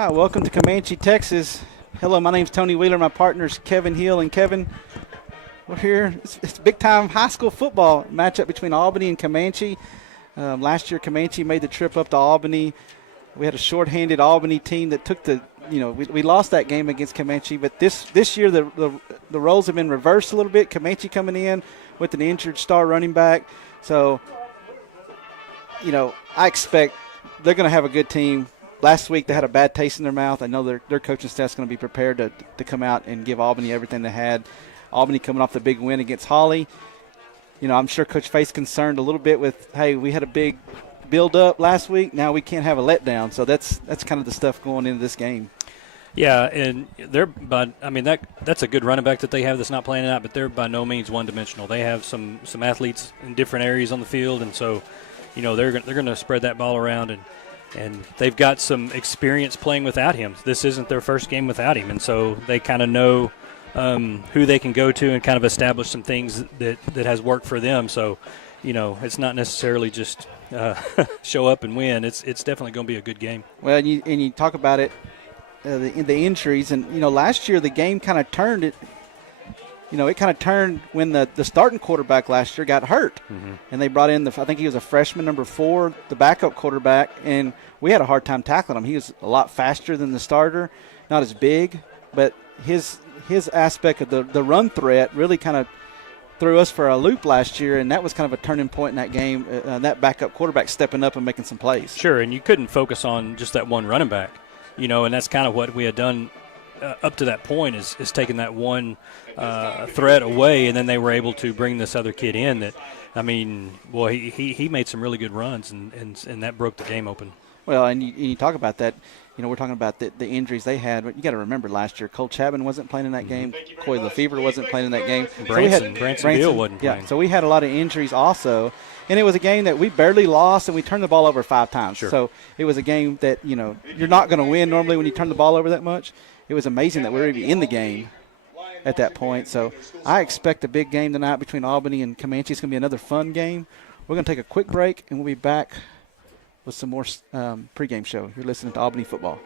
Hi, welcome to Comanche, Texas. Hello, my name's Tony Wheeler. My partner's Kevin Hill. And Kevin, we're here. It's big-time high school football matchup between Albany and Comanche. Last year, Comanche made the trip up to Albany. We had a short-handed Albany team that took we lost that game against Comanche. But this year, the roles have been reversed a little bit. Comanche coming in with an injured star running back. So, I expect they're going to have a good team. Last week they had a bad taste in their mouth. I know their coaching staff's going to be prepared to come out and give Albany everything they had. Albany coming off the big win against Holly. I'm sure Coach Faith's concerned a little bit with, hey, we had a big build-up last week. Now we can't have a letdown. So that's kind of the stuff going into this game. Yeah, and that's a good running back that they have that's not playing out, but they're by no means one-dimensional. They have some athletes in different areas on the field, and so, they're going to spread that ball around and they've got some experience playing without him. This isn't their first game without him, and so they kind of know who they can go to and kind of establish some things that has worked for them. So, it's not necessarily just show up and win. It's definitely going to be a good game. Well, and you talk about it, the injuries, and last year the game kind of turned. It kind of turned when the starting quarterback last year got hurt. Mm-hmm. And they brought in, I think he was a freshman, number 4, the backup quarterback, and we had a hard time tackling him. He was a lot faster than the starter, not as big, but his aspect of the run threat really kind of threw us for a loop last year, and that was kind of a turning point in that game, that backup quarterback stepping up and making some plays. Sure, and you couldn't focus on just that one running back, and that's kind of what we had done up to that point is taking that one threat away, and then they were able to bring this other kid in that, he made some really good runs, and that broke the game open. Well, and you talk about that, we're talking about the injuries they had, but you got to remember last year, Cole Chapman wasn't playing in that game, Coy Lefevre wasn't playing in that game. Branson Beal wasn't playing. Yeah, so we had a lot of injuries also, and it was a game that we barely lost, and we turned the ball over 5 times. Sure. So it was a game that, you're not going to win normally when you turn the ball over that much. It was amazing that we were even in the game at that point. So I expect a big game tonight between Albany and Comanche. It's going to be another fun game. We're going to take a quick break, and we'll be back with some more pregame show. You're listening to Albany Football.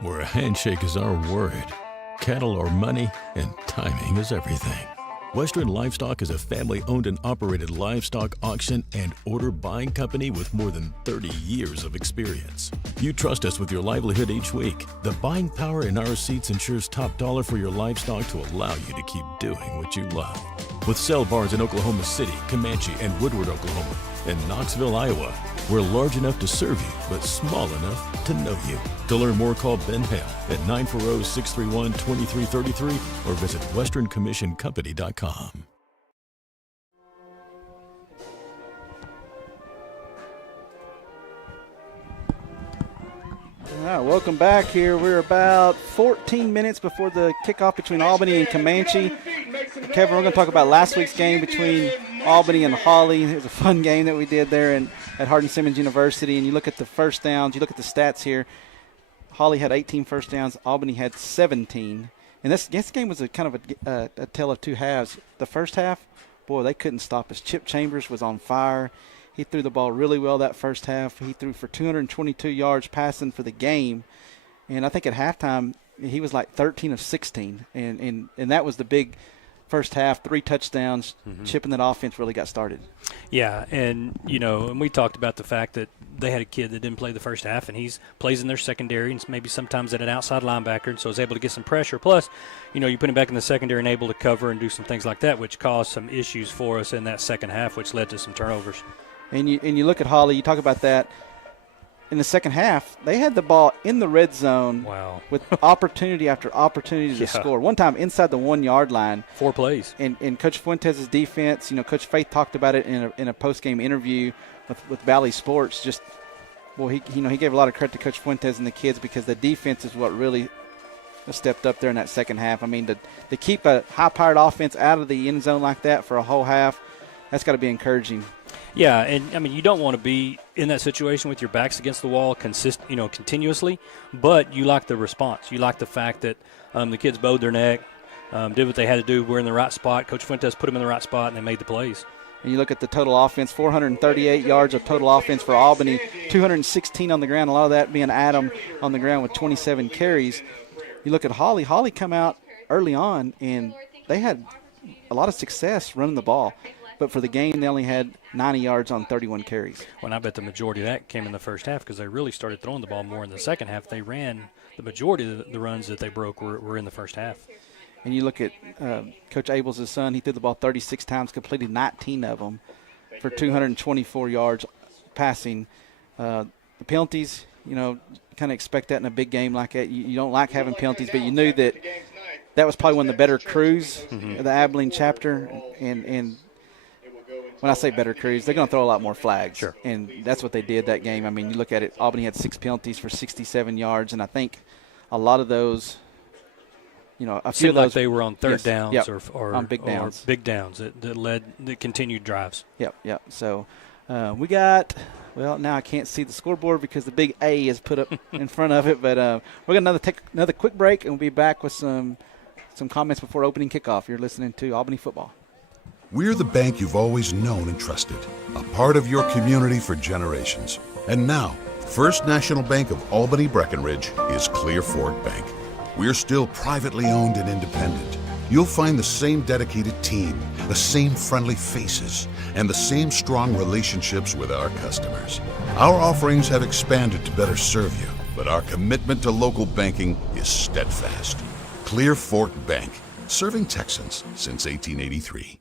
Where a handshake is our word, cattle are money, and timing is everything. Western Livestock is a family-owned and operated livestock auction and order buying company with more than 30 years of experience. You trust us with your livelihood each week. The buying power in our receipts ensures top dollar for your livestock to allow you to keep doing what you love. With sale barns in Oklahoma City, Comanche, and Woodward, Oklahoma, and Knoxville, Iowa, we're large enough to serve you, but small enough to know you. To learn more, call Ben Hale at 940-631-2333 or visit westerncommissioncompany.com. All right, welcome back here. We're about 14 minutes before the kickoff between Albany and Comanche. Kevin, we're going to talk about last week's game between Albany and Holly. It was a fun game that we did there at Hardin-Simmons University. And you look at the first downs, you look at the stats here. Holly had 18 first downs. Albany had 17. And this game was a kind of a tale of two halves. The first half, boy, they couldn't stop us. Chip Chambers was on fire. He threw the ball really well that first half. He threw for 222 yards passing for the game. And I think at halftime, he was like 13 of 16. And that was the big first half, 3 touchdowns. Mm-hmm. Chip and that offense really got started. Yeah, and, and we talked about the fact that they had a kid that didn't play the first half, and he's plays in their secondary and maybe sometimes at an outside linebacker, and so is able to get some pressure. Plus, you put him back in the secondary and able to cover and do some things like that, which caused some issues for us in that second half, which led to some turnovers. And you look at Holly, you talk about that. In the second half, they had the ball in the red zone. Wow. With opportunity after opportunity to score. One time inside the 1-yard line. 4 plays. And Coach Fuentes' defense, Coach Faith talked about it in a post-game interview with Valley Sports. Just, well, he gave a lot of credit to Coach Fuentes and the kids because the defense is what really stepped up there in that second half. I mean, to keep a high-powered offense out of the end zone like that for a whole half, that's got to be encouraging. Yeah, and you don't want to be in that situation with your backs against the wall continuously, but you like the response. You like the fact that the kids bowed their neck, did what they had to do. We're in the right spot. Coach Fuentes put them in the right spot, and they made the plays. And you look at the total offense, 438 yards of total offense for Albany, 216 on the ground, a lot of that being Adam on the ground with 27 carries. You look at Holly. Holly come out early on, and they had a lot of success running the ball. But for the game, they only had 90 yards on 31 carries. Well, I bet the majority of that came in the first half because they really started throwing the ball more in the second half. They ran the majority of the runs that they broke were in the first half. And you look at Coach Abels' son, he threw the ball 36 times, completed 19 of them for 224 yards passing. The penalties, you know, kind of expect that in a big game like that. You don't like having penalties, but you knew that was probably one of the better crews of the Abilene chapter. And when I say better crews, they're going to throw a lot more flags. Sure. And that's what they did that game. I mean, you look at it, Albany had 6 penalties for 67 yards, and I think a lot of those – you know, a few of those, like they were on third downs or on big downs. Or big downs that continued drives. Yep. So we got, well, now I can't see the scoreboard because the big A is put up in front of it. But we're going to take another quick break, and we'll be back with some comments before opening kickoff. You're listening to Albany Football. We're the bank you've always known and trusted, a part of your community for generations. And now, First National Bank of Albany Breckenridge is Clear Fork Bank. We're still privately owned and independent. You'll find the same dedicated team, the same friendly faces, and the same strong relationships with our customers. Our offerings have expanded to better serve you, but our commitment to local banking is steadfast. Clear Fork Bank, serving Texans since 1883.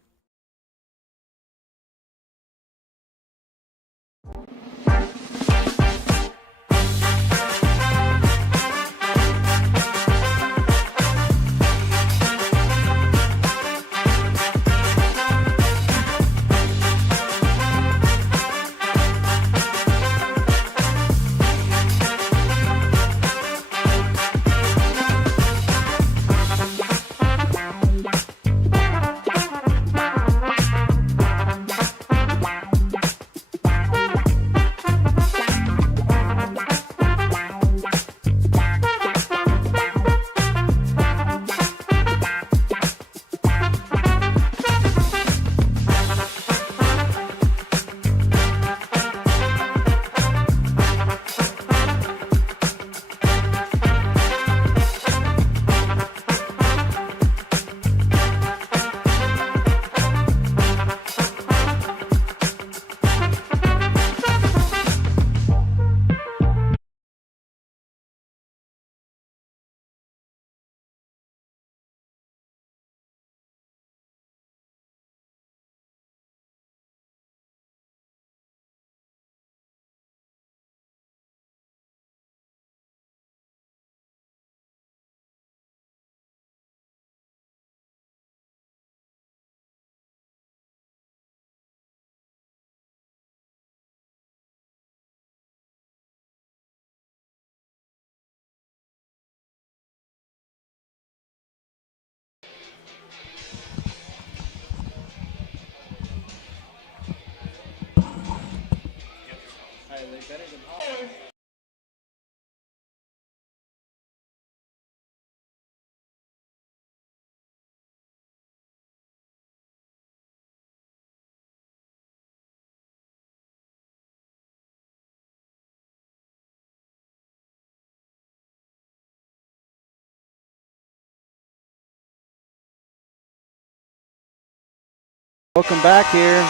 Welcome back here.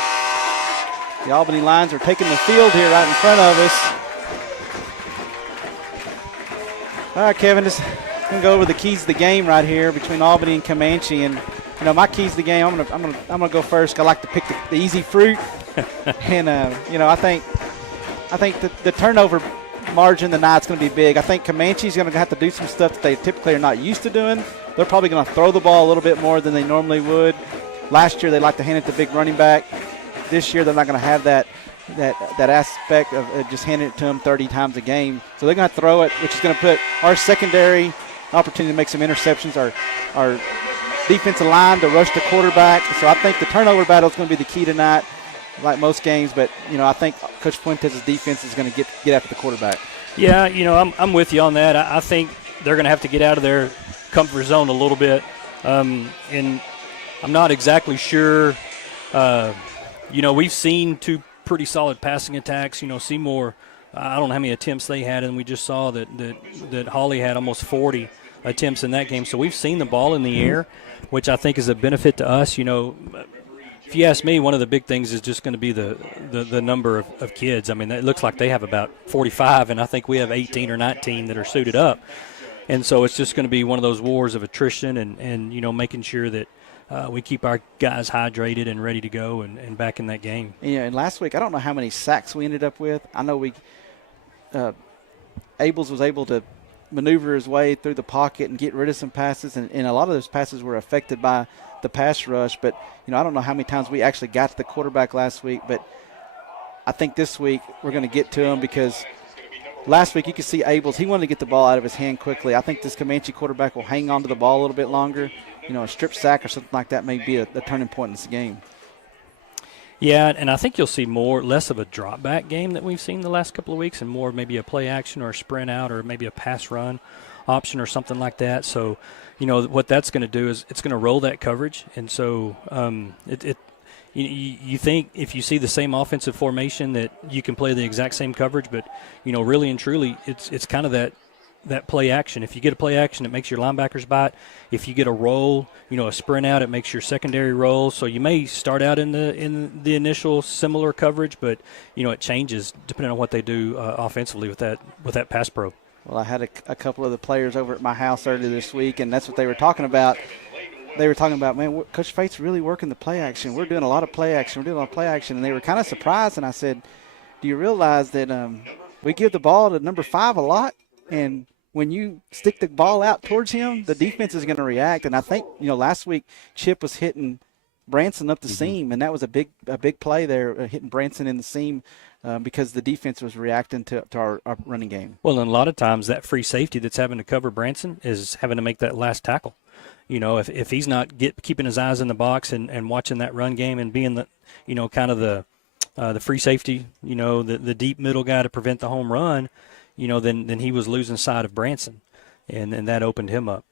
The Albany Lions are taking the field here right in front of us. All right, Kevin, just going to go over the keys to the game right here between Albany and Comanche. And, you know, my keys to the game, I'm gonna go first. I like to pick the easy fruit. And, you know, I think the turnover margin tonight's going to be big. I think Comanche's going to have to do some stuff that they typically are not used to doing. They're probably going to throw the ball a little bit more than they normally would. Last year, they liked to hand it to big running back. This year, they're not going to have that aspect of just handing it to them 30 times a game. So they're going to throw it, which is going to put our secondary opportunity to make some interceptions, our defensive line to rush the quarterback. So I think the turnover battle is going to be the key tonight, like most games. But, you know, I think Coach Fuentes' defense is going to get after the quarterback. Yeah, you know, I'm with you on that. I think they're going to have to get out of their comfort zone a little bit. And I'm not exactly sure, we've seen two pretty solid passing attacks. Seymour, I don't know how many attempts they had, and we just saw that Holly had almost 40 attempts in that game. So we've seen the ball in the air, which I think is a benefit to us. If you ask me, one of the big things is just going to be the number of kids. I mean, it looks like they have about 45, and I think we have 18 or 19 that are suited up. And so it's just going to be one of those wars of attrition and making sure that we keep our guys hydrated and ready to go and back in that game. Yeah, and last week, I don't know how many sacks we ended up with. I know Abels was able to maneuver his way through the pocket and get rid of some passes, and a lot of those passes were affected by the pass rush. But, I don't know how many times we actually got to the quarterback last week, but I think this week we're going to get to him because last week you could see Abels, he wanted to get the ball out of his hand quickly. I think this Comanche quarterback will hang on to the ball a little bit longer. A strip sack or something like that may be a turning point in this game. Yeah, and I think you'll see less of a drop back game that we've seen the last couple of weeks and more maybe a play action or a sprint out or maybe a pass run option or something like that. So, what that's going to do is it's going to roll that coverage. And so you think if you see the same offensive formation that you can play the exact same coverage, but, really and truly it's kind of that play action. If you get a play action, it makes your linebackers bite. If you get a roll, a sprint out, it makes your secondary roll. So you may start out in the initial similar coverage, but it changes depending on what they do offensively with that pass pro. Well, I had a couple of the players over at my house earlier this week, and that's what they were talking about. They were talking about, man, Coach Fate's really working the play action. We're doing a lot of play action. And they were kind of surprised. And I said, do you realize that we give the ball to number 5 a lot, and when you stick the ball out towards him, the defense is going to react. And I think, last week Chip was hitting Branson up the seam, and that was a big play there, hitting Branson in the seam because the defense was reacting to our running game. Well, and a lot of times that free safety that's having to cover Branson is having to make that last tackle. If he's not keeping his eyes in the box and watching that run game and being the, kind of the free safety, the deep middle guy to prevent the home run, then he was losing sight of Branson, and that opened him up.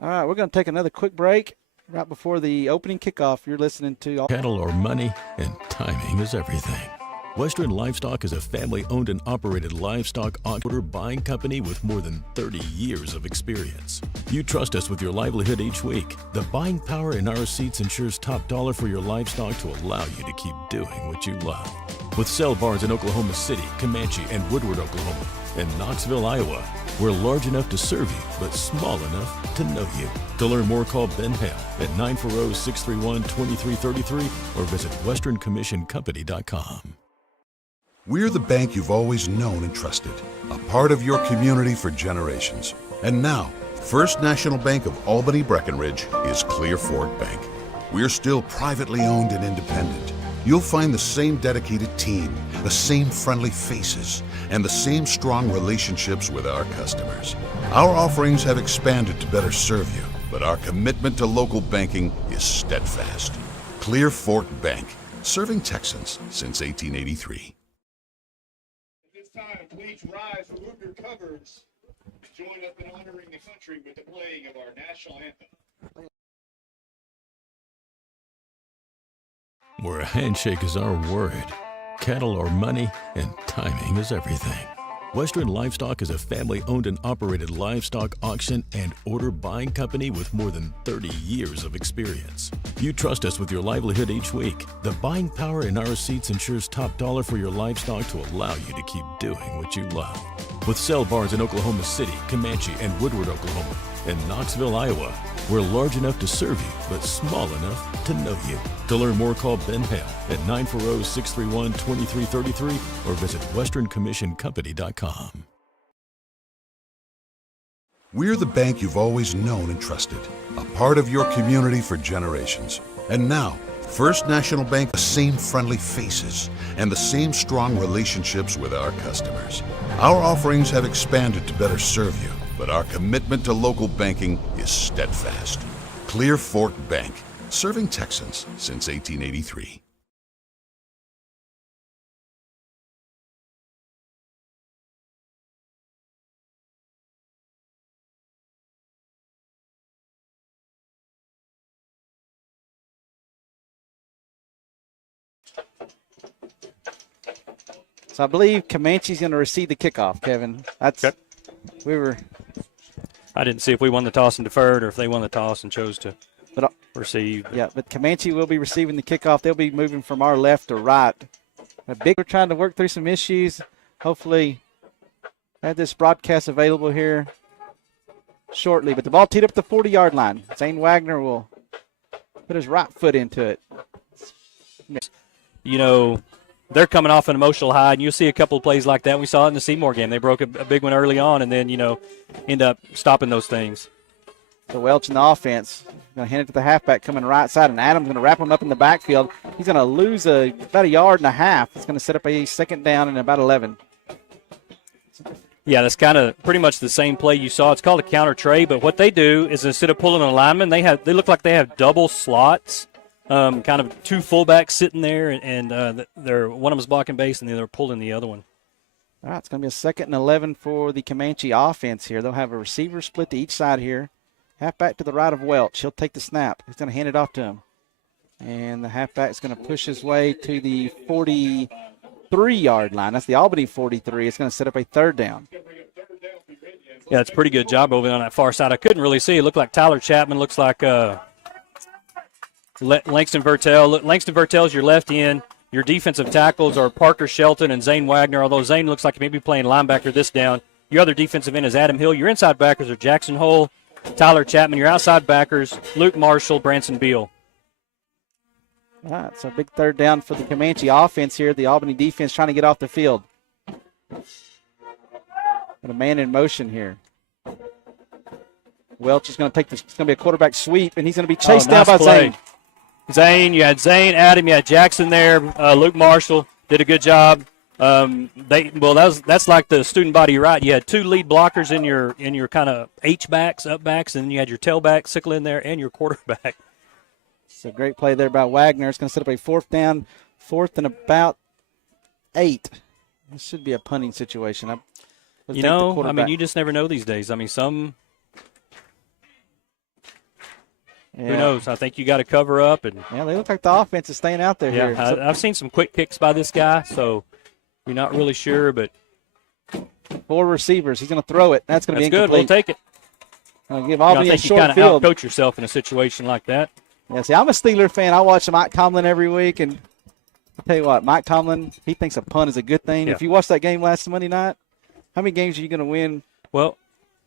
All right, we're going to take another quick break right before the opening kickoff. You're listening to Cattle or money, and timing is everything. Western Livestock is a family-owned and operated livestock order buying company with more than 30 years of experience. You trust us with your livelihood each week. The buying power in our seats ensures top dollar for your livestock to allow you to keep doing what you love. With sale barns in Oklahoma City, Comanche, and Woodward, Oklahoma, and Knoxville, Iowa, we're large enough to serve you, but small enough to know you. To learn more, call Ben Hale at 940-631-2333 or visit westerncommissioncompany.com. We're the bank you've always known and trusted, a part of your community for generations. And now, First National Bank of Albany Breckenridge is Clear Fork Bank. We're still privately owned and independent. You'll find the same dedicated team, the same friendly faces, and the same strong relationships with our customers. Our offerings have expanded to better serve you, but our commitment to local banking is steadfast. Clear Fork Bank, serving Texans since 1883. Time, please rise, remove your covers, join up in honoring the country with the playing of our national anthem. Where a handshake is our word, cattle are money, and timing is everything. Western Livestock is a family-owned and operated livestock auction and order buying company with more than 30 years of experience. You trust us with your livelihood each week. The buying power in our seats ensures top dollar for your livestock to allow you to keep doing what you love. With sale barns in Oklahoma City, Comanche, and Woodward, Oklahoma, and Knoxville, Iowa, we're large enough to serve you, but small enough to know you. To learn more, call Ben Hale at 940-631-2333 or visit westerncommissioncompany.com. We're the bank you've always known and trusted, a part of your community for generations. And now, First National Bank, the same friendly faces and the same strong relationships with our customers. Our offerings have expanded to better serve you, but our commitment to local banking is steadfast. Clear Fork Bank, serving Texans since 1883. So I believe Comanche's going to receive the kickoff, Kevin. That's Okay. we were. I didn't see if we won the toss and deferred or if they won the toss and chose to receive. Yeah, but Comanche will be receiving the kickoff. They'll be moving from our left to right. We're trying to work through some issues. Hopefully, have this broadcast available here shortly. But the ball teed up at the 40-yard line. Zane Wagner will put his right foot into it. You know, they're coming off an emotional high, and you'll see a couple of plays like that. We saw it in the Seymour game. They broke a big one early on and then, end up stopping those things. So Welch in the offense. Going to hand it to the halfback coming right side, and Adams going to wrap him up in the backfield. He's going to lose about 1.5 yards. It's going to set up a second down and about 11. Yeah, that's kind of pretty much the same play you saw. It's called a counter trade, but what they do is instead of pulling a lineman, they look like they have double slots, kind of two fullbacks sitting there, and they're one of them's blocking base, and the other pulling the other one. All right, it's going to be a 2nd and 11 for the Comanche offense here. They'll have a receiver split to each side here. Halfback to the right of Welch. He'll take the snap. He's going to hand it off to him. And the halfback is going to push his way to the 43-yard line. That's the Albany 43. It's going to set up a 3rd down. Yeah, it's a pretty good job over on that far side. I couldn't really see. It looked like Tyler Chapman. Looks like Langston Vertel. Langston Vertel's your left end. Your defensive tackles are Parker Shelton and Zane Wagner, although Zane looks like he may be playing linebacker this down. Your other defensive end is Adam Hill. Your inside backers are Jackson Hole, Tyler Chapman. Your outside backers, Luke Marshall, Branson Beal. All right, so a big 3rd down for the Comanche offense here. The Albany defense trying to get off the field. Got a man in motion here. Welch is going to take this. It's going to be a quarterback sweep, and he's going to be chased down by play. Zane. You had Zane, Adam, you had Jackson there. Luke Marshall did a good job. That's like the student body, right? You had 2 lead blockers in your kind of H-backs, up-backs, and then you had your tailback, Sickle in there, and your quarterback. It's a great play there by Wagner. It's going to set up a 4th down, 4th and about 8. This should be a punting situation. You just never know these days. Who knows? I think you got to cover up. And yeah, they look like the offense is staying out there here. I've seen some quick kicks by this guy, so you're not really sure. But 4 receivers. He's going to throw it. That's going to be incomplete. Good. We'll take it. I'll give Albany I a think short you kind field. of out-coach yourself in a situation like that. Yeah, see, I'm a Steeler fan. I watch Mike Tomlin every week, and I'll tell you what, Mike Tomlin, he thinks a punt is a good thing. Yeah. If you watched that game last Monday night, how many games are you going to win? Well,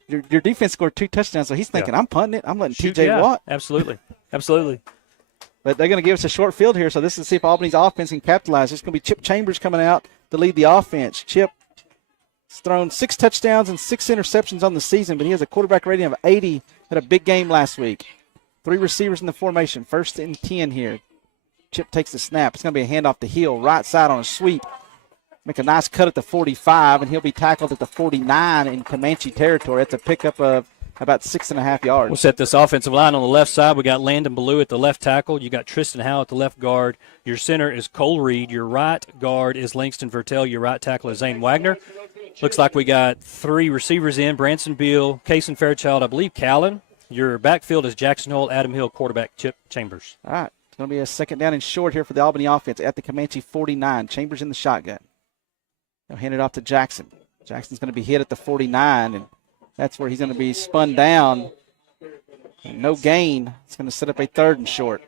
your defense scored 2 touchdowns, so he's thinking, I'm punting it. I'm letting T.J. Yeah, Watt. Absolutely. But they're going to give us a short field here, so this is to see if Albany's offense can capitalize. It's going to be Chip Chambers coming out to lead the offense. Chip has thrown 6 touchdowns and 6 interceptions on the season, but he has a quarterback rating of 80. Had a big game last week. 3 receivers in the formation. 1st and 10 here. Chip takes the snap. It's going to be a handoff to Hill, right side on a sweep. Make a nice cut at the 45, and he'll be tackled at the 49 in Comanche territory. That's a pickup of about 6.5 yards. We'll set this offensive line on the left side. We got Landon Ballou at the left tackle. You got Tristan Howe at the left guard. Your center is Cole Reed. Your right guard is Langston Vertel. Your right tackle is Zane Wagner. Looks like we got 3 receivers in, Branson Beal, Kason Fairchild, I believe Callan. Your backfield is Jackson Hole, Adam Hill, quarterback Chip Chambers. All right. It's going to be a 2nd down and short here for the Albany offense at the Comanche 49. Chambers in the shotgun. They'll hand it off to Jackson. Jackson's going to be hit at the 49, and that's where he's going to be spun down. And no gain. It's going to set up a 3rd and short.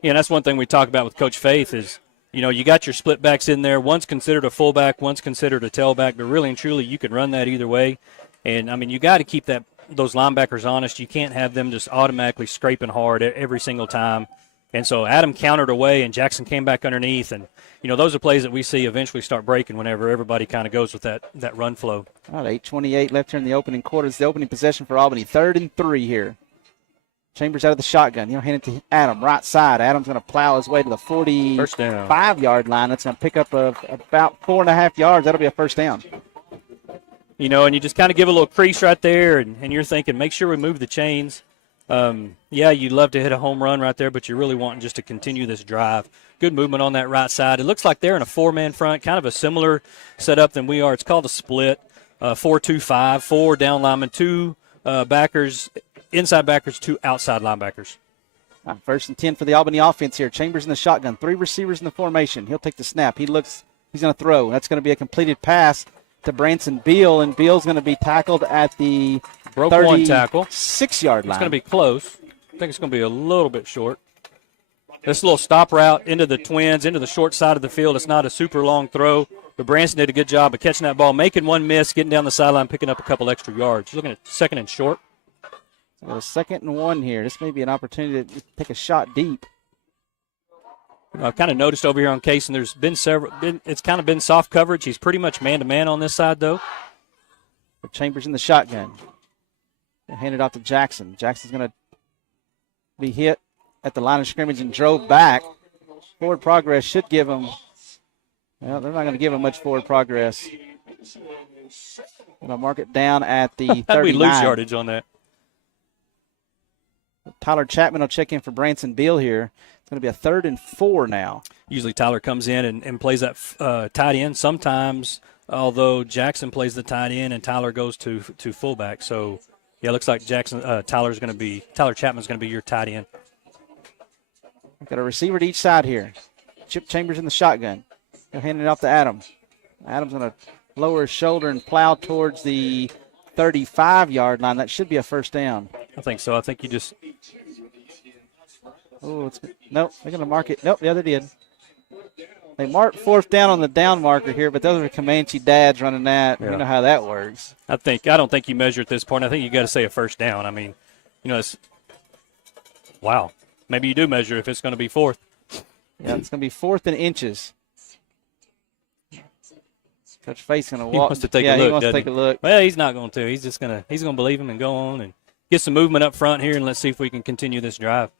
Yeah, that's one thing we talk about with Coach Faith is, you got your split backs in there. One's considered a fullback, one's considered a tailback, but really and truly you can run that either way. And, you got to keep those linebackers honest. You can't have them just automatically scraping hard every single time. And so Adam countered away, and Jackson came back underneath. And, those are plays that we see eventually start breaking whenever everybody kind of goes with that run flow. All right, 8:28 left here in the opening quarter. It's the opening possession for Albany. 3rd and 3 here. Chambers out of the shotgun. Hand it to Adam, right side. Adam's going to plow his way to the 45-yard line. That's going to pick up about 4.5 yards. That'll be a 1st down. And you just kind of give a little crease right there, and you're thinking, make sure we move the chains. You'd love to hit a home run right there, but you're really wanting just to continue this drive. Good movement on that right side. It looks like they're in a 4-man front, kind of a similar setup than we are. It's called a split, 4-2-5, 4 down linemen, 2 backers, inside backers, 2 outside linebackers. 1st and 10 for the Albany offense here. Chambers in the shotgun. 3 receivers in the formation. He'll take the snap. He looks He's going to throw. That's going to be a completed pass to Branson Beal, and Beal's going to be tackled at the Broke one tackle. 36-yard line. It's going to be close. I think it's going to be a little bit short. This little stop route into the Twins, into the short side of the field, it's not a super long throw, but Branson did a good job of catching that ball, making one miss, getting down the sideline, picking up a couple extra yards. You're looking at 2nd and short. So a 2nd and 1 here. This may be an opportunity to take a shot deep. I've kind of noticed over here on Case, and there's been several. It's kind of been soft coverage. He's pretty much man-to-man on this side, though. Chambers in the shotgun. Hand it off to Jackson. Jackson's going to be hit at the line of scrimmage and drove back. Forward progress should give him. Well, they're not going to give him much forward progress. Going to mark it down at the 39. How'd we lose yardage on that? Tyler Chapman will check in for Branson Beal here. It's going to be a 3rd and 4 now. Usually Tyler comes in and plays that tight end. Sometimes, although Jackson plays the tight end and Tyler goes to fullback. So, yeah, it looks like Tyler Chapman's going to be your tight end. We've got a receiver to each side here. Chip Chambers in the shotgun. They'll hand it off to Adam. Adam's going to lower his shoulder and plow towards the 35-yard line. That should be a first down. I think so. I think you just. Oh, nope. They're going to mark it. Nope, yeah, they did. They marked 4th down on the down marker here, but those are Comanche dads running that. Yeah. You know how that works. I don't think you measure at this point. I think you got to say a first down. I mean, wow. Maybe you do measure if it's going to be 4th. Yeah, it's going to be 4th in inches. Coach Fate's going to walk. He wants to take a look. He wants to take a look. Well, he's not going to. He's going to believe him and go on and get some movement up front here, and let's see if we can continue this drive.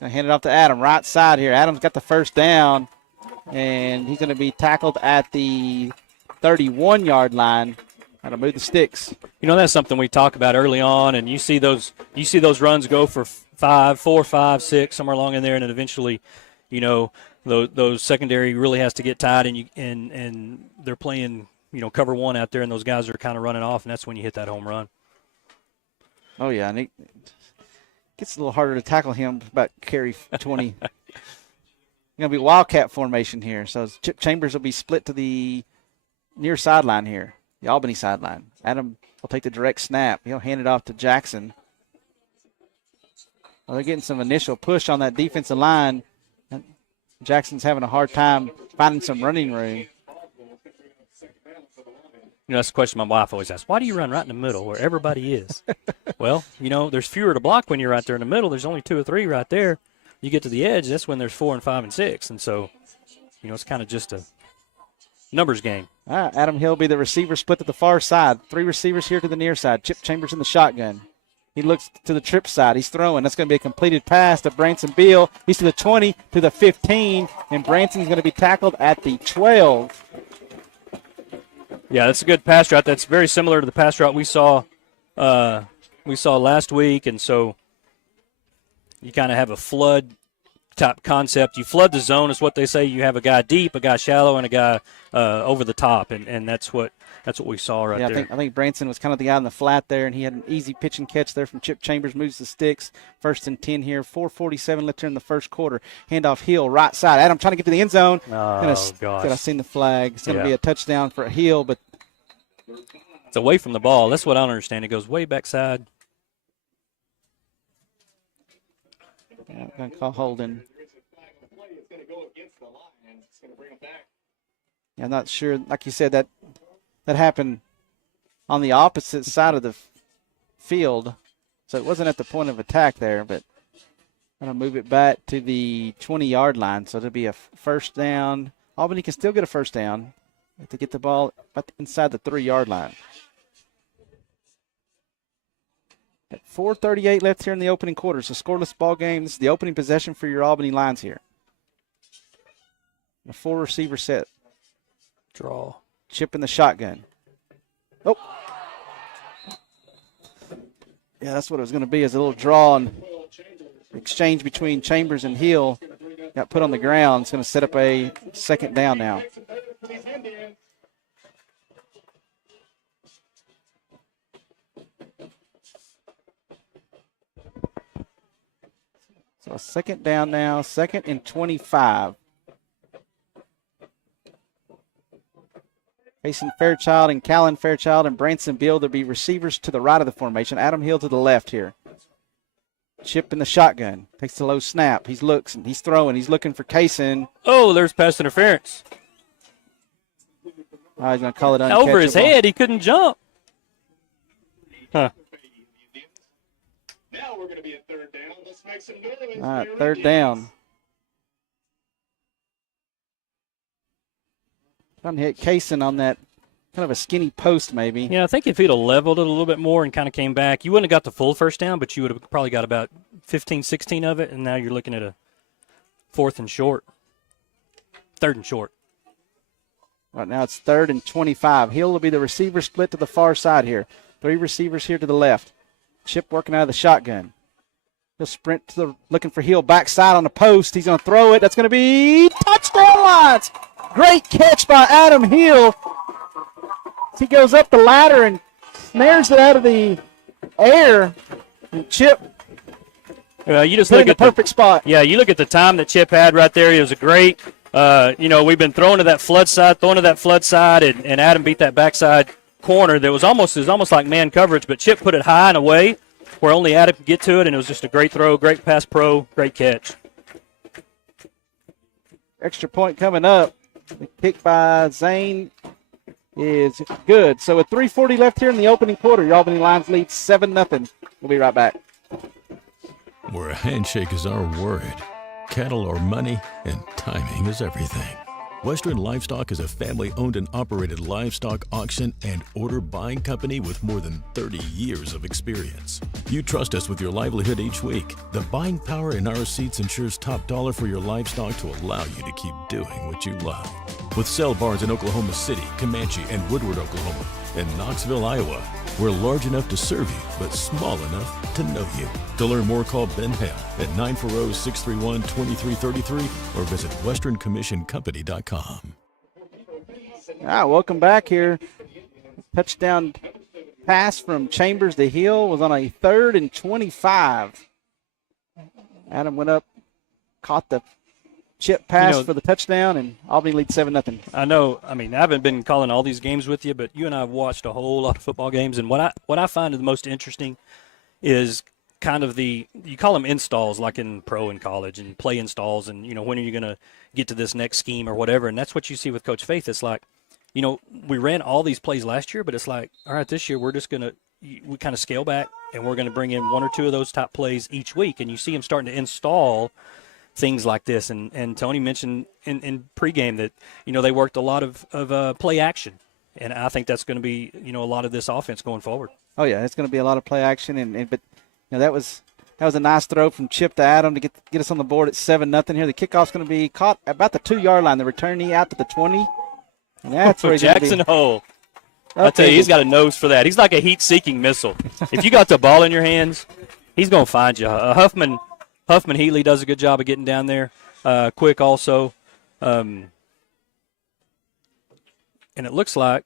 Going to hand it off to Adam, right side here. Adam's got the first down, and he's going to be tackled at the 31-yard line. Got to move the sticks. That's something we talk about early on, and you see those runs go for 4, 5, 6, somewhere along in there, and then eventually, those secondary really has to get tied, and they're playing, cover 1 out there, and those guys are kind of running off, and that's when you hit that home run. Oh, yeah, and it gets a little harder to tackle him about carry 20. Going to be Wildcat formation here, so Chip Chambers will be split to the near sideline here, the Albany sideline. Adam will take the direct snap. He'll hand it off to Jackson. Well, they're getting some initial push on that defensive line. Jackson's having a hard time finding some running room. That's the question my wife always asks. Why do you run right in the middle where everybody is? Well, there's fewer to block when you're right there in the middle. There's only 2 or 3 right there. You get to the edge, that's when there's 4 and 5 and 6. And so, it's kind of just a numbers game. All right, Adam Hill will be the receiver split to the far side. 3 receivers here to the near side. Chip Chambers in the shotgun. He looks to the trip side. He's throwing. That's going to be a completed pass to Branson Beal. He's to the 20, to the 15, and Branson's going to be tackled at the 12. Yeah, that's a good pass route. That's very similar to the pass route we saw last week, and so you kind of have a flood type concept. You flood the zone is what they say. You have a guy deep, a guy shallow, and a guy over the top, and that's what we saw right there. I think Branson was kind of the guy in the flat there, and he had an easy pitch and catch there from Chip Chambers. Moves the sticks. 1st and 10 here. 4:47 left here in the first quarter. Handoff Hill, right side. Adam trying to get to the end zone. Oh, gosh. I seen the flag. It's going to be a touchdown for Hill, but it's away from the ball. That's what I don't understand. It goes way backside. Yeah, I'm going to call holding. Yeah, I'm not sure. Like you said, that happened on the opposite side of the field, so it wasn't at the point of attack there, but I'm going to move it back to the 20-yard line, so it'll be a first down. Albany can still get a first down to get the ball inside the 3-yard line. At 4:38 left here in the opening quarter. It's a scoreless ball game. This is the opening possession for your Albany Lions here. A 4-receiver set. Draw. Chip in the shotgun. Oh. Yeah, that's what it was going to be, is a little draw and exchange between Chambers and Hill. Got put on the ground. It's going to set up a second down now. So a second down now, 2nd and 25. Facing Fairchild and Callan Fairchild and Branson Beal. There'll be receivers to the right of the formation. Adam Hill to the left here. Chip in the shotgun. Takes the low snap. He looks and he's throwing. He's looking for Kaysen. Oh, there's pass interference. Oh, he's going to call it uncatchable. Over his head. He couldn't jump. Huh. Now we're going to be at third down. Let's make some noise. All right, third down. Trying to hit Kaysen on that kind of a skinny post maybe. Yeah, I think if he'd have leveled it a little bit more and kind of came back, you wouldn't have got the full first down, but you would have probably got about 15, 16 of it, and now you're looking at a third and short. Right now it's 3rd and 25. Hill will be the receiver split to the far side here. 3 receivers here to the left. Chip working out of the shotgun. He'll sprint to the looking for Hill backside on the post. He's going to throw it. That's going to be touchdown lines. Great catch by Adam Hill. He goes up the ladder and snares it out of the air. And Chip You just put look in the at perfect spot. Yeah, you look at the time that Chip had right there. It was a great. We've been throwing to that flood side, and Adam beat that backside corner. It was almost like man coverage, but Chip put it high and away where only Adam could get to it, and it was just a great throw, great pass pro, great catch. Extra point coming up. The kick by Zane is good. So with 3:40 left here in the opening quarter, your Albany Lions lead 7-0. We'll be right back. Where a handshake is our word, cattle are money, and timing is everything. Western Livestock is a family-owned and operated livestock auction and order buying company with more than 30 years of experience. You trust us with your livelihood each week. The buying power in our seats ensures top dollar for your livestock to allow you to keep doing what you love. With sale barns in Oklahoma City, Comanche, and Woodward, Oklahoma, and Knoxville, Iowa, we're large enough to serve you, but small enough to know you. To learn more, call Ben Hale at 940-631-2333 or visit westerncommissioncompany.com. All right, welcome back here. Touchdown pass from Chambers to Hill was on a 3rd and 25. Adam went up, caught the chip pass for the touchdown, and Albany leads 7-0. I know. I mean, I haven't been calling all these games with you, but you and I have watched a whole lot of football games, and what I find the most interesting is kind of you call them installs, like in pro and college, and play installs, and when are you going to get to this next scheme or whatever, and that's what you see with Coach Faith. It's like, we ran all these plays last year, but it's like, all right, this year we're just going to we kind of scale back, and we're going to bring in 1 or 2 of those top plays each week, and you see them starting to install things like this. And Tony mentioned in pregame that, they worked a lot of play action. And I think that's going to be, a lot of this offense going forward. Oh, yeah, it's going to be a lot of play action. But that was a nice throw from Chip to Adam to get us on the board at 7-0 here. The kickoff's going to be caught about the 2-yard line. The returnee out to the 20. And that's where Jackson Hole. I tell you, he's got a nose for that. He's like a heat-seeking missile. If you got the ball in your hands, he's going to find you. Huffman Heatley does a good job of getting down there quick also. And it looks like,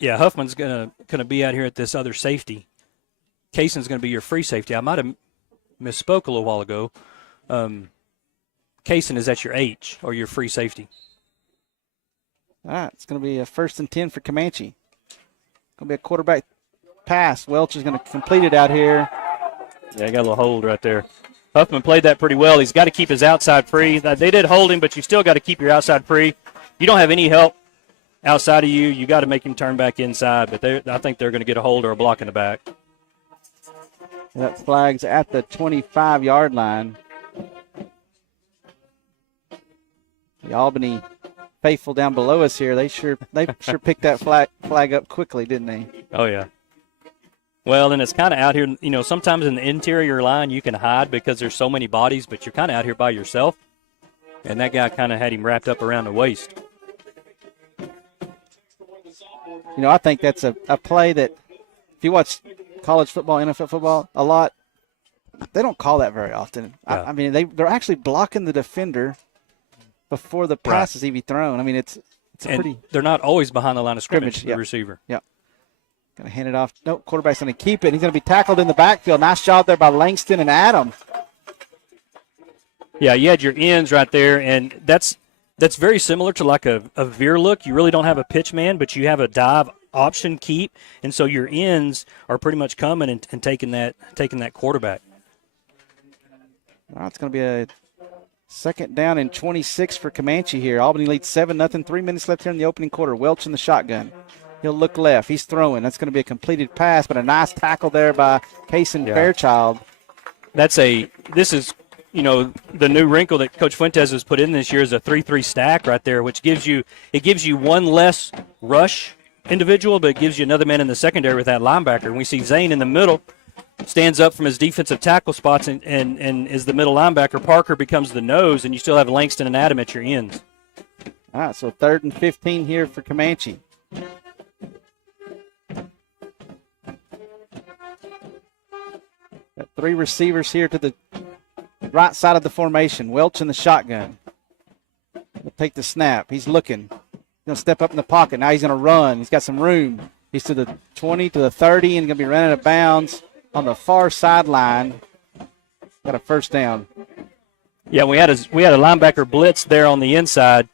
Huffman's going to be out here at this other safety. Kaysen's going to be your free safety. I might have misspoke a little while ago. Kaysen is at your H, or your free safety. All right, it's going to be a 1st and 10 for Comanche. Going to be a quarterback pass. Welch is going to complete it out here. Yeah, got a little hold right there. Huffman played that pretty well. He's got to keep his outside free. They did hold him, but you still got to keep your outside free. You don't have any help outside of you. You got to make him turn back inside, but I think they're going to get a hold or a block in the back. That flag's at the 25-yard line. The Albany faithful down below us here, they sure picked that flag up quickly, didn't they? Oh, yeah. Well, and it's kind of out here, sometimes in the interior line you can hide because there's so many bodies, but you're kind of out here by yourself. And that guy kind of had him wrapped up around the waist. I think that's a play that if you watch college football, NFL football a lot, they don't call that very often. Yeah. I mean, they're actually blocking the defender before the pass is even thrown. I mean, it's pretty. They're not always behind the line of scrimmage, the receiver. Yeah. Going to hand it off. Nope, quarterback's going to keep it. He's going to be tackled in the backfield. Nice job there by Langston and Adam. Yeah, you had your ends right there, and that's that's very similar to like a veer look. You really don't have a pitch man, but you have a dive option keep, and so your ends are pretty much coming and taking that quarterback. It's going to be a second down and 26 for Comanche here. Albany leads 7-0. 3 minutes left here in the opening quarter. Welch in the shotgun. He'll look left. He's throwing. That's going to be a completed pass, but a nice tackle there by Kaysen Fairchild. This is, the new wrinkle that Coach Fuentes has put in this year is a 3-3 stack right there, which gives you one less rush individual, but it gives you another man in the secondary with that linebacker. And we see Zane in the middle, stands up from his defensive tackle spots and is the middle linebacker. Parker becomes the nose, and you still have Langston and Adam at your ends. All right, so 3rd and 15 here for Comanche. Got 3 receivers here to the right side of the formation. Welch in the shotgun. He'll take the snap. He's looking. He's going to step up in the pocket. Now he's going to run. He's got some room. He's to the 20, to the 30, and going to be running out of bounds on the far sideline. Got a first down. Yeah, we had a linebacker blitz there on the inside,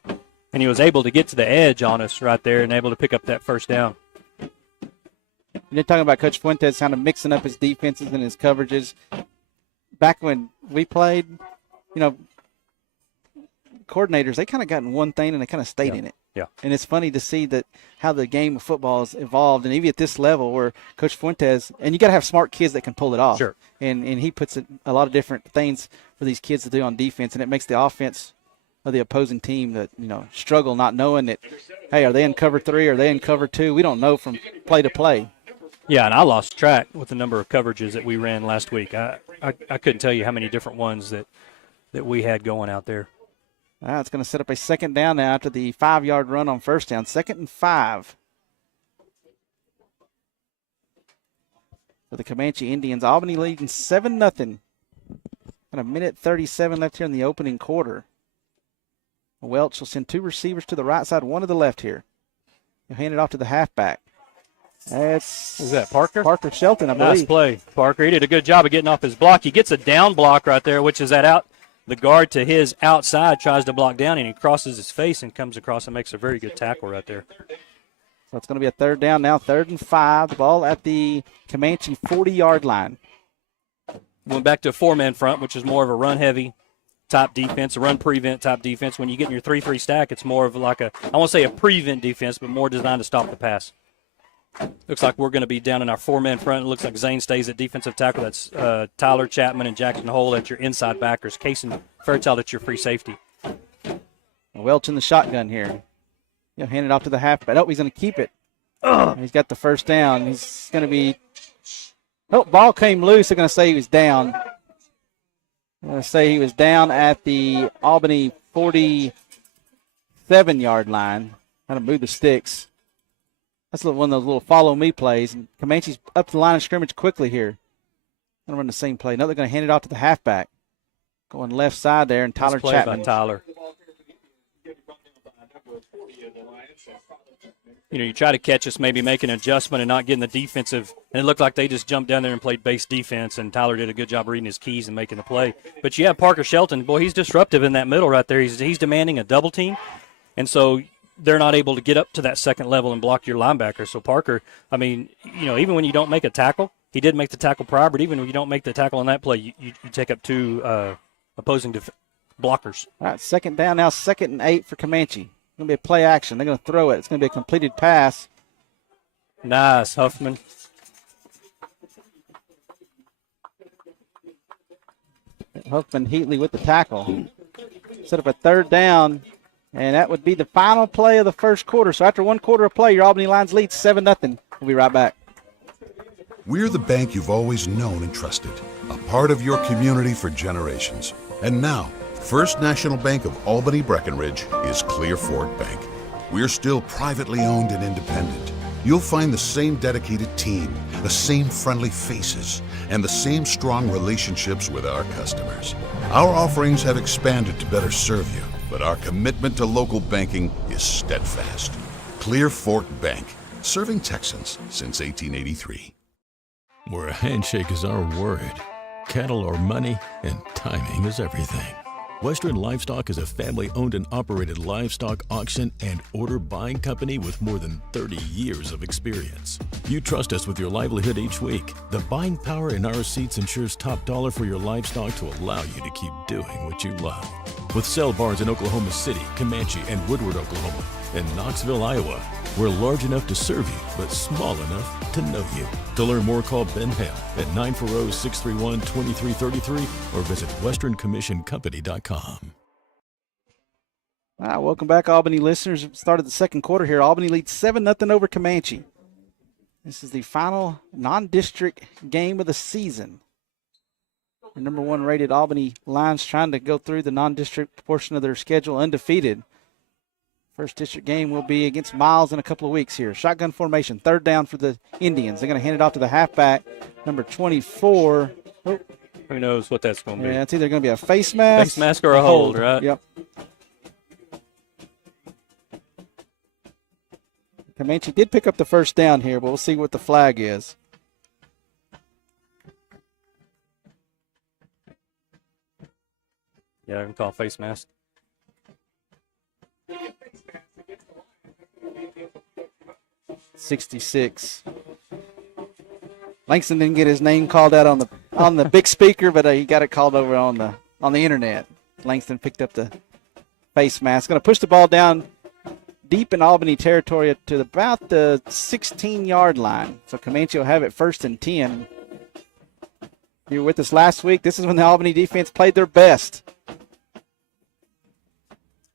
and he was able to get to the edge on us right there and able to pick up that first down. You're talking about Coach Fuentes kind of mixing up his defenses and his coverages. Back when we played, coordinators, they kind of got in one thing and they kind of stayed in it. Yeah. And it's funny to see that how the game of football has evolved, and even at this level where Coach Fuentes, and you got to have smart kids that can pull it off. Sure. And he puts a lot of different things for these kids to do on defense, and it makes the offense of the opposing team that, struggle not knowing that, hey, are they in cover 3? Are they in cover 2? We don't know from play to play. Yeah, and I lost track with the number of coverages that we ran last week. I couldn't tell you how many different ones that we had going out there. It's going to set up a second down now after the 5-yard run on first down. 2nd and 5 for the Comanche Indians. Albany leading 7-0. And a minute 37 left here in the opening quarter. Welch will send 2 receivers to the right side, 1 to the left here. He'll hand it off to the halfback. Who's that, Parker? Parker Shelton, I believe. Nice play, Parker. He did a good job of getting off his block. He gets a down block right there, which is the guard to his outside tries to block down, and he crosses his face and comes across and makes a very good tackle right there. So it's going to be a 3rd down now, 3rd and 5. The ball at the Comanche 40-yard line. Went back to a 4-man front, which is more of a run-heavy type defense, a run-prevent type defense. When you get in your 3-3 stack, it's more of like I won't say a prevent defense, but more designed to stop the pass. Looks like we're going to be down in our 4-man front. It looks like Zane stays at defensive tackle. That's Tyler Chapman and Jackson Hole at your inside backers. Kaysen Fairchild at your free safety. Welch in the shotgun here. He'll hand it off to the halfback. Oh, he's going to keep it. He's got the first down. He's going to be – ball came loose. They're going to say he was down. I'm going to say he was down at the Albany 47-yard line. Kind of move the sticks. That's one of those little follow-me plays. And Comanche's up to the line of scrimmage quickly here. Going to run the same play. Now they're going to hand it off to the halfback. Going left side there, and Tyler Chapman. By Tyler. You try to catch us maybe make an adjustment and not getting the defensive. And it looked like they just jumped down there and played base defense, and Tyler did a good job reading his keys and making the play. But you have Parker Shelton. Boy, he's disruptive in that middle right there. He's demanding a double team. And so they're not able to get up to that second level and block your linebacker. So Parker, even when you don't make a tackle, he did make the tackle prior, but even when you don't make the tackle on that play, you take up 2 opposing blockers. All right, 2nd down now, 2nd and 8 for Comanche. It's going to be a play action. They're going to throw it. It's going to be a completed pass. Nice, Huffman. Huffman Heatley with the tackle. Set up a 3rd down. And that would be the final play of the first quarter. So after 1 quarter of play, your Albany Lions lead 7-0. We'll be right back. We're the bank you've always known and trusted, a part of your community for generations. And now, First National Bank of Albany Breckenridge is Clear Fork Bank. We're still privately owned and independent. You'll find the same dedicated team, the same friendly faces, and the same strong relationships with our customers. Our offerings have expanded to better serve you, but our commitment to local banking is steadfast. Clear Fork Bank, serving Texans since 1883. Where a handshake is our word, cattle are money, and timing is everything. Western Livestock is a family-owned and operated livestock auction and order buying company with more than 30 years of experience. You trust us with your livelihood each week. The buying power in our receipts ensures top dollar for your livestock to allow you to keep doing what you love. With sale barns in Oklahoma City, Comanche, and Woodward, Oklahoma, and Knoxville, Iowa, we're large enough to serve you, but small enough to know you. To learn more, call Ben Hale at 940-631-2333 or visit westerncommissioncompany.com. All right, welcome back, Albany listeners. Started the second quarter here. Albany leads 7-0 over Comanche. This is the final non-district game of the season. The number one rated Albany Lions trying to go through the non-district portion of their schedule undefeated. First district game will be against Miles in a couple of weeks here. Shotgun formation, third down for the Indians. They're going to hand it off to the halfback, number 24. Oh. Who knows what that's going to be? Yeah, it's either going to be a face mask. Face mask or a hold, right? Yep. Comanche did pick up the first down here, but we'll see what the flag is. Yeah, I can call face mask. .66. Langston didn't get his name called out on the big speaker, but he got it called over on the internet. Langston picked up the face mask. Going to push the ball down deep in Albany territory to about the 16-yard line. So Comanche will have it 1st and 10. You were with us last week. This is when the Albany defense played their best.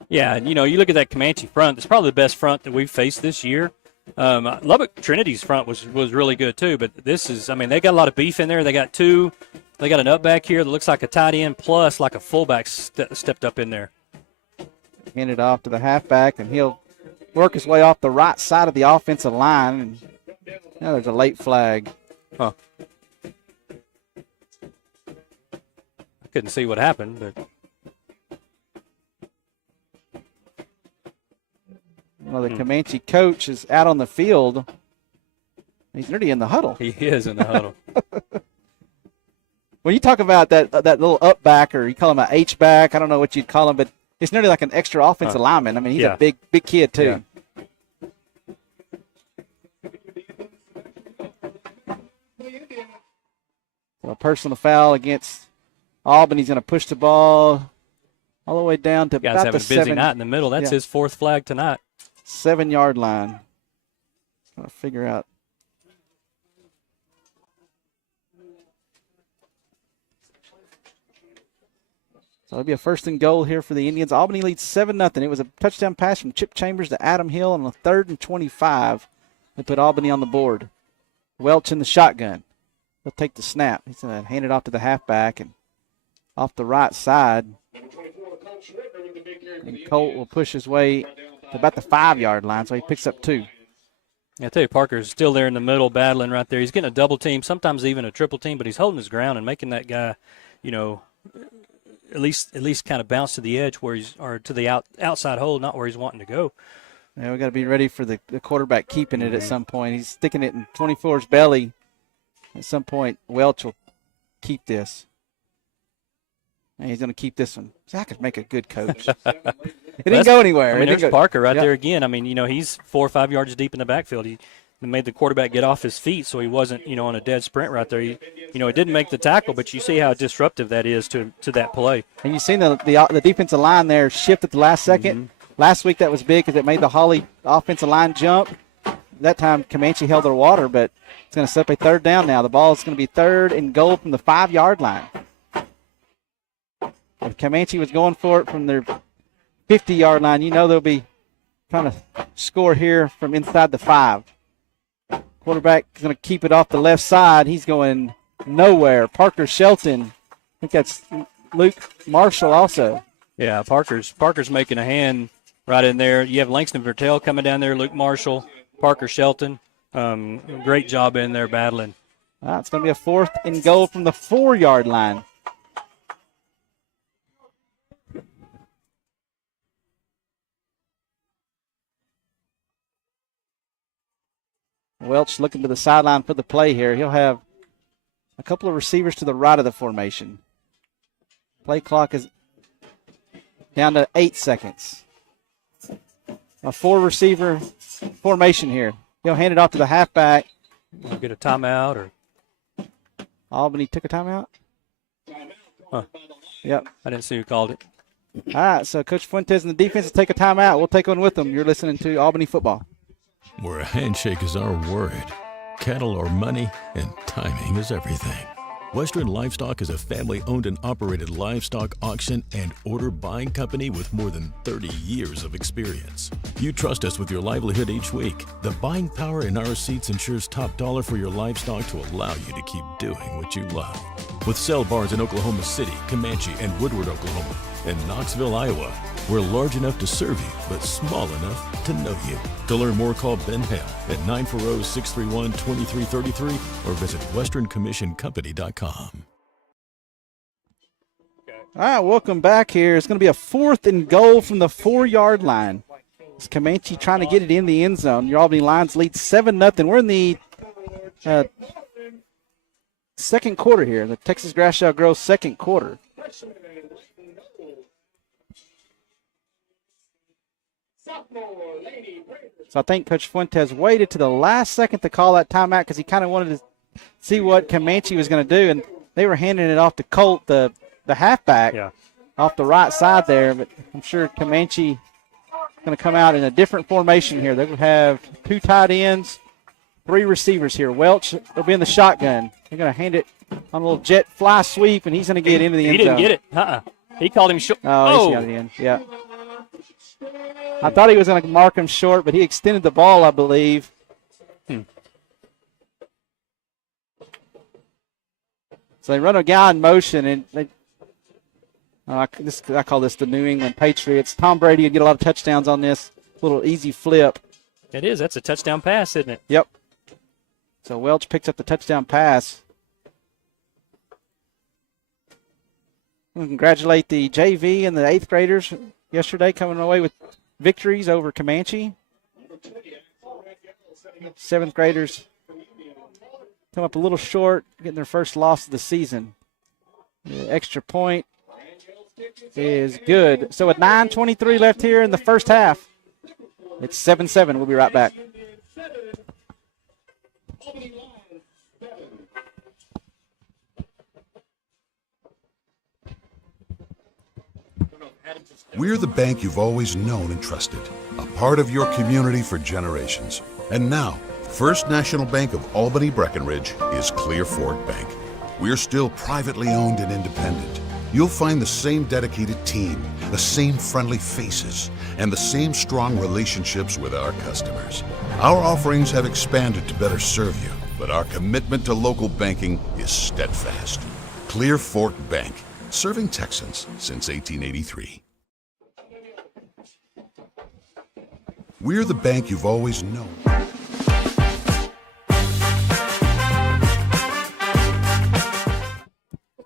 Yeah, and you look at that Comanche front. It's probably the best front that we've faced this year. Lubbock Trinity's front was really good too, but this is, they got a lot of beef in there. They got an up back here that looks like a tight end plus like a fullback stepped up in there. Hand it off to the halfback, and he'll work his way off the right side of the offensive line. And now there's a late flag. Huh. I couldn't see what happened, but. Well, the Comanche coach is out on the field. He's already in the huddle. He is in the huddle. When you talk about that little up back, or you call him an H back, I don't know what you'd call him, but it's nearly like an extra offensive lineman. He's a big kid too. Yeah. So a personal foul against Albany. He's going to push the ball all the way down to about the 7. Guys having a busy night in the middle. That's his 4th flag tonight. 7-yard line. Trying to figure out. So it'll be a 1st and goal here for the Indians. Albany leads 7-0. It was a touchdown pass from Chip Chambers to Adam Hill on a 3rd and 25. They put Albany on the board. Welch in the shotgun. He'll take the snap. He's going to hand it off to the halfback and off the right side. And Colt will push his way to about the 5-yard line, so he picks up 2. I tell you, Parker's still there in the middle battling right there. He's getting a double team, sometimes even a triple team, but he's holding his ground and making that guy, at least kind of bounce to the edge or to the outside hole, not where he's wanting to go. Yeah, we got to be ready for the quarterback keeping it at some point. He's sticking it in 24's belly. At some point, Welch will keep this. And he's going to keep this one. Zach could make a good coach. It didn't go anywhere. There's Parker right there again. He's 4 or 5 yards deep in the backfield. He made the quarterback get off his feet so he wasn't, on a dead sprint right there. He didn't make the tackle, but you see how disruptive that is to that play. And you've seen the defensive line there shift at the last second. Mm-hmm. Last week that was big because it made the Holly offensive line jump. That time Comanche held their water, but it's going to set up a 3rd down now. The ball is going to be 3rd and goal from the 5-yard line. If Comanche was going for it from their 50-yard line, they'll be trying to score here from inside the 5. Quarterback is going to keep it off the left side. He's going nowhere. Parker Shelton. I think that's Luke Marshall also. Yeah, Parker's making a hand right in there. You have Langston Vertel coming down there, Luke Marshall, Parker Shelton. Great job in there battling. It's going to be a 4th and goal from the 4-yard line. Welch looking to the sideline for the play here. He'll have a couple of receivers to the right of the formation. Play clock is down to 8 seconds. A 4-receiver formation here. He'll hand it off to the halfback. We'll get a timeout or. Albany took a timeout? Huh. Yep. I didn't see who called it. All right, so Coach Fuentes and the defense will take a timeout. We'll take one with them. You're listening to Albany football. Where a handshake is our word, cattle are money, and timing is everything. Western Livestock is a family-owned and operated livestock auction and order buying company with more than 30 years of experience. You trust us with your livelihood each week. The buying power in our seats ensures top dollar for your livestock to allow you to keep doing what you love. With sale barns in Oklahoma City, Comanche, and Woodward, Oklahoma, and Knoxville, Iowa, we're large enough to serve you, but small enough to know you. To learn more, call Ben Hale at 940-631-2333 or visit westerncommissioncompany.com. All right, welcome back here. It's going to be a 4th and goal from the 4-yard line. It's Comanche trying to get it in the end zone. Your Albany Lions lead 7-0. We're in the second quarter here, the Texas Grass Shall Grow second quarter. So I think Coach Fuentes waited to the last second to call that timeout because he kind of wanted to see what Comanche was going to do, and they were handing it off to Colt, the halfback, off the right side there. But I'm sure Comanche is going to come out in a different formation here. They will have 2 tight ends, 3 receivers here. Welch will be in the shotgun. They're going to hand it on a little jet fly sweep, and he's going to get into the end zone. He didn't get it. He called him short. Oh, he's got it in. Yeah. I thought he was going to mark him short, but he extended the ball, I believe. So they run a guy in motion, and I call this the New England Patriots. Tom Brady would get a lot of touchdowns on this little easy flip. It is. That's a touchdown pass, isn't it? Yep. So Welch picks up the touchdown pass. We congratulate the JV and the 8th graders yesterday coming away with victories over Comanche. 7th graders come up a little short, getting their first loss of the season. The extra point is good. So with 9:23 left here in the first half, it's 7-7. We'll be right back. We're the bank you've always known and trusted, a part of your community for generations. And now, First National Bank of Albany Breckenridge is Clear Fork Bank. We're still privately owned and independent. You'll find the same dedicated team, the same friendly faces, and the same strong relationships with our customers. Our offerings have expanded to better serve you, but our commitment to local banking is steadfast. Clear Fork Bank, serving Texans since 1883. We're the bank you've always known.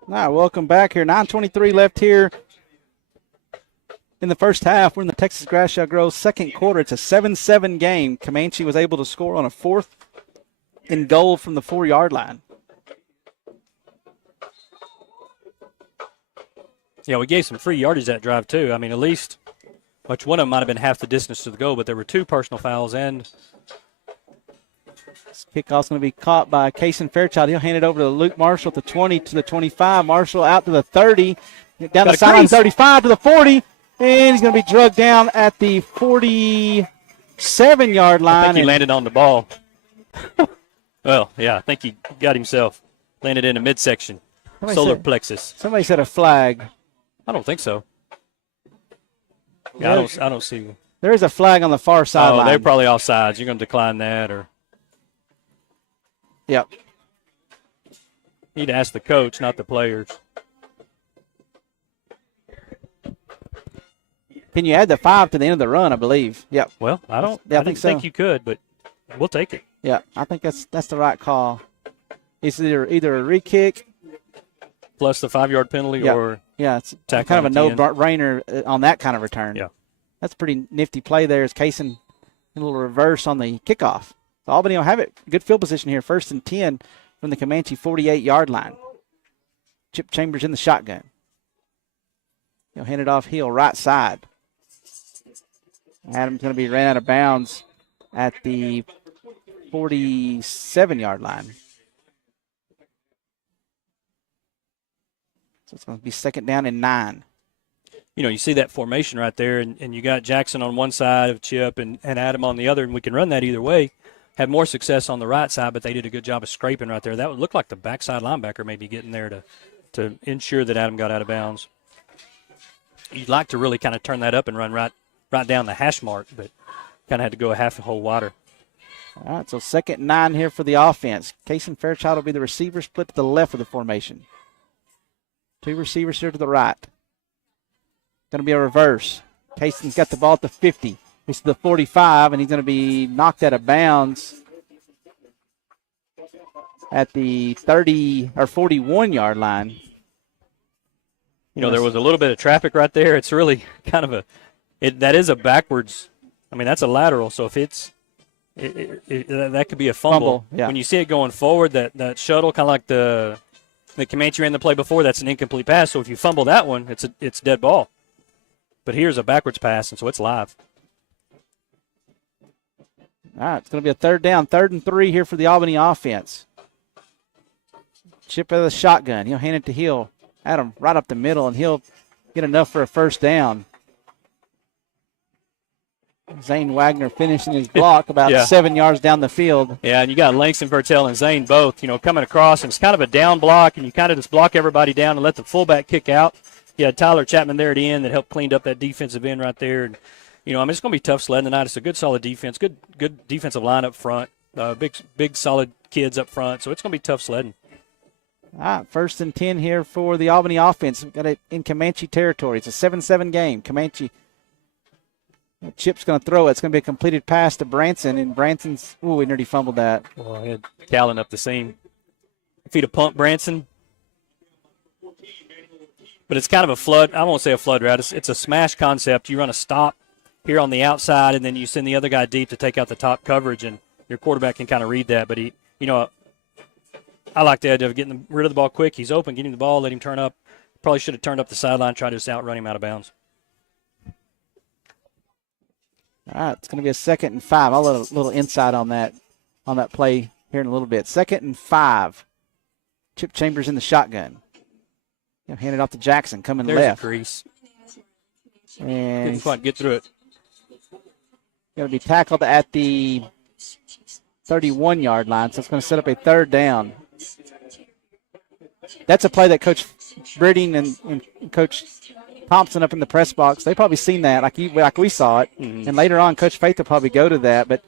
All right, welcome back here. 9:23 left here in the first half. We're in the Texas Grass Shall Grow second quarter. It's a 7-7 game. Comanche was able to score on a 4th and goal from the 4-yard line. Yeah, we gave some free yardage that drive, too. I mean, at least, which one of them might have been half the distance to the goal, but there were 2 personal fouls, and this kickoff's going to be caught by Kason Fairchild. He'll hand it over to Luke Marshall at the 20 to the 25. Marshall out to the 30, down the sideline, 35 to the 40, and he's going to be drugged down at the 47-yard line. I think he landed on the ball. Well, yeah, I think he got himself. Landed in a midsection, solar plexus. Somebody said a flag. I don't think so. Yeah, I don't see. There is a flag on the far sideline. Oh, they're probably offsides. You're going to decline that, or yep. He'd ask the coach, not the players. Can you add the 5 to the end of the run, I believe? Yep. Well, I didn't think you could, but we'll take it. Yeah, I think that's the right call. It's either a re-kick. Plus the 5-yard penalty or it's kind of a no-brainer on that kind of return. Yeah. That's a pretty nifty play there as Kason a little reverse on the kickoff. So Albany will have it. Good field position here. 1st and 10 from the Comanche 48-yard line. Chip Chambers in the shotgun. He'll hand it off Hill, right side. Adams going to be ran out of bounds at the 47-yard line. So it's going to be 2nd down and 9. You know, you see that formation right there, and you got Jackson on one side of Chip and Adam on the other, and we can run that either way. Had more success on the right side, but they did a good job of scraping right there. That would look like the backside linebacker maybe getting there to ensure that Adam got out of bounds. You'd like to really kind of turn that up and run right down the hash mark, but kind of had to go a half a hole wider. All right, so 2nd and 9 here for the offense. Kason Fairchild will be the receiver, split to the left of the formation. 2 receivers here to the right. Going to be a reverse. Kayson's got the ball at the 50. He's to the 45, and he's going to be knocked out of bounds at the 30 or 41-yard line. You know, there was a little bit of traffic right there. It's really kind of that is a backwards. I mean, that's a lateral. So if that could be a fumble. Yeah. When you see it going forward, that shuttle, kind of like the Comanche ran the play before, that's an incomplete pass. So if you fumble that one, it's dead ball. But here's a backwards pass, and so it's live. All right, it's going to be a 3rd down, 3rd and 3 here for the Albany offense. Chip out of the shotgun. He'll hand it to Hill. Adam right up the middle, and he'll get enough for a 1st down. Zane Wagner finishing his block about 7 yards down the field. Yeah, and you got Langston Vertel and Zane both, coming across, and it's kind of a down block, and you kind of just block everybody down and let the fullback kick out. You had Tyler Chapman there at the end that helped clean up that defensive end right there. And, it's going to be tough sledding tonight. It's a good, solid defense, good defensive line up front, big, solid kids up front. So it's going to be tough sledding. All right, 1st and 10 here for the Albany offense. We've got it in Comanche territory. It's a 7-7 game. Comanche. Chip's going to throw it. It's going to be a completed pass to Branson, and Branson's – we nearly fumbled that. Well, he had Callan up the seam. If he'd have pumped Branson. But it's kind of a flood. I won't say a flood route. It's a smash concept. You run a stop here on the outside, and then you send the other guy deep to take out the top coverage, and your quarterback can kind of read that. But I like the idea of getting rid of the ball quick. He's open, getting the ball, let him turn up. Probably should have turned up the sideline, tried to just outrun him out of bounds. All right, it's going to be a 2nd and 5. I'll let a little insight on that play here in a little bit. 2nd and 5. Chip Chambers in the shotgun. He'll hand it off to Jackson, coming There's left. A crease. And get through it. Going to be tackled at the 31-yard line, so it's going to set up a 3rd down. That's a play that Coach Britting and Coach Thompson up in the press box, they probably seen that like we saw it. Mm-hmm. And later on, Coach Faith will probably go to that. But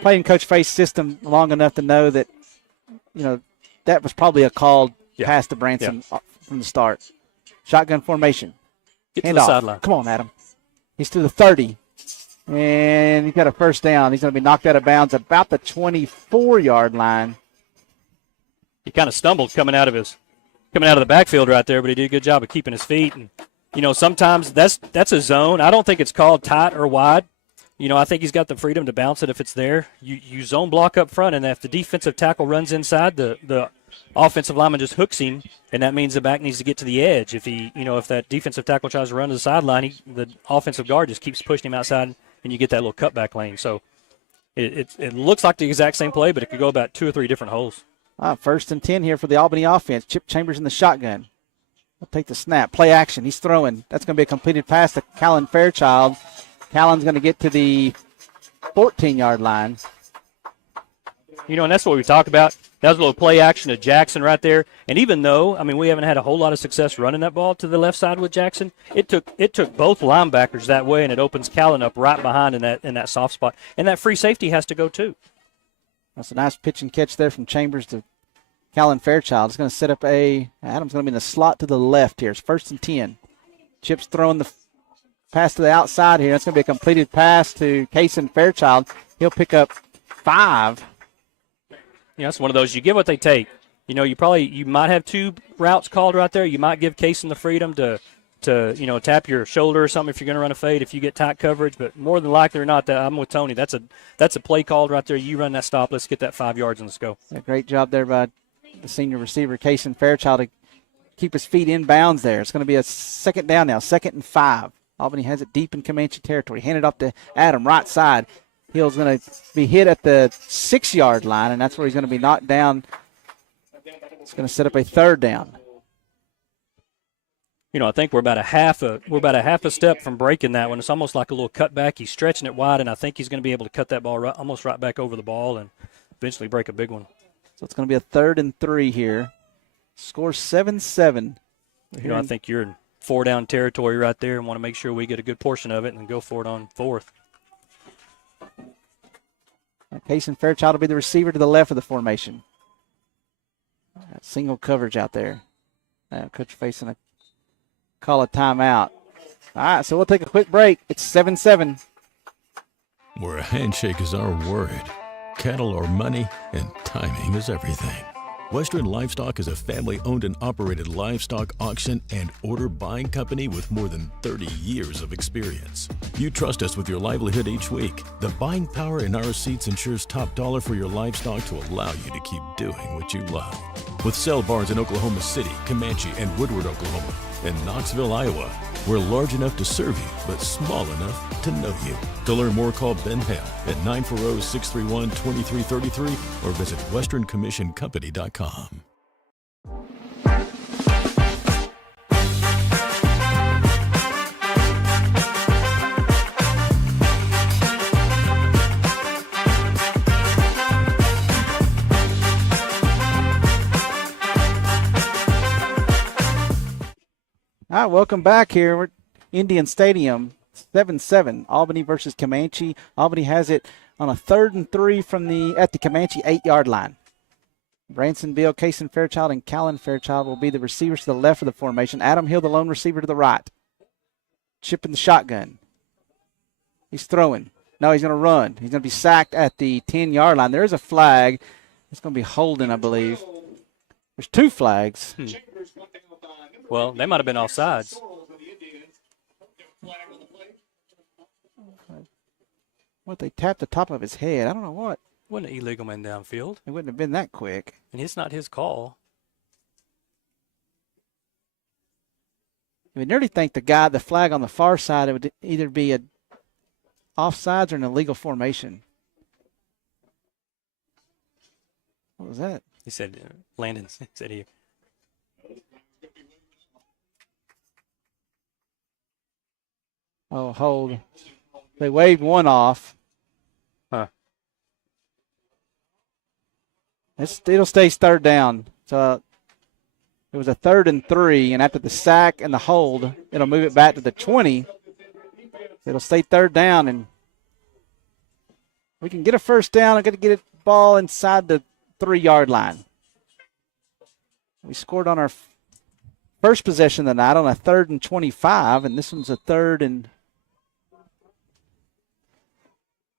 playing Coach Faith's system long enough to know that, that was probably a called pass to Branson from the start. Shotgun formation. Get to the sideline. Come on, Adam. He's to the 30. And he's got a 1st down. He's going to be knocked out of bounds about the 24-yard line. He kind of stumbled coming out of the backfield right there, but he did a good job of keeping his feet. And, sometimes that's a zone. I don't think it's called tight or wide. I think he's got the freedom to bounce it if it's there. You zone block up front, and if the defensive tackle runs inside, the offensive lineman just hooks him, and that means the back needs to get to the edge. If if that defensive tackle tries to run to the sideline, the offensive guard just keeps pushing him outside, and you get that little cutback lane. So it looks like the exact same play, but it could go about 2 or 3 different holes. 1st and 10 here for the Albany offense. Chip Chambers in the shotgun. He'll take the snap. Play action. He's throwing. That's going to be a completed pass to Callan Fairchild. Callan's going to get to the 14-yard line. And that's what we talked about. That was a little play action to Jackson right there. And even though, we haven't had a whole lot of success running that ball to the left side with Jackson, it took both linebackers that way, and it opens Callan up right behind in that soft spot. And that free safety has to go too. That's a nice pitch and catch there from Chambers to Callan Fairchild. It's going to set up Adam's going to be in the slot to the left here. It's 1st and 10. Chip's throwing the pass to the outside here. That's going to be a completed pass to Kason Fairchild. He'll pick up 5. It's one of those, you get what they take. You might have 2 routes called right there. You might give Kason the freedom to tap your shoulder or something if you're going to run a fade if you get tight coverage. But more than likely or not, I'm with Tony. That's a play called right there. You run that stop. Let's get that 5 yards and let's go. A great job there by the senior receiver, Kason Fairchild, to keep his feet in bounds there. It's going to be a second down now, 2nd and 5. Albany has it deep in Comanche territory. Handed off to Adam, right side. Hill's going to be hit at the 6-yard line, and that's where he's going to be knocked down. It's going to set up a 3rd down. I think we're about a half a step from breaking that one. It's almost like a little cutback. He's stretching it wide, and I think he's going to be able to cut that ball almost right back over the ball and eventually break a big one. So it's going to be a 3rd and 3 here. Score 7-7. I think you're in 4-down territory right there and want to make sure we get a good portion of it and go for it on 4th. Payson Fairchild will be the receiver to the left of the formation. Single coverage out there. Coach facing a call a timeout. All right, so we'll take a quick break. It's 7-7. Where a handshake is our word, cattle are money, and timing is everything. Western Livestock is a family-owned and operated livestock auction and order buying company with more than 30 years of experience. You trust us with your livelihood each week. The buying power in our seats ensures top dollar for your livestock to allow you to keep doing what you love. With sale barns in Oklahoma City, Comanche, and Woodward, Oklahoma, and Knoxville, Iowa, we're large enough to serve you, but small enough to know you. To learn more, call Ben Hale at 940-631-2333 or visit westerncommissioncompany.com. All right, welcome back here. We're Indian Stadium, 7-7. Albany versus Comanche. Albany has it on a 3rd and 3 at the Comanche 8-yard line. Branson Beal, Kaysen Fairchild, and Callan Fairchild will be the receivers to the left of the formation. Adam Hill, the lone receiver, to the right. Chip in the shotgun. He's throwing. No, he's going to run. He's going to be sacked at the 10-yard line. There is a flag. It's going to be holding, I believe. There's 2 flags. Well, they might have been offsides. What, they tapped the top of his head. I don't know what. Wasn't an illegal man downfield. It wouldn't have been that quick. And it's not his call. You would nearly think the flag on the far side, it would either be a offsides or an illegal formation. What was that? He said, Landon said he. Oh, hold. They waved one off. Huh. It'll stay 3rd down. So it was a 3rd and 3, and after the sack and the hold, it'll move it back to the 20. It'll stay 3rd down, and we can get a 1st down. I'm going to get a ball inside the 3-yard line. We scored on our first possession of the night on a 3rd and 25, and this one's a 3rd and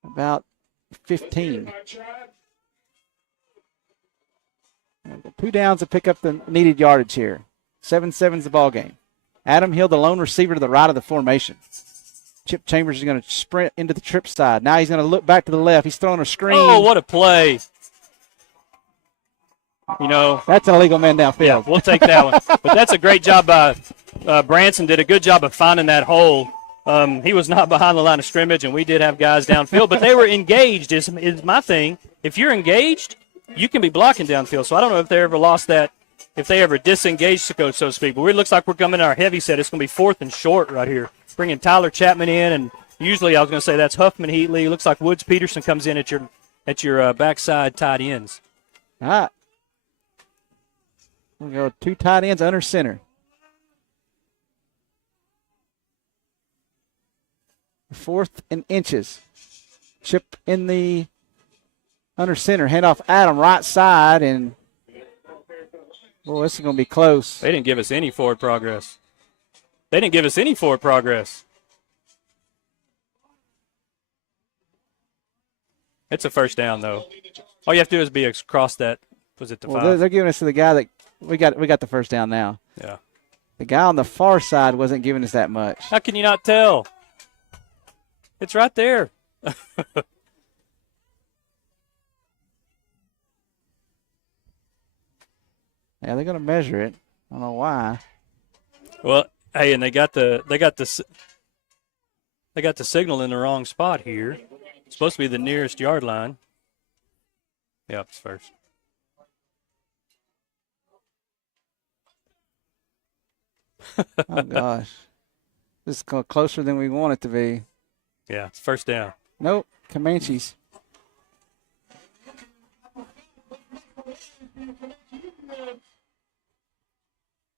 about 15. 2 downs to pick up the needed yardage here. 7-7's the ball game. Adam Hill, the lone receiver to the right of the formation. Chip Chambers is going to sprint into the trip side. Now he's going to look back to the left. He's throwing a screen. Oh, what a play. That's an illegal man downfield. Yeah, we'll take that one. But that's a great job by Branson. Did a good job of finding that hole. He was not behind the line of scrimmage, and we did have guys downfield, but they were engaged is my thing. If you're engaged, you can be blocking downfield. So I don't know if they ever lost that, if they ever disengaged the coach, so to speak. But it looks like we're coming in our heavy set. It's going to be 4th and short right here. Bringing Tyler Chapman in, and usually I was going to say that's Huffman Heatley. It looks like Woods Peterson comes in at your backside tight ends. All right. We'll go 2 tight ends under center. Fourth and inches. Chip in the under center. Hand off Adam right side, and boy, this is going to be close. They didn't give us any forward progress. It's a 1st down, though. All you have to do is be across that. Was it the 5? They're giving us to the guy that we got the 1st down now. Yeah. The guy on the far side wasn't giving us that much. How can you not tell? It's right there. Yeah, they're going to measure it. I don't know why. Well, hey, and they got the signal in the wrong spot here. It's supposed to be the nearest yard line. Yep, it's first. Oh, gosh. This is closer than we want it to be. Yeah, it's first down. Nope, Comanches.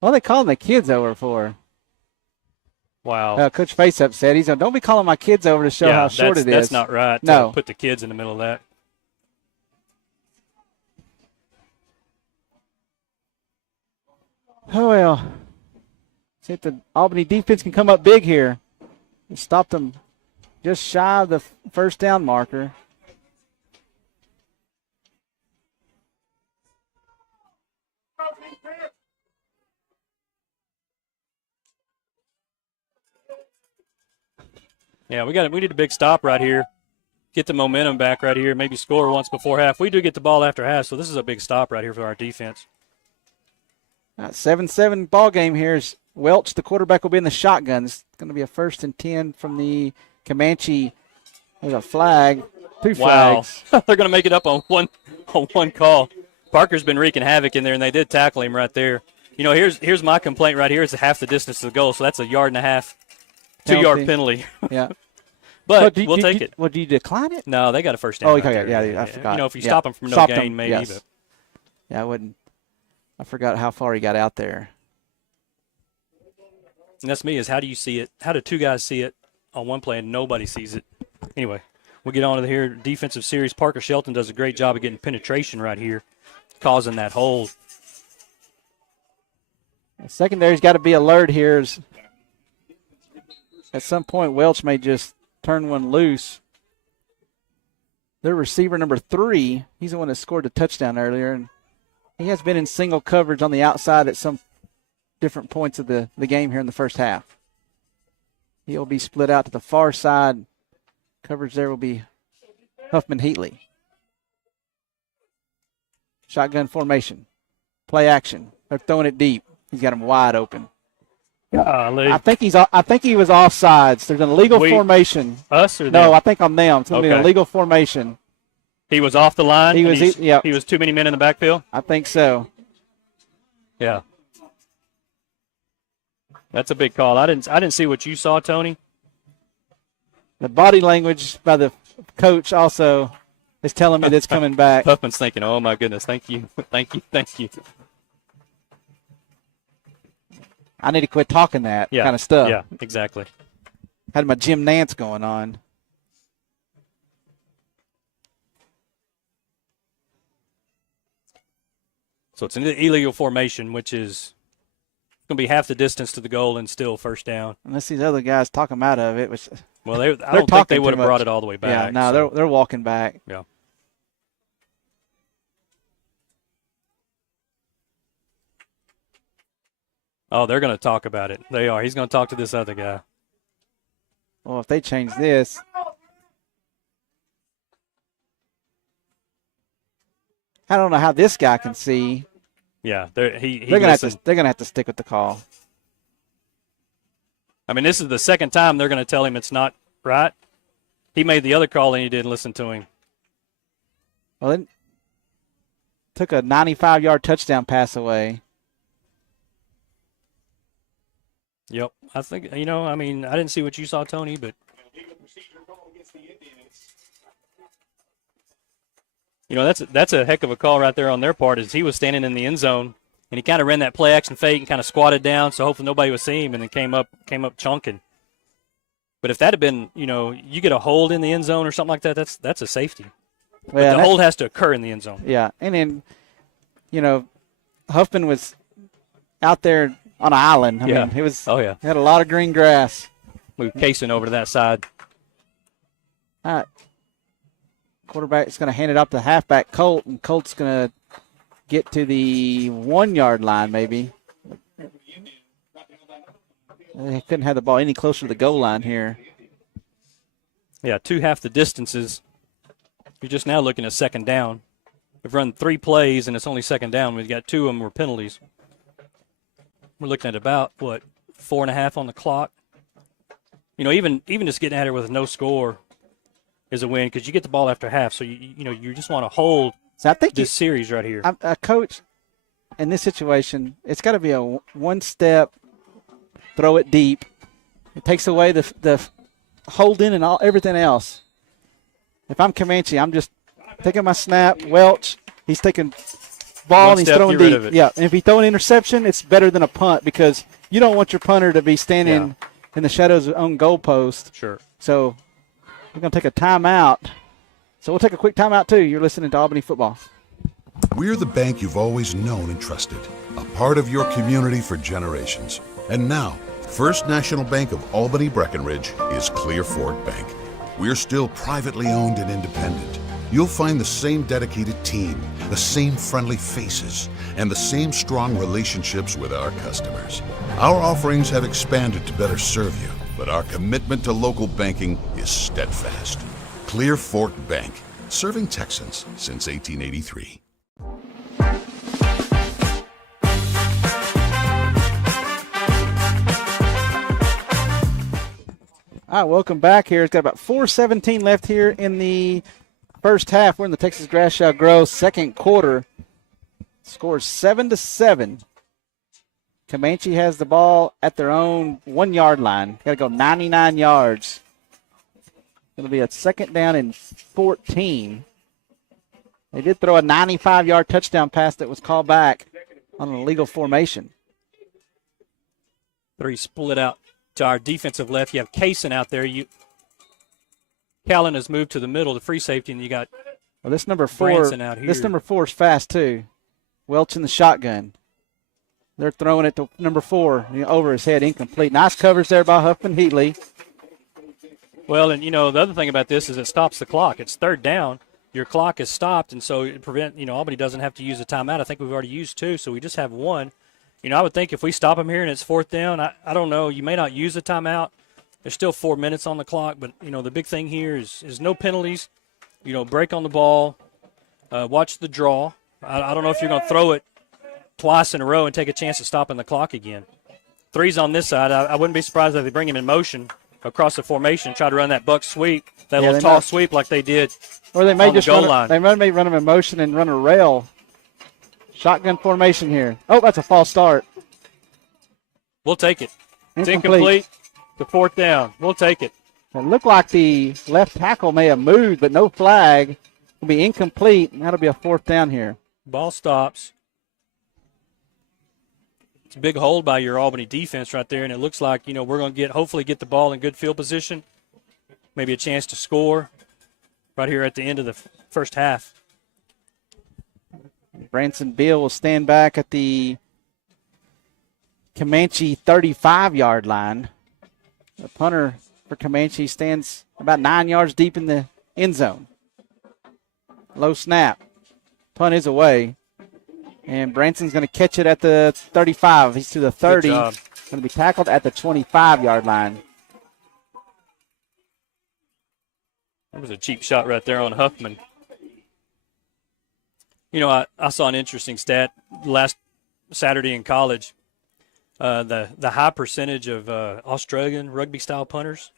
What are they calling the kids over for? Wow. Coach Face upset. He's going, don't be calling my kids over to show how short it is. That's not right. No. Put the kids in the middle of that. Oh, well. See if the Albany defense can come up big here. It stopped them just shy of the first down marker. Yeah, we need a big stop right here. Get the momentum back right here. Maybe score once before half. We do get the ball after half, so this is a big stop right here for our defense. 7-7 ball game here. Is Welch, the quarterback, will be in the shotgun. It's going to be a 1st and 10 from the Comanche. There's a flag. 2 flags. Wow. They're going to make it up on one call. Parker's been wreaking havoc in there, and they did tackle him right there. You know, here's my complaint right here. It's half the distance to the goal, so that's a 1.5 yard, 2-yard penalty. Yeah. But we'll take it. Well, do you decline it? No, they got a first down. Oh, right okay, there. yeah, I forgot. You know, if you stop them from no gain, maybe. Yes. But. Yeah, I wouldn't. I forgot how far he got out there. And that's me, is how do you see it? How do two guys see it on one play and nobody sees it? Anyway, we'll get on to here. Defensive series. Parker Shelton does a great job of getting penetration right here, causing that hold. The secondary's got to be alert here. At some point, Welch may just turn one loose. Their receiver number 3, he's the one that scored the touchdown earlier, and he has been in single coverage on the outside at some different points of the game here in the first half. He'll be split out to the far side. Coverage there will be Huffman-Heatley. Shotgun formation. Play action. They're throwing it deep. He's got him wide open. Golly. I think he was offsides. There's an illegal formation. Us or them? No, I think on them. It's going to be an Okay. illegal formation. He was off the line. He was too many men in the backfield. I think so. Yeah. That's a big call. I didn't see what you saw, Tony. The body language by the coach also is telling me that's coming back. Huffman's thinking, "Oh my goodness, thank you, thank you, thank you." I need to quit talking that kind of stuff. Yeah, exactly. Had my Jim Nance going on. So it's an illegal formation, which is going to be half the distance to the goal and still first down. Unless these other guys talk them out of it. Which, well, I don't think they would have brought it all the way back. Yeah, no, so. they're walking back. Yeah. Oh, they're going to talk about it. They are. He's going to talk to this other guy. Well, if they change this. I don't know how this guy can see. Yeah, they're gonna have to stick with the call. I mean, this is the second time they're going to tell him it's not right. He made the other call and he didn't listen to him. Well, it took a 95-yard touchdown pass away. Yep. I think, I didn't see what you saw, Tony, but. That's a heck of a call right there on their part, as he was standing in the end zone, and he kind of ran that play action fake and kind of squatted down, so hopefully nobody would see him, and then came up chunking. But if that had been, you get a hold in the end zone or something like that, that's a safety. Well, but the hold has to occur in the end zone. Yeah, and then, Huffman was out there on an island. I mean, it was. Oh yeah. He had a lot of green grass. Move Kaysen over to that side. All right. Quarterback's going to hand it up to halfback Colt, and Colt's going to get to the 1-yard line maybe. They couldn't have the ball any closer to the goal line here. Yeah, half the distances. You're just now looking at second down. We've run 3 plays, and it's only second down. We've got 2 of them were penalties. we're looking at about, 4.5 on the clock. Even just getting at it with no score is a win because you get the ball after half. So, you just want to hold So I think this series right here. A coach in this situation, it's got to be a one-step, throw it deep. It takes away the holding and everything else. If I'm Comanche, I'm just taking my snap. Welch, he's taking ball and he's throwing deep. Yeah, and if he throw an interception, it's better than a punt because you don't want your punter to be standing in the shadows of own goalpost. Sure. So we're going to take a timeout. So we'll take a quick timeout, too. You're listening to Albany Football. We're the bank you've always known and trusted, a part of your community for generations. And now, First National Bank of Albany Breckenridge is Clear Fork Bank. We're still privately owned and independent. You'll find the same dedicated team, the same friendly faces, and the same strong relationships with our customers. Our offerings have expanded to better serve you, but our commitment to local banking is steadfast. Clear Fork Bank, serving Texans since 1883. All right, welcome back here. It's got about 4:17 left here in the first half. We're in the Texas Grass Shall Grow second quarter. Score 7-7. Comanche has the ball at their own 1-yard line. Got to go 99 yards. Going to be a second down and 14. They did throw a 95-yard touchdown pass that was called back on an illegal formation. 3 split out to our defensive left. You have Kaysen out there. Callan has moved to the middle, the free safety, and you got this number 4. Branson out here. This number 4 is fast too. Welch in the shotgun. They're throwing it to number 4 over his head, incomplete. Nice covers there by Huffman Heatley. Well, and the other thing about this is it stops the clock. It's third down. Your clock is stopped, and so it Albany doesn't have to use a timeout. I think we've already used 2, so we just have 1. I would think if we stop them here and it's fourth down, I don't know. You may not use a timeout. There's still 4 minutes on the clock, but, the big thing here is no penalties. Break on the ball. Watch the draw. I don't know if you're going to throw it twice in a row and take a chance of stopping the clock again. 3's on this side. I wouldn't be surprised if they bring him in motion across the formation, try to run that buck sweep, that little tall sweep like they did or they may on just the goal line. They may run him in motion and run a rail. Shotgun formation here. Oh, that's a false start. We'll take it. It's incomplete. The fourth down. We'll take it. It looked like the left tackle may have moved, but no flag. Will be incomplete, and that'll be a fourth down here. Ball stops. It's a big hold by your Albany defense right there, and it looks like, we're going to hopefully get the ball in good field position. Maybe a chance to score right here at the end of the first half. Branson Beal will stand back at the Comanche 35-yard line. The punter for Comanche stands about 9 yards deep in the end zone. Low snap. Punt is away. And Branson's going to catch it at the 35. He's to the 30. Going to be tackled at the 25-yard line. That was a cheap shot right there on Huffman. I saw an interesting stat last Saturday in college. The high percentage of Australian rugby-style punters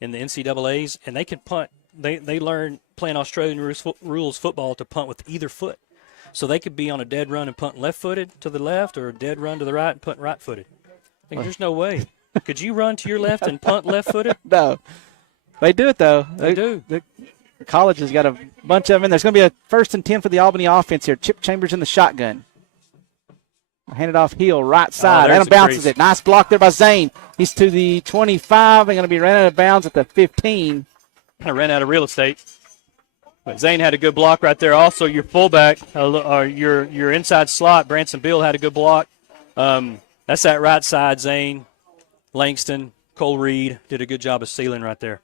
in the NCAAs, and they can punt. They learn playing Australian rules football to punt with either foot. So they could be on a dead run and punt left-footed to the left or a dead run to the right and punt right-footed. There's no way. Could you run to your left and punt left-footed? No. They do it, though. They do. The college has got a bunch of them in. There's going to be a 1st and 10 for the Albany offense here. Chip Chambers in the shotgun. Hand it off heel, right side. Adam bounces it. Nice block there by Zane. He's to the 25. They're going to be ran out of bounds at the 15. Kind of ran out of real estate. But Zane had a good block right there. Also, your fullback, or your inside slot, Branson Beal had a good block. That's that right side, Zane, Langston, Cole Reed did a good job of sealing right there.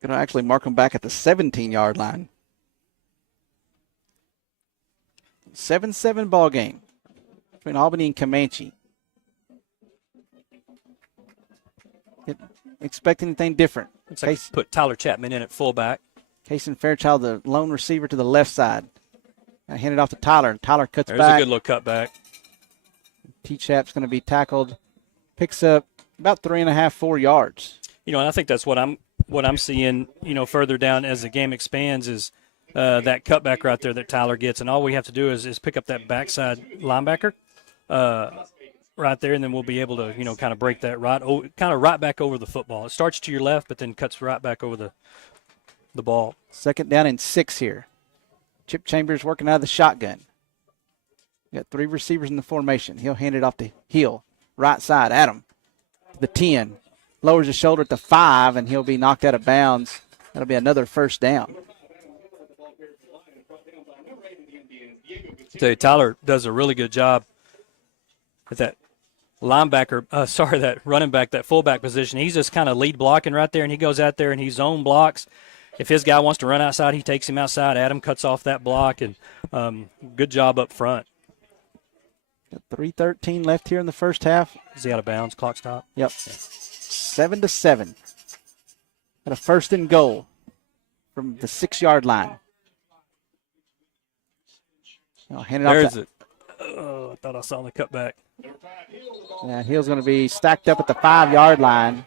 Going to actually mark them back at the 17-yard line. 7-7 ball game between Albany and Comanche. Expect anything different? Looks like put Tyler Chapman in at fullback. Kaysen Fairchild, the lone receiver, to the left side. I hand it off to Tyler. Tyler cuts There's back. There's a good little cutback. T-Chap's going to be tackled. Picks up about 3.5, 4 yards. And I think that's what I'm seeing, further down as the game expands is that cutback right there that Tyler gets. And all we have to do is pick up that backside linebacker right there, and then we'll be able to, kind of break that right back over the football. It starts to your left, but then cuts right back over the ball. 2nd down and 6 here. Chip Chambers working out of the shotgun. Got 3 receivers in the formation. He'll hand it off to Hill. Right side, Adam. The 10. Lowers his shoulder at the 5, and he'll be knocked out of bounds. That'll be another 1st down. I tell you, Tyler does a really good job at that that running back, that fullback position. He's just kind of lead blocking right there, and he goes out there and he zone blocks. If his guy wants to run outside, he takes him outside. Adam cuts off that block, and good job up front. Got 3:13 left here in the first half. Is he out of bounds? Clock stop? Yep. 7-7. Got a 1st and goal from the 6-yard line. I'll hand it There's off. It. Oh, I thought I saw the cutback. Yeah, Hill's going to be stacked up at the 5-yard line.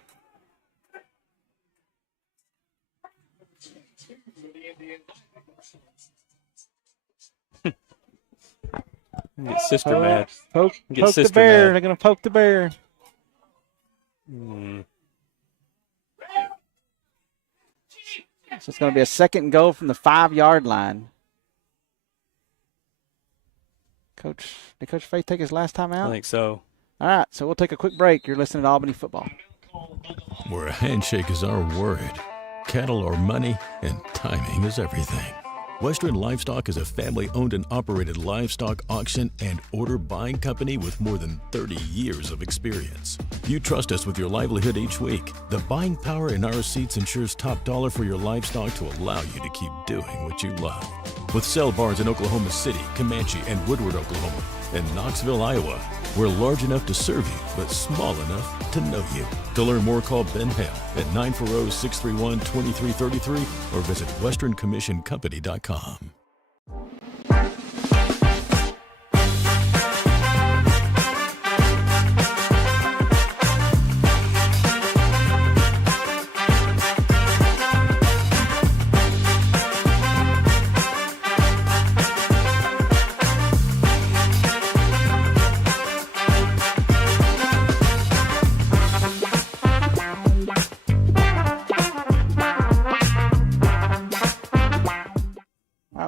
Get sister mad. Poke the bear. Mad. They're going to poke the bear. Mm. So it's going to be a 2nd and goal from the 5-yard line. Did Coach Faith take his last time out? I think so. All right, so we'll take a quick break. You're listening to Albany Football. Where a handshake is our word, cattle are money, and timing is everything. Western Livestock is a family-owned and operated livestock auction and order buying company with more than 30 years of experience. You trust us with your livelihood each week. The buying power in our receipts ensures top dollar for your livestock to allow you to keep doing what you love. With sale barns in Oklahoma City, Comanche, and Woodward, Oklahoma, and Knoxville, Iowa, we're large enough to serve you, but small enough to know you. To learn more, call Ben Hale at 940-631-2333 or visit westerncommissioncompany.com.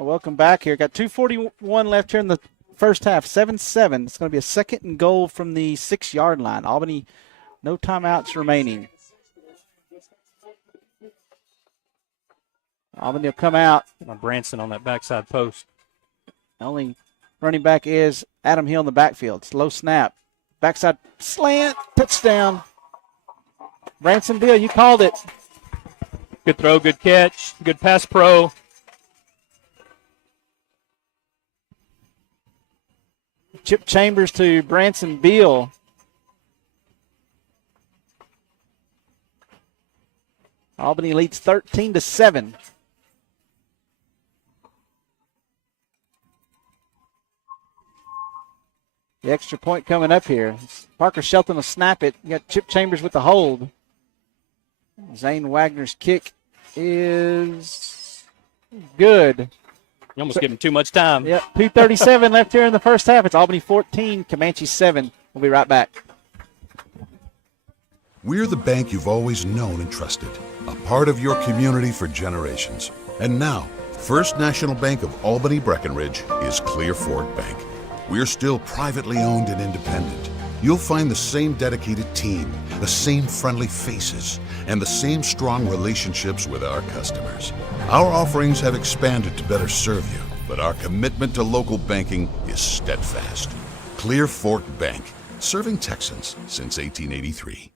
Welcome back here. Got 2:41 left here in the first half. 7-7. It's going to be a 2nd and goal from the 6-yard line. Albany, no timeouts remaining. Albany will come out. Branson on that backside post. Only running back is Adam Hill in the backfield. Slow snap. Backside slant. Touchdown. Branson Bill, you called it. Good throw, good catch, good pass pro. Chip Chambers to Branson Beal. Albany leads 13-7. The extra point coming up here. Parker Shelton will snap it. You got Chip Chambers with the hold. Zane Wagner's kick is good. You almost give him too much time. Yep, 2:37 left here in the first half. It's Albany 14, Comanche 7. We'll be right back. We're the bank you've always known and trusted, a part of your community for generations. And now, First National Bank of Albany Breckenridge is Clear Fork Bank. We're still privately owned and independent. You'll find the same dedicated team, the same friendly faces, and the same strong relationships with our customers. Our offerings have expanded to better serve you, but our commitment to local banking is steadfast. Clear Fork Bank, serving Texans since 1883.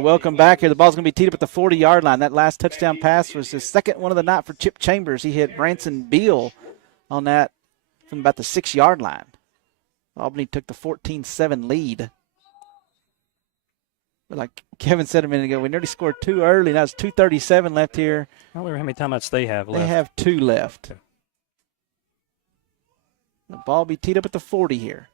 Welcome back here. The ball's going to be teed up at the 40-yard line. That last touchdown pass was his 2nd one of the night for Chip Chambers. He hit Branson Beal on that from about the 6-yard line. Albany took the 14-7 lead. But like Kevin said a minute ago, we nearly scored 2 early. Now it's 2:37 left here. I don't remember how many timeouts they have left. They have 2 left. Okay. The ball will be teed up at the 40 here.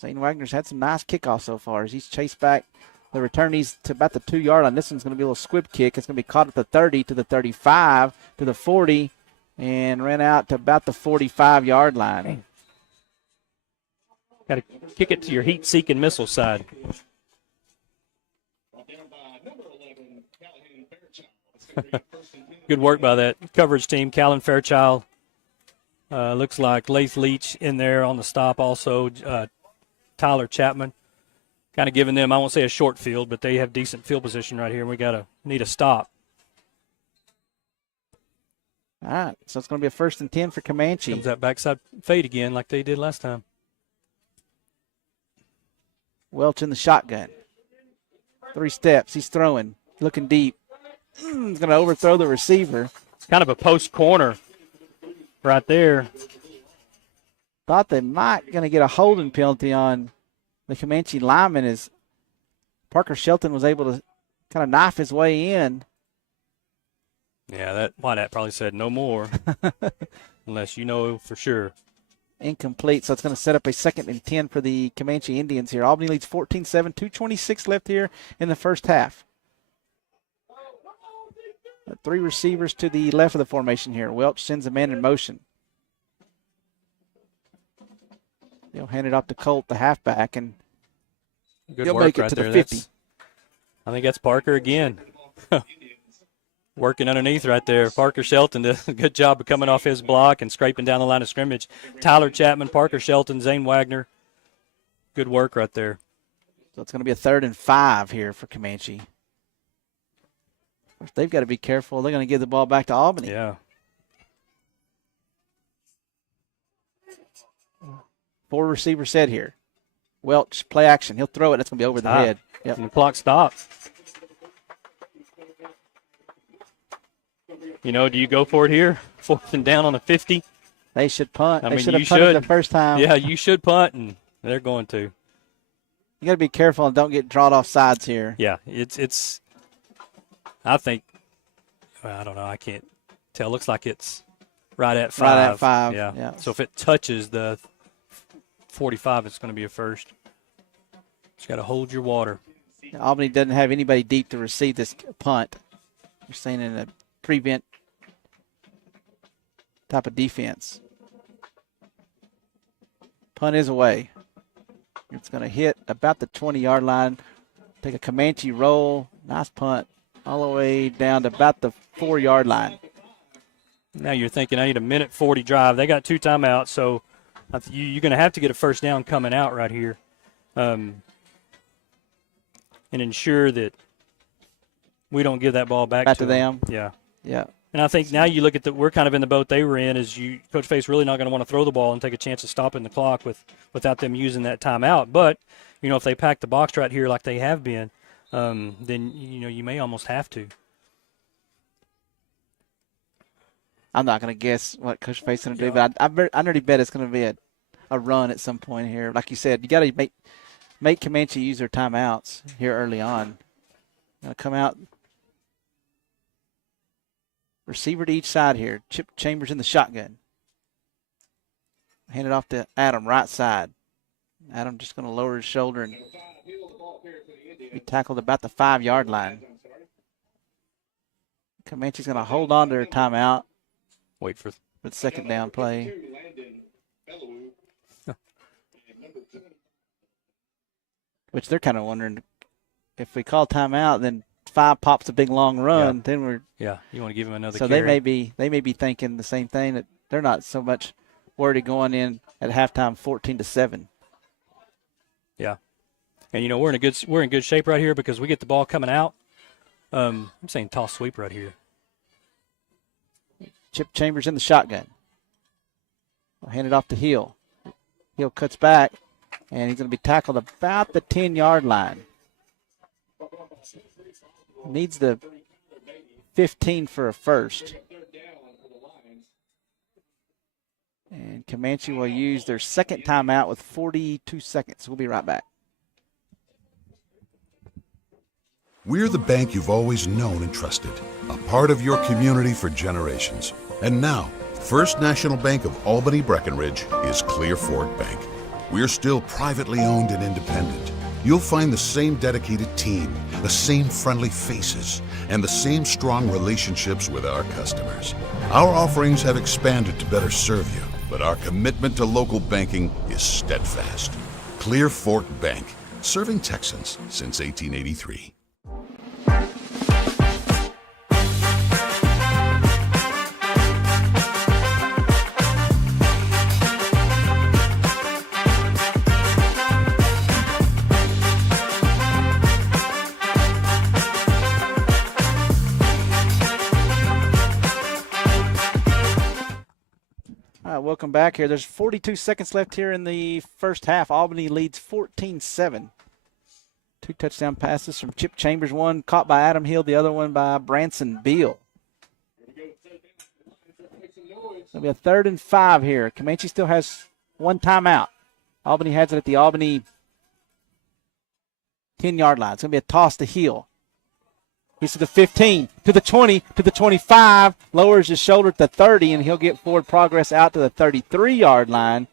Zane Wagner's had some nice kickoffs so far as he's chased back the returnees to about the 2-yard line. This one's going to be a little squib kick. It's going to be caught at the 30 to the 35 to the 40 and ran out to about the 45-yard line. Got to kick it to your heat-seeking missile side. Good work by that coverage team. Callan Fairchild. Looks like Lath Leach in there on the stop also. Tyler Chapman. Kind of giving them, I won't say a short field, but they have decent field position right here, and we need a stop. All right, so it's going to be a 1st and 10 for Comanche. Comes that backside fade again like they did last time. Welch in the shotgun. 3 steps. He's throwing. Looking deep. He's going to overthrow the receiver. It's kind of a post corner right there. Thought they might going to get a holding penalty on the Comanche lineman as Parker Shelton was able to kind of knife his way in. Yeah, that Whitehat probably said no more unless you know for sure. Incomplete, so it's going to set up a 2nd and 10 for the Comanche Indians here. Albany leads 14-7, 2:26 left here in the first half. 3 receivers to the left of the formation here. Welch sends a man in motion. He'll hand it off to Colt, the halfback, and Good he'll work make it right to there. the 50. I think that's Parker again. Working underneath right there. Parker Shelton did a good job of coming off his block and scraping down the line of scrimmage. Tyler Chapman, Parker Shelton, Zane Wagner. Good work right there. So it's going to be a 3rd and 5 here for Comanche. Of course, they've got to be careful. They're going to give the ball back to Albany. Yeah. 4 receivers set here. Welch, play action. He'll throw it. That's going to be over the head. Yep. And the clock stops. You know, do you go for it here? 4th and down on the 50? They should punt. I They mean, should have you punted should. the first time. Yeah, you should punt, and they're going to. You got to be careful and don't get drawn off sides here. Yeah, it's. I think. Well, I don't know. I can't tell. Looks like it's right at 5. Right at 5. Yeah. Yeah. So if it touches the 45, it's going to be a first. Just got to hold your water. Albany doesn't have anybody deep to receive this punt. You're saying in a prevent type of defense. Punt is away. It's going to hit about the 20-yard line. Take a Comanche roll. Nice punt. All the way down to about the 4-yard line. Now you're thinking, I need a 1:40 drive. They got 2 timeouts, so you're going to have to get a first down coming out right here. And ensure that we don't give that ball back to them. Yeah. Yeah. And I think now you look at we're kind of in the boat they were in is Coach Faye's really not going to want to throw the ball and take a chance of stopping the clock without them using that timeout. But, if they pack the box right here like they have been, then, you may almost have to. I'm not going to guess what Coach Faye's going to do, but I nearly bet it's going to be a run at some point here. Like you said, you got to make Comanche use their timeouts here early on. Going to come out. Receiver to each side here. Chip Chambers in the shotgun. Hand it off to Adam, right side. Adam just going to lower his shoulder and be tackled about the 5-yard line. Comanche's going to hold on to their timeout. Wait for the 2nd down play. Which they're kind of wondering if we call timeout, then 5 pops a big long run. Then we're you want to give them another. So carry. they may be thinking the same thing, that they're not so much worried going in at halftime 14-7. Yeah, and we're in good shape right here because we get the ball coming out. I'm saying toss sweep right here. Chip Chambers in the shotgun. I'll hand it off to Hill. Hill cuts back, and he's going to be tackled about the 10-yard line. Needs the 15 for a first. And Comanche will use their second timeout with 42 seconds. We'll be right back. We're the bank you've always known and trusted, a part of your community for generations. And now, First National Bank of Albany Breckenridge is Clear Fork Bank. We're still privately owned and independent. You'll find the same dedicated team, the same friendly faces, and the same strong relationships with our customers. Our offerings have expanded to better serve you, but our commitment to local banking is steadfast. Clear Fork Bank, serving Texans since 1883. Welcome back here. There's 42 seconds left here in the first half. Albany leads 14-7. 2 touchdown passes from Chip Chambers, one caught by Adam Hill, the other one by Branson Beal. It'll be a 3rd and 5 here. Comanche still has one timeout. Albany has it at the Albany 10-yard line. It's going to be a toss to Hill. He's to the 15, to the 20, to the 25, lowers his shoulder at the 30, and he'll get forward progress out to the 33-yard line.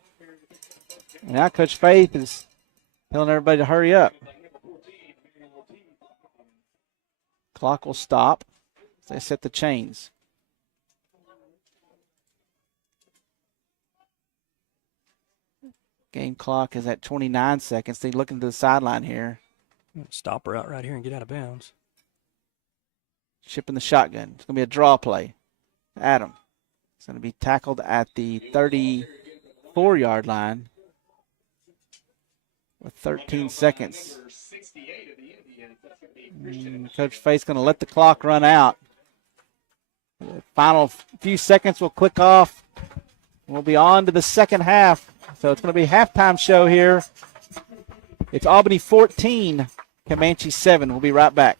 And now Coach Faith is telling everybody to hurry up. Clock will stop as they set the chains. Game clock is at 29 seconds. They looking to the sideline here. Stop her out right here and get out of bounds. Shipping the shotgun. It's going to be a draw play. Adam. It's going to be tackled at the 34-yard line with 13 seconds. Coach Faith's going to let the clock run out. The final few seconds will click off. We'll be on to the second half. So it's going to be a halftime show here. It's Albany 14, Comanche 7. We'll be right back.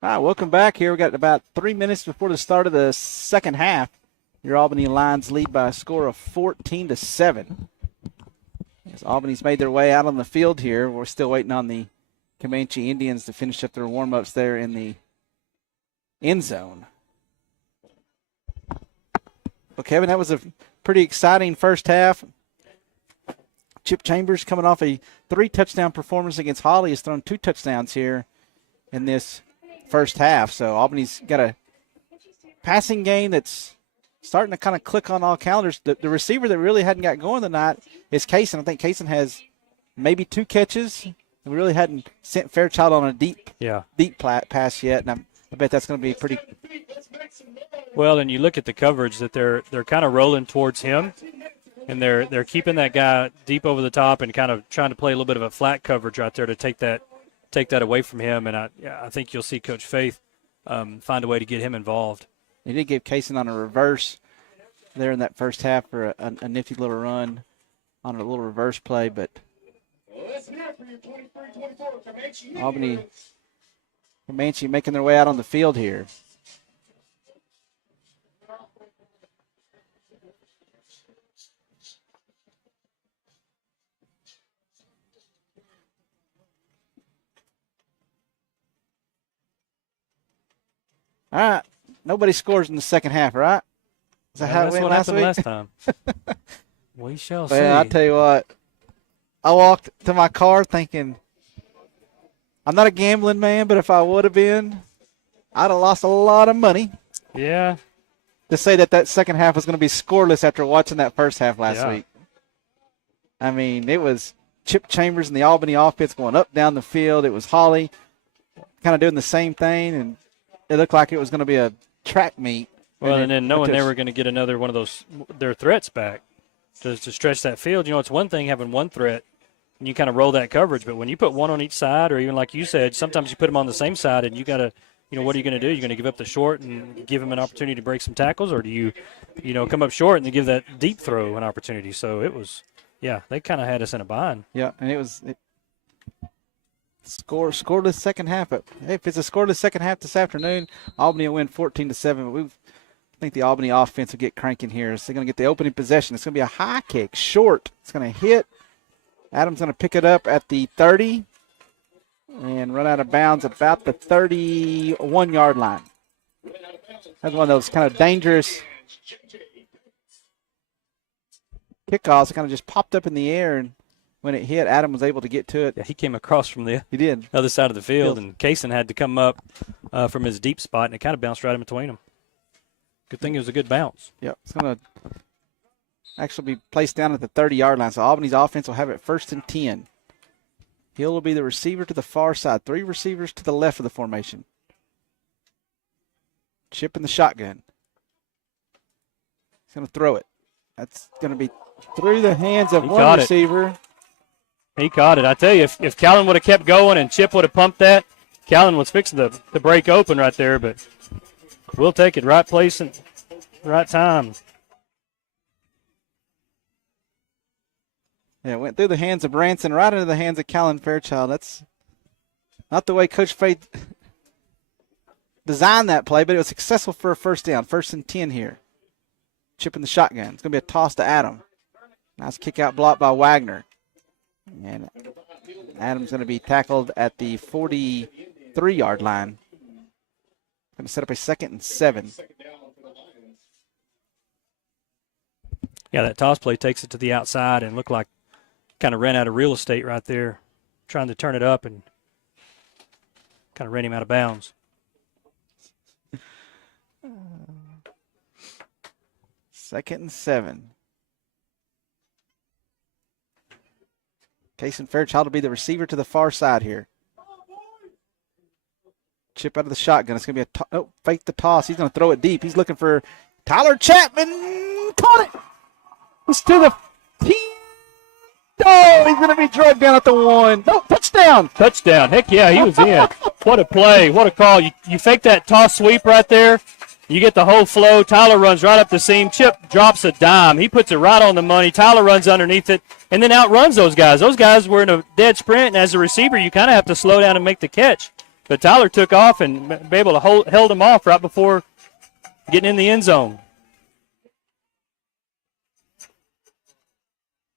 All right, welcome back here. We got about 3 minutes before the start of the second half. Your Albany Lions lead by a score of 14-7. As Albany's made their way out on the field here, we're still waiting on the Comanche Indians to finish up their warm-ups there in the end zone. Well, Kevin, that was a pretty exciting first half. Chip Chambers, coming off a 3-touchdown performance against Holly, has thrown 2 touchdowns here in this first half. So Albany's got a passing game that's starting to kind of click on all calendars. The receiver that really hadn't got going tonight is Kaysen. I think Kaysen has maybe 2 catches. We really hadn't sent Fairchild on a deep pass yet, and I bet that's going to be pretty. Well, and you look at the coverage that they're kind of rolling towards him, and they're keeping that guy deep over the top and kind of trying to play a little bit of a flat coverage right there to take that away from him. And I think you'll see Coach Faith find a way to get him involved. He did give Kaysen on a reverse there in that first half for a nifty little run on a little reverse play, but Albany Comanche making their way out on the field here. All right. Nobody scores in the second half, right? Is that how it went last week? Last time. We shall see. Well, I'll tell you what. I walked to my car thinking, I'm not a gambling man, but if I would have been, I'd have lost a lot of money. Yeah. To say that second half was going to be scoreless after watching that first half last week. I mean, it was Chip Chambers and the Albany offense going up down the field. It was Holly kind of doing the same thing, and it looked like it was going to be a track meet. Well, and then knowing they were going to get another one of their threats back to stretch that field. You know, it's one thing having one threat and you kind of roll that coverage, but when you put one on each side, or even like you said, sometimes you put them on the same side and you got to, what are you going to do? You're going to give up the short and give them an opportunity to break some tackles, or do you, come up short and then give that deep throw an opportunity? So it was, they kind of had us in a bind. Yeah, and it was scoreless second half. But hey, if it's a scoreless second half this afternoon, Albany will win 14-7. I think the Albany offense will get cranking here. So they're going to get the opening possession. It's going to be a high kick, short. It's going to hit. Adams going to pick it up at the 30 and run out of bounds about the 31-yard line. That's one of those kind of dangerous kickoffs. It kind of just popped up in the air, and when it hit, Adam was able to get to it. Yeah, he came across from the other side of the field, and Kaysen had to come up from his deep spot, and it kind of bounced right in between them. Good thing it was a good bounce. Yep, it's going to actually be placed down at the 30-yard line. So Albany's offense will have it 1st and 10. Hill will be the receiver to the far side. 3 receivers to the left of the formation. Chip in the shotgun. He's going to throw it. That's going to be through the hands of one receiver. He caught it. I tell you, if Callan would have kept going and Chip would have pumped that, Callan was fixing to break open right there, but we'll take it. Right place and right time. Yeah, it went through the hands of Branson, right into the hands of Callan Fairchild. That's not the way Coach Faith designed that play, but it was successful for a first down. 1st and 10 here. Chip in the shotgun. It's going to be a toss to Adam. Nice kick out block by Wagner. And Adam's going to be tackled at the 43-yard line. Going to set up a 2nd and 7. Yeah, that toss play takes it to the outside and looked like kind of ran out of real estate right there, trying to turn it up and kind of ran him out of bounds. 2nd and 7. Kaysen Fairchild will be the receiver to the far side here. Chip out of the shotgun. It's going to be fake the toss. He's going to throw it deep. He's looking for Tyler Chapman. Caught it. It's to the 10. Oh, he's going to be drugged down at the 1. No, touchdown. Touchdown. Heck yeah, he was in. What a play. What a call. You fake that toss sweep right there. You get the whole flow. Tyler runs right up the seam. Chip drops a dime. He puts it right on the money. Tyler runs underneath it and then outruns those guys. Those guys were in a dead sprint, and as a receiver, you kind of have to slow down and make the catch. But Tyler took off and be able to held him off right before getting in the end zone.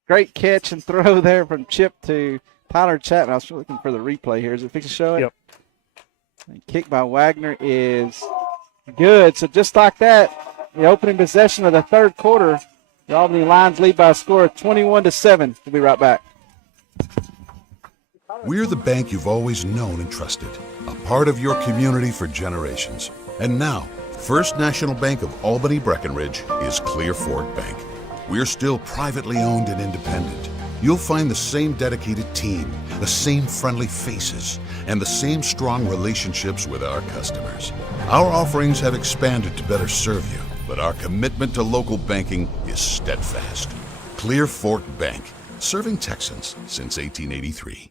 Great catch and throw there from Chip to Tyler Chapman. I was looking for the replay here. Is it fixing to show it? Yep. And kick by Wagner is good. So just like that, the opening possession of the third quarter, the Albany Lions lead by a score of 21-7. We'll be right back. We're the bank you've always known and trusted, a part of your community for generations. And now, First National Bank of Albany Breckenridge is Clear Fork Bank. We're still privately owned and independent. You'll find the same dedicated team, the same friendly faces, and the same strong relationships with our customers. Our offerings have expanded to better serve you, but our commitment to local banking is steadfast. Clear Fork Bank, serving Texans since 1883.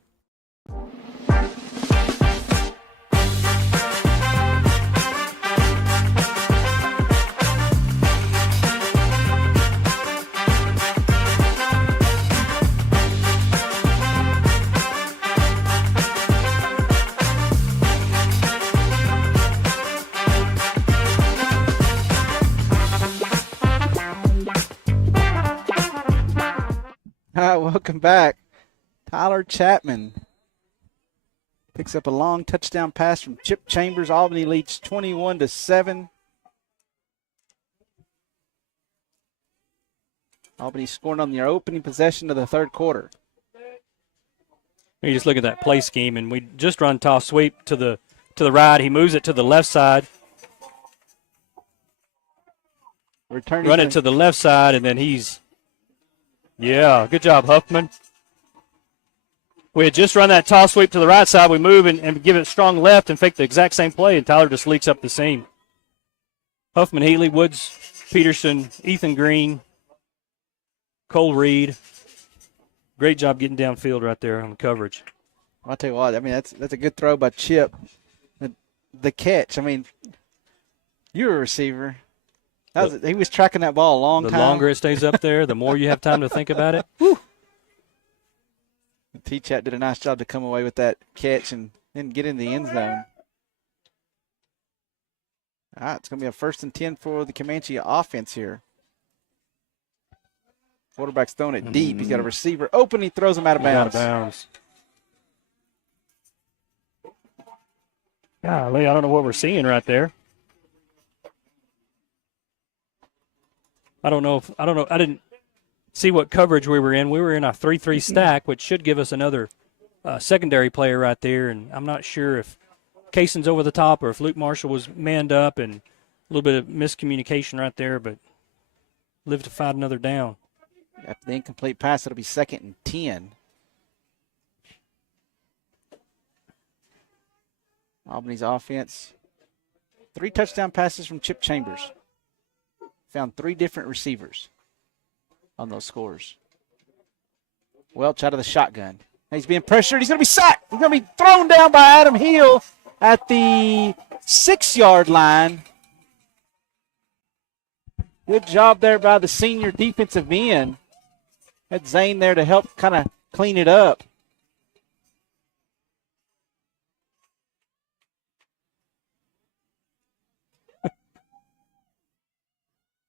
All right, welcome back. Tyler Chapman picks up a long touchdown pass from Chip Chambers. Albany leads 21-7. Albany scoring on their opening possession of the third quarter. You just look at that play scheme, and we just run toss sweep to the right. He moves it to the left side. Returning Run it to the left side, and then yeah, good job, Huffman. We had just run that toss sweep to the right side. We move and give it strong left and fake the exact same play, and Tyler just leaks up the seam. Huffman, Healy, Woods, Peterson, Ethan Green, Cole Reed. Great job getting downfield right there on the coverage. I'll tell you what, I mean, that's a good throw by Chip. The catch, I mean, you're a receiver. He was tracking that ball a long time. The longer it stays up there, the more you have time to think about it. Whew. T-Chat did a nice job to come away with that catch and then get in the end zone. All right, it's going to be a 1st and 10 for the Comanche offense here. Quarterback's throwing it deep. He's got a receiver open. He throws him out of bounds. Golly, I don't know what we're seeing right there. I don't know. I didn't see what coverage we were in. We were in a 3-3 stack, which should give us another secondary player right there. And I'm not sure if Cason's over the top or if Luke Marshall was manned up, and a little bit of miscommunication right there, but live to find another down. After the incomplete pass, it'll be 2nd and 10. Albany's offense. 3 touchdown passes from Chip Chambers. Found 3 different receivers on those scores. Welch out of the shotgun. He's being pressured. He's going to be sacked. He's going to be thrown down by Adam Hill at the 6-yard line. Good job there by the senior defensive end. Had Zane there to help kind of clean it up.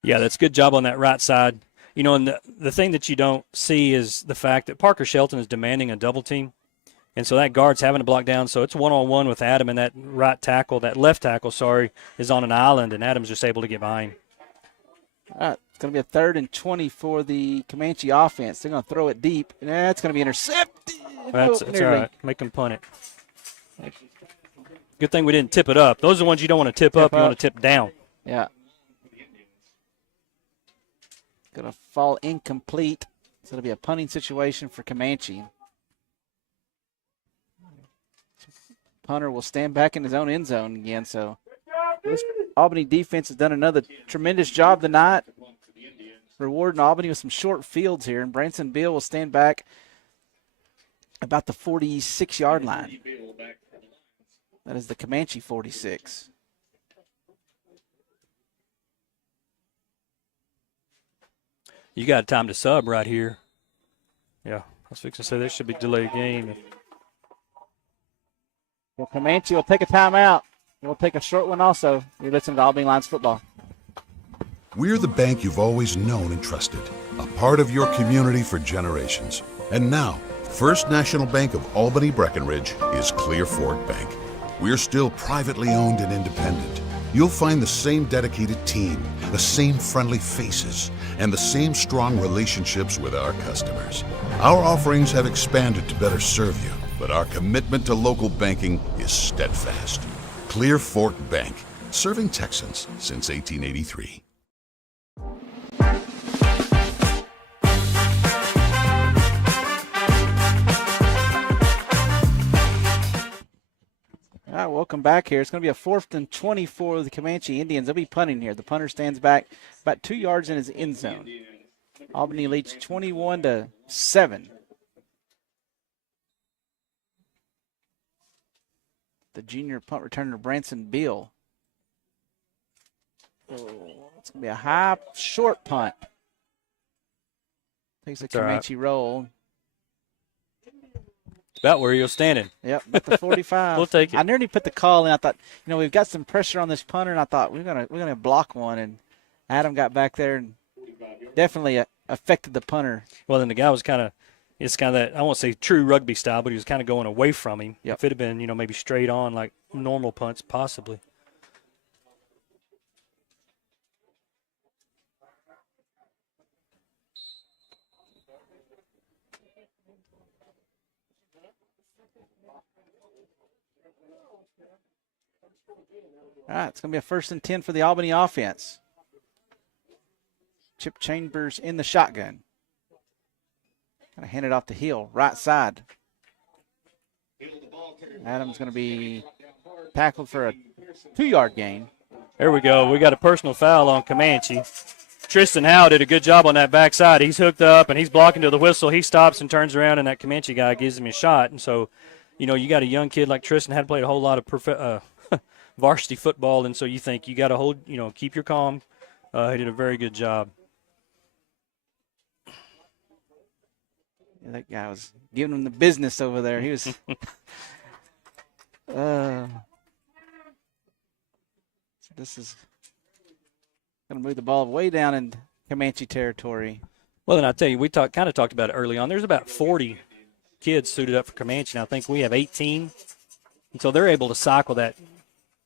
Yeah, that's a good job on that right side. You know, and the thing that you don't see is the fact that Parker Shelton is demanding a double team. And so that guard's having to block down. So it's one-on-one with Adam, and that left tackle, is on an island, and Adam's just able to get behind. All right, it's going to be a 3rd and 20 for the Comanche offense. They're going to throw it deep, and that's going to be intercepted. That's all right. Make them punt it. Good thing we didn't tip it up. Those are the ones you don't want to tip up. You want to tip down. Yeah. Going to fall incomplete. So it'll be a punting situation for Comanche. Punter will stand back in his own end zone again. So this Albany defense has done another tremendous job tonight, rewarding Albany with some short fields here. And Branson Beal will stand back about the 46-yard line. That is the Comanche 46. You got time to sub right here. Yeah, I was fixing to say there should be delayed game. Well, Comanche will take a timeout. We'll take a short one also. You're listening to Albany Lions football. We're the bank you've always known and trusted, a part of your community for generations. And now, First National Bank of Albany Breckenridge is Clear Fork Bank. We're still privately owned and independent. You'll find the same dedicated team, the same friendly faces, and the same strong relationships with our customers. Our offerings have expanded to better serve you, but our commitment to local banking is steadfast. Clear Fork Bank, serving Texans since 1883. All right, welcome back here. It's going to be a 4th and 20 for the Comanche Indians. They'll be punting here. The punter stands back about 2 yards in his end zone. Albany leads 21-7. The junior punt returner, Branson Beal. Oh, it's going to be a high, short punt. Takes a Comanche roll. About where you're standing. Yep, at the 45. We'll take it. I nearly put the call in. I thought, we've got some pressure on this punter, and I thought we're gonna block one. And Adam got back there and definitely affected the punter. Well, then the guy was it's kind of that, I won't say true rugby style, but he was kind of going away from him. Yep. If it had been, maybe straight on like normal punts, possibly. All right, it's going to be a 1st and 10 for the Albany offense. Chip Chambers in the shotgun. Going to hand it off to Hill, right side. Adams going to be tackled for a 2-yard gain. There we go. We got a personal foul on Comanche. Tristan Howe did a good job on that backside. He's hooked up, and he's blocking to the whistle. He stops and turns around, and that Comanche guy gives him a shot. And so, you got a young kid like Tristan, hadn't played a whole lot of varsity football, and so you think you got to hold, keep your calm. He did a very good job. Yeah, that guy was giving him the business over there. He was this is going to move the ball way down in Comanche territory. Well, then I tell you, we kind of talked about it early on. There's about 40 kids suited up for Comanche, and I think we have 18. And so they're able to cycle that.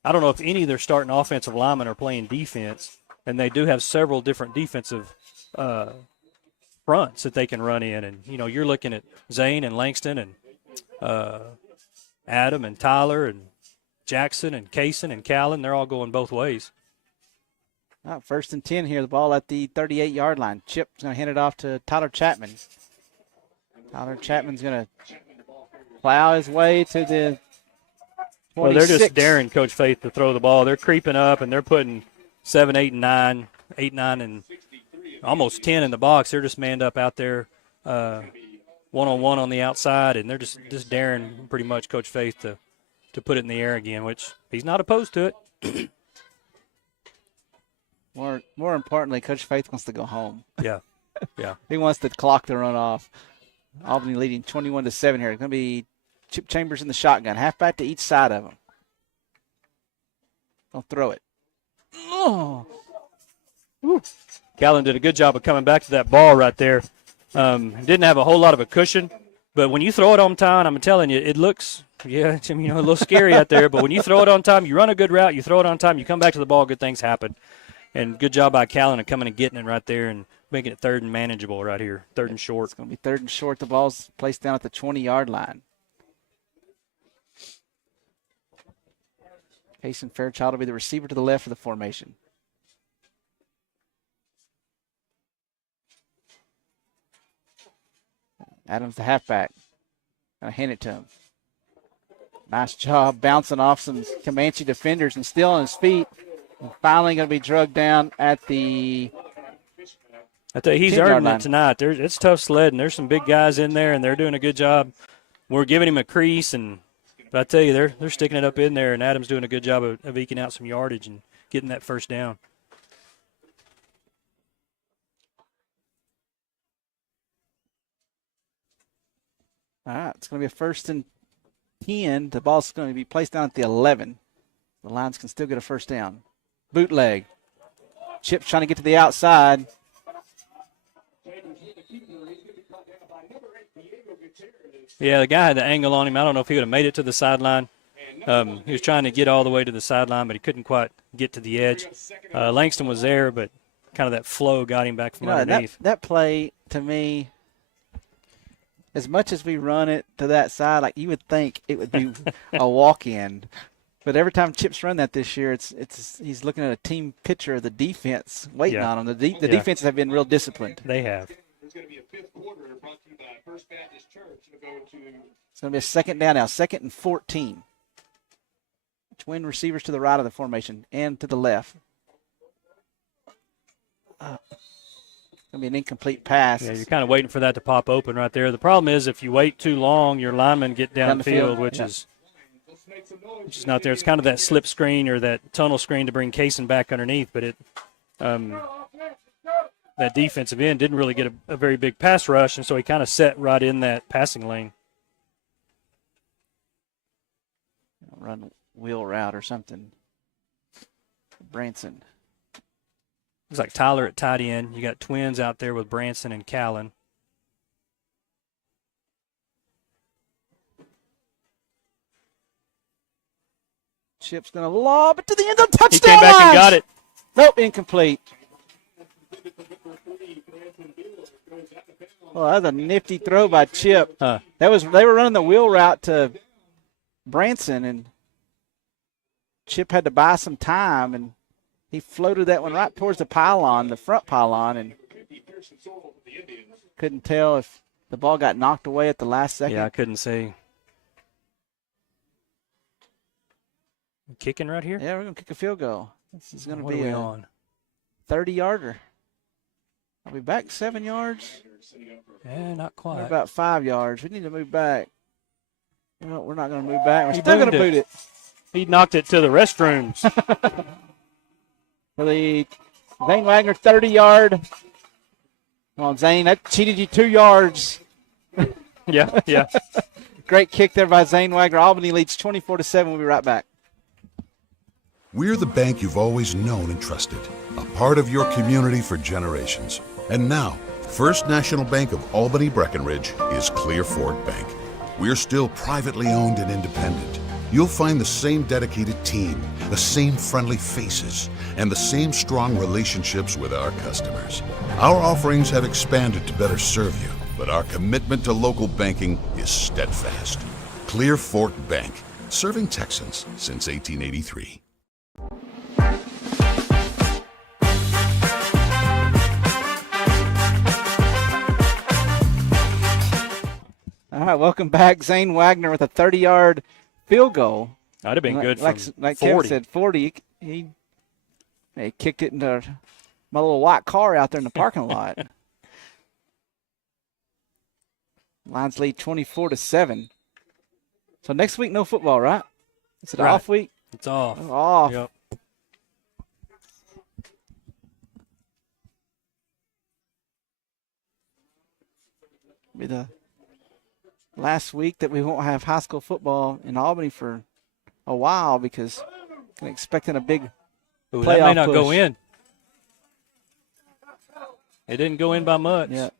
I don't know if any of their starting offensive linemen are playing defense, and they do have several different defensive fronts that they can run in. And, you're looking at Zane and Langston and Adam and Tyler and Jackson and Kaysen and Callan. They're all going both ways. All right, 1st and 10 here. The ball at the 38-yard line. Chip's going to hand it off to Tyler Chapman. Tyler Chapman's going to plow his way to the 26. Well, they're just daring Coach Faith to throw the ball. They're creeping up, and they're putting 7, 8, and 9, 8, 9, and almost 10 in the box. They're just manned up out there one-on-one on the outside, and they're just daring pretty much Coach Faith to put it in the air again, which he's not opposed to it. More importantly, Coach Faith wants to go home. Yeah. He wants the clock to run off. Albany leading 21-7 here. It's going to be Chip Chambers in the shotgun. Halfback to each side of him. Don't throw it. Oh. Callan did a good job of coming back to that ball right there. Didn't have a whole lot of a cushion, but when you throw it on time, I'm telling you, it looks, a little scary out there. But when you throw it on time, you run a good route, you throw it on time, you come back to the ball, good things happen. And good job by Callan of coming and getting it right there and making it 3rd and manageable right here, 3rd and short. It's going to be 3rd and short. The ball's placed down at the 20-yard line. Kason Fairchild will be the receiver to the left of the formation. Adams the halfback. Going to hand it to him. Nice job bouncing off some Comanche defenders and still on his feet. And finally going to be drugged down at the I tell you, he's earning it tonight. It's tough sledding. There's some big guys in there, and they're doing a good job. We're giving him a crease, but I tell you, they're sticking it up in there, and Adam's doing a good job of eking out some yardage and getting that first down. All right, it's going to be a 1st and 10. The ball's going to be placed down at the 11. The Lions can still get a first down. Bootleg. Chip's trying to get to the outside. Yeah, the guy had the angle on him. I don't know if he would have made it to the sideline. He was trying to get all the way to the sideline, but he couldn't quite get to the edge. Langston was there, but kind of that flow got him back from underneath. That play, to me, as much as we run it to that side, like you would think it would be a walk-in. But every time Chip's run that this year, he's looking at a team picture of the defense waiting on him. The defenses have been real disciplined. They have. There's going to be a fifth quarter brought to you by First Baptist Church. It'll go to. It's going to be a second down now, 2nd and 14. Twin receivers to the right of the formation and to the left. Going to be an incomplete pass. Yeah, you're kind of waiting for that to pop open right there. The problem is if you wait too long, your linemen get down the field, which is not there. It's kind of that slip screen or that tunnel screen to bring Kaysen back underneath, but that defensive end didn't really get a very big pass rush, and so he kind of sat right in that passing lane. Run wheel route or something. Branson. Looks like Tyler at tight end. You got twins out there with Branson and Callan. Chip's going to lob it to the end of the touchdown. He came back and got it. Nope, incomplete. Well, that was a nifty throw by Chip. They were running the wheel route to Branson, and Chip had to buy some time, and he floated that one right towards the pylon, the front pylon, and couldn't tell if the ball got knocked away at the last second. Yeah, I couldn't see. Kicking right here? Yeah, we're going to kick a field goal. This is going to be on 30-yarder. Are we back 7 yards? Yeah, not quite. We're about 5 yards. We need to move back. No, we're not going to move back. We're still going to boot it. He knocked it to the restrooms. For the Zane Wagner 30-yard. Come on, Zane. That cheated you 2 yards. Yeah. Great kick there by Zane Wagner. Albany leads 24-7. We'll be right back. We're the bank you've always known and trusted, a part of your community for generations. And now, First National Bank of Albany Breckenridge is Clear Fork Bank. We're still privately owned and independent. You'll find the same dedicated team, the same friendly faces, and the same strong relationships with our customers. Our offerings have expanded to better serve you, but our commitment to local banking is steadfast. Clear Fork Bank, serving Texans since 1883. All right, welcome back. Zane Wagner with a 30-yard field goal. That'd have been good like from Kevin 40. said, 40. He kicked it into my little white car out there in the parking lot. Lions lead 24-7. So next week, no football, right? It's an off week? It's off. Oh, off. Yep. Be the last week that we won't have high school football in Albany for a while because I'm expecting a big Ooh, playoff that may not push. go in. It didn't go in by much. Yeah.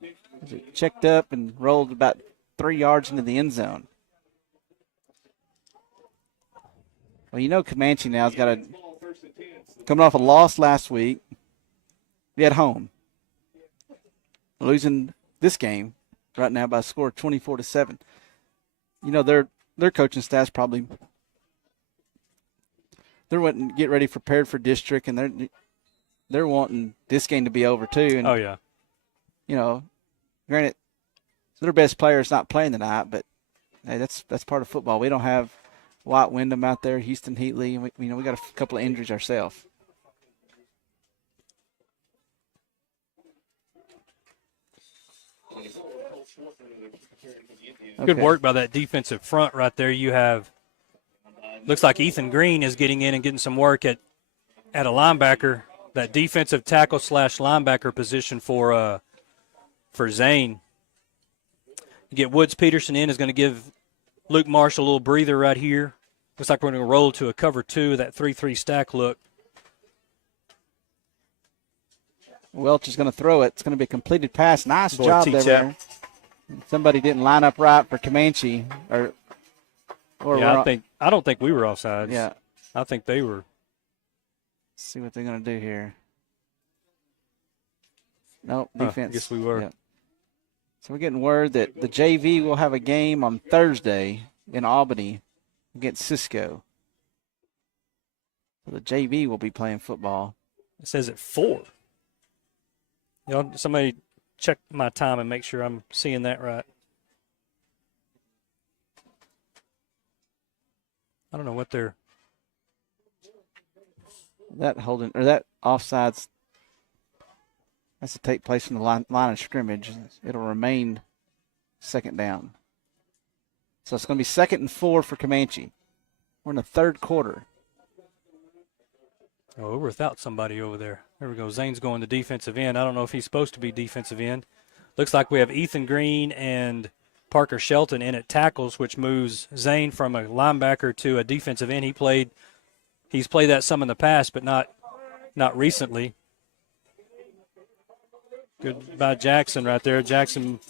It checked up and rolled about 3 yards into the end zone. Well, you know Comanche now has got coming off a loss last week. We at home. Losing this game right now by a score of 24-7. You know, their coaching staff's probably they're wanting to get ready prepared for district, and they're wanting this game to be over too. And, oh yeah. You know, granted, their best player is not playing tonight, but hey, that's part of football. We don't have White Wyndham out there, Houston Heatley, and we got a couple of injuries ourselves. Good work by that defensive front right there. You have, looks like Ethan Green is getting in and getting some work at a linebacker, that defensive tackle / linebacker position for Zane. You get Woods Peterson in, is going to give Luke Marshall a little breather right here. Looks like we're going to roll to a cover 2, that 3-3 stack look. Welch is going to throw it. It's going to be a completed pass. Nice Boy, job T-Tap. there. Somebody didn't line up right for Comanche. Or Yeah, I don't think we were offsides. Yeah. I think they were. Let's see what they're going to do here. Nope, Huh, defense. I guess we were. Yeah. So we're getting word that the JV will have a game on Thursday in Albany against Cisco. So the JV will be playing football. It says at 4. Somebody check my time and make sure I'm seeing that right. I don't know what they're. That offsides has to take place in the line of scrimmage. It'll remain second down. So it's going to be 2nd and 4 for Comanche. We're in the third quarter. Oh, we're without somebody over there. There we go. Zane's going to defensive end. I don't know if he's supposed to be defensive end. Looks like we have Ethan Green and Parker Shelton in at tackles, which moves Zane from a linebacker to a defensive end. He's played that some in the past, but not recently. Good by Jackson right there. Jackson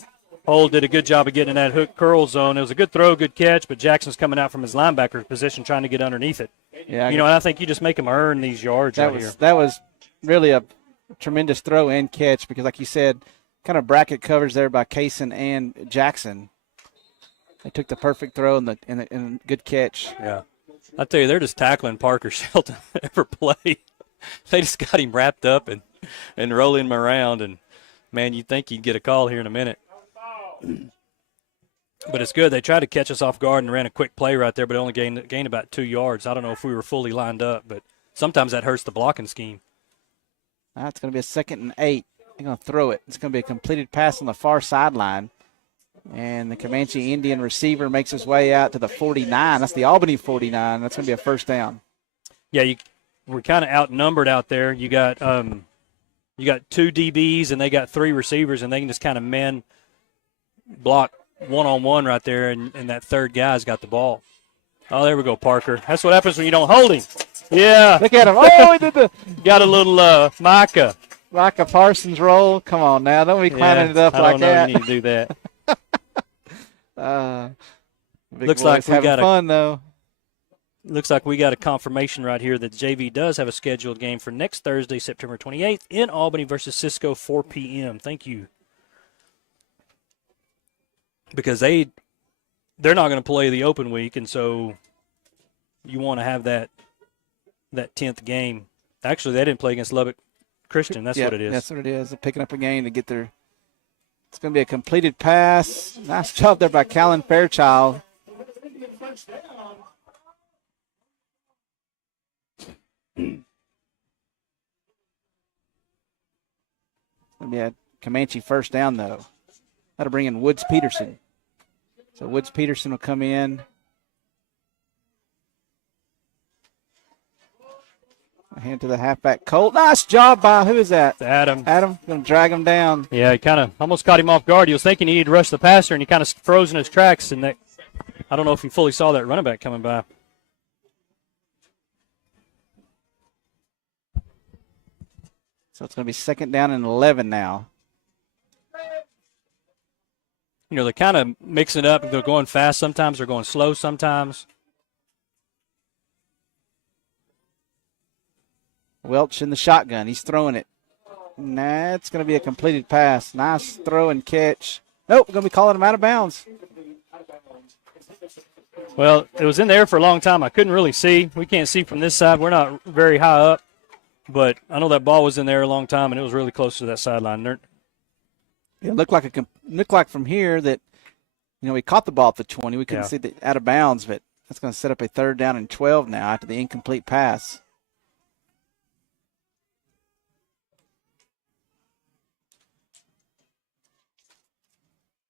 Hole did a good job of getting in that hook curl zone. It was a good throw, good catch, but Jackson's coming out from his linebacker position trying to get underneath it. Yeah, and I think you just make him earn these yards right here. That was really a tremendous throw and catch because, like you said, kind of bracket coverage there by Kaysen and Jackson. They took the perfect throw and the good catch. Yeah. I tell you, they're just tackling Parker Shelton every play. They just got him wrapped up and rolling him around. And, man, you'd think you'd get a call here in a minute. But it's good. They tried to catch us off guard and ran a quick play right there, but only gained about 2 yards. I don't know if we were fully lined up, but sometimes that hurts the blocking scheme. Now it's going to be a 2nd and 8. They're going to throw it. It's going to be a completed pass on the far sideline. And the Comanche Indian receiver makes his way out to the 49. That's the Albany 49. That's going to be a first down. Yeah, we're kind of outnumbered out there. You got 2 DBs and they got 3 receivers, and they can just kind of man block one-on-one right there, and that third guy's got the ball. Oh, there we go, Parker. That's what happens when you don't hold him. Yeah. Look at him. Oh, he did the got a little Micah Parsons roll. Come on now. Don't be climbing it up like that. I don't know you need to do that. Big Looks like we got fun, though. Looks like we got a confirmation right here that JV does have a scheduled game for next Thursday, September 28th, in Albany versus Cisco, 4 p.m. Thank you. Because they're not going to play the open week, and so you want to have that 10th game. Actually, they didn't play against Lubbock Christian. That's what it is. That's what it is. They're picking up a game to get their – it's going to be a completed pass. Nice job there by Callan Fairchild. It's going to be a Comanche first down, though. That'll bring in Woods Peterson. So Woods Peterson will come in. Hand to the halfback, Colt. Nice job by, who is that? Adam. Adam, going to drag him down. Yeah, he kind of almost caught him off guard. He was thinking he needed to rush the passer, and he kind of froze in his tracks. And I don't know if he fully saw that running back coming by. So it's going to be 2nd down and 11 now. They're kind of mixing it up. They're going fast sometimes. They're going slow sometimes. Welch in the shotgun. He's throwing it. Nah, it's going to be a completed pass. Nice throw and catch. Nope, we're going to be calling him out of bounds. Well, it was in the air for a long time. I couldn't really see. We can't see from this side. We're not very high up. But I know that ball was in there a long time, and it was really close to that sideline. It looked like from here that, we caught the ball at the 20. We couldn't see the out of bounds, but that's going to set up a 3rd down and 12 now after the incomplete pass.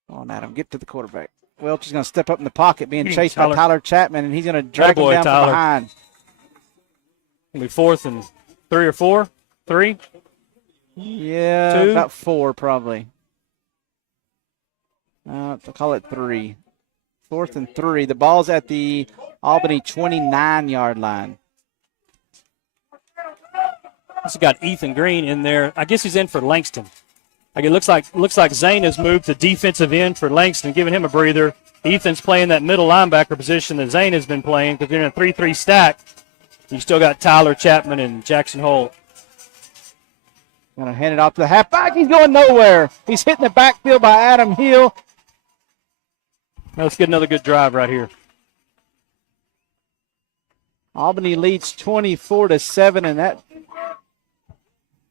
Come on, Adam, get to the quarterback. Welch is going to step up in the pocket, being chased by Tyler Chapman, and he's going to drag him down from behind. It'll be 4th and 3 or 4? 3? Yeah, 2? about 4 probably. I'll call it 3. 4th and 3. The ball's at the Albany 29-yard line. This has got Ethan Green in there. I guess he's in for Langston. Like it looks like Zane has moved to defensive end for Langston, giving him a breather. Ethan's playing that middle linebacker position that Zane has been playing because they're in a 3-3 stack. You still got Tyler Chapman and Jackson Holt. Going to hand it off to the halfback. He's going nowhere. He's hitting the backfield by Adam Hill. Now let's get another good drive right here. Albany leads 24-7, and that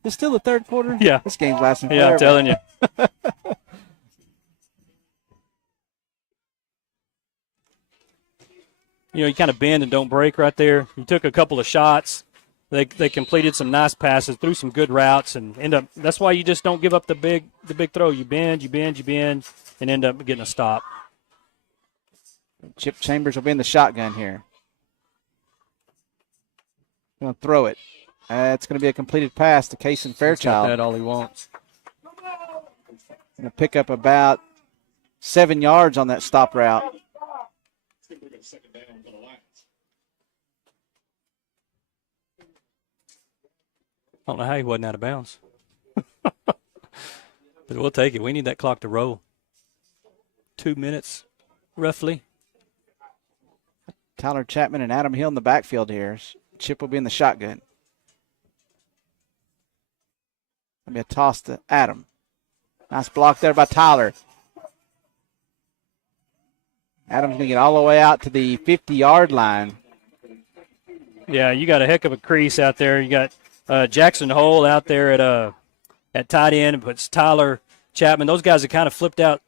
is still the third quarter? Yeah. This game's lasting forever. Yeah, I'm telling you. You kind of bend and don't break right there. You took a couple of shots. They completed some nice passes, threw some good routes, and end up. That's why you just don't give up the big throw. You bend, and end up getting a stop. Chip Chambers will be in the shotgun here. Going to throw it. It's going to be a completed pass to Kason Fairchild. That's all he wants. Going to pick up about 7 yards on that stop route. I don't know how he wasn't out of bounds. But we'll take it. We need that clock to roll. 2 minutes, roughly. Tyler Chapman and Adam Hill in the backfield here. Chip will be in the shotgun. That'll be a toss to Adam. Nice block there by Tyler. Adam's going to get all the way out to the 50-yard line. Yeah, you got a heck of a crease out there. You got Jackson Hole out there at tight end and puts Tyler Chapman. Those guys have kind of flipped out,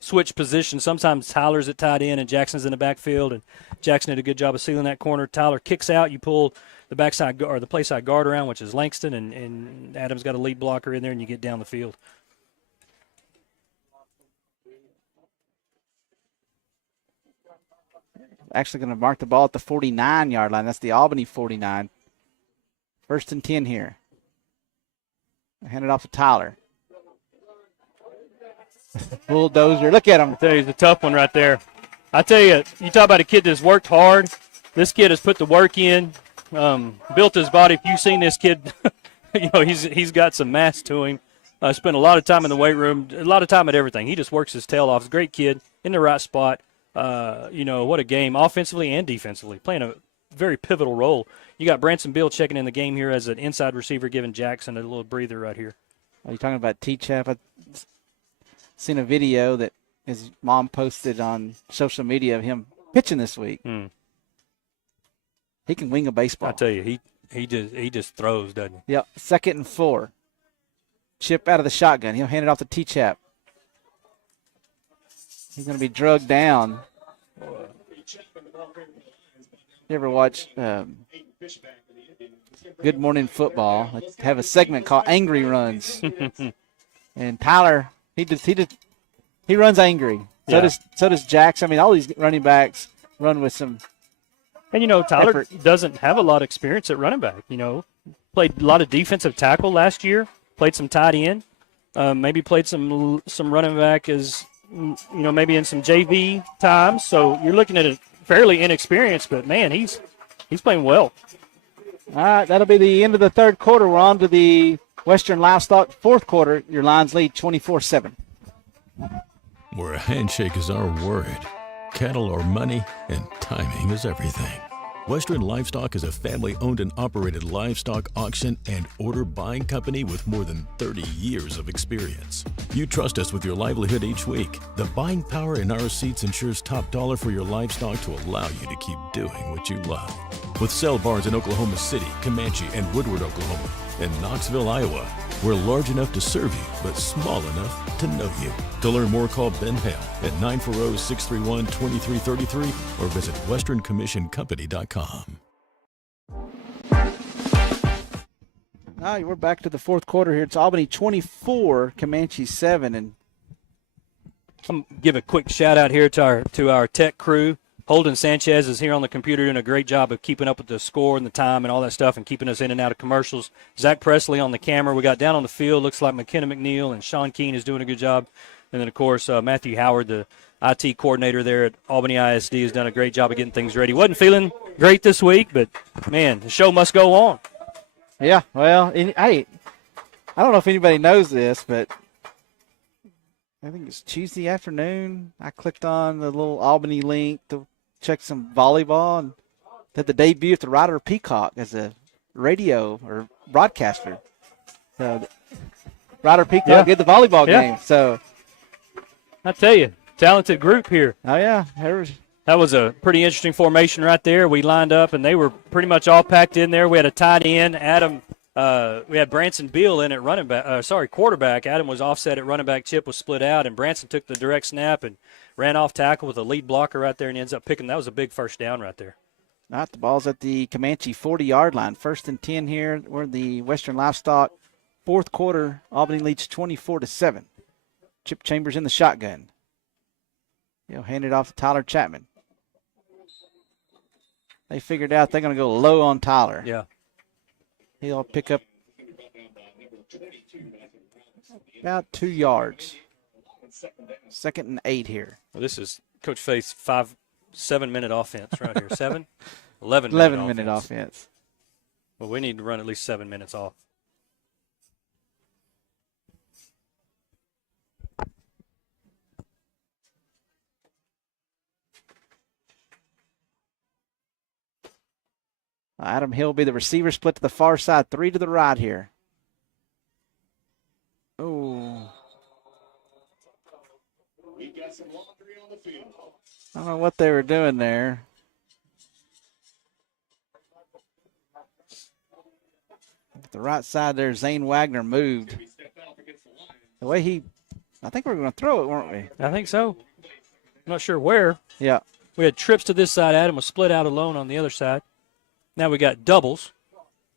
switch positions. Sometimes Tyler's at tight end and Jackson's in the backfield, and Jackson did a good job of sealing that corner. Tyler kicks out. You pull the backside or the play side guard around, which is Langston, and Adam's got a lead blocker in there, and you get down the field. Actually going to mark the ball at the 49-yard line. That's the Albany 49. 1st and 10 here. Hand it off to Tyler. Bulldozer. Look at him. I tell you, it's a tough one right there. I tell you, you talk about a kid that's worked hard. This kid has put the work in, built his body. If you've seen this kid, he's got some mass to him. Spent a lot of time in the weight room, a lot of time at everything. He just works his tail off. He's a great kid in the right spot. What a game, offensively and defensively, playing a very pivotal role. You got Branson Bill checking in the game here as an inside receiver, giving Jackson a little breather right here. Are you talking about T-Chap? I've seen a video that his mom posted on social media of him pitching this week. He can wing a baseball. I tell you, he just throws, doesn't he? Yep. 2nd and 4. Chip out of the shotgun. He'll hand it off to T-Chap. He's going to be drugged down. You ever watch Good Morning Football? They have a segment called Angry Runs. And Tyler, he runs angry. So does Jackson. I mean, all these running backs run with some. And Tyler effort. doesn't have a lot of experience at running back. Played a lot of defensive tackle last year. Played some tight end. Maybe played some running back as maybe in some JV times. So you're looking at a fairly inexperienced, but man, he's playing well. All right, that'll be the end of the third quarter. We're on to the Western Livestock fourth quarter. Your Lions lead 24-7. Where a handshake is our word, cattle are money, and timing is everything. Western Livestock is a family-owned and operated livestock auction and order buying company with more than 30 years of experience. You trust us with your livelihood each week. The buying power in our seats ensures top dollar for your livestock to allow you to keep doing what you love. With sale barns in Oklahoma City, Comanche, and Woodward, Oklahoma, and Knoxville, Iowa, we're large enough to serve you, but small enough to know you. To learn more, call Ben Hale at 940-631-2333 or visit westerncommissioncompany.com. All right, we're back to the fourth quarter here. It's Albany 24, Comanche 7. And I'm gonna give a quick shout out here to our tech crew. Holden Sanchez is here on the computer doing a great job of keeping up with the score and the time and all that stuff and keeping us in and out of commercials. Zach Presley on the camera. We got down on the field. Looks like McKenna McNeil and Sean Keene is doing a good job And then, of course, Matthew Howard, the IT coordinator there at Albany ISD, has done a great job of getting things ready. Wasn't feeling great this week, but, man, the show must go on. Yeah, well, hey, I don't know if anybody knows this, but I think it's Tuesday afternoon. I clicked on the little Albany link to check some volleyball and had the debut of the Ryder Peacock as a radio or broadcaster. So Ryder Peacock did the volleyball game. So I tell you, talented group here. Oh, yeah. That was a pretty interesting formation right there. We lined up, and they were pretty much all packed in there. We had a tight end, Adam. We had Branson Beal in at quarterback. Adam was offset at running back. Chip was split out, and Branson took the direct snap and ran off tackle with a lead blocker right there, and ends up picking. That was a big first down right there. All right, the ball's at the Comanche 40-yard line. 1st and 10 here. We're in the Western Livestock fourth quarter. Albany leads 24-7. Chip Chambers in the shotgun. He'll hand it off to Tyler Chapman. They figured out they're going to go low on Tyler. Yeah. He'll pick up about 2 yards. 2nd and 8 here. Well, this is Coach Faith's 7-minute offense right here. 11 minute offense. Well, we need to run at least 7 minutes off. Adam Hill will be the receiver, split to the far side, 3 to the right here. Oh. I don't know what they were doing there. The right side there, Zane Wagner moved. The way I think we were going to throw it, weren't we? I think so. I'm not sure where. Yeah. We had trips to this side. Adam was split out alone on the other side. Now we got doubles.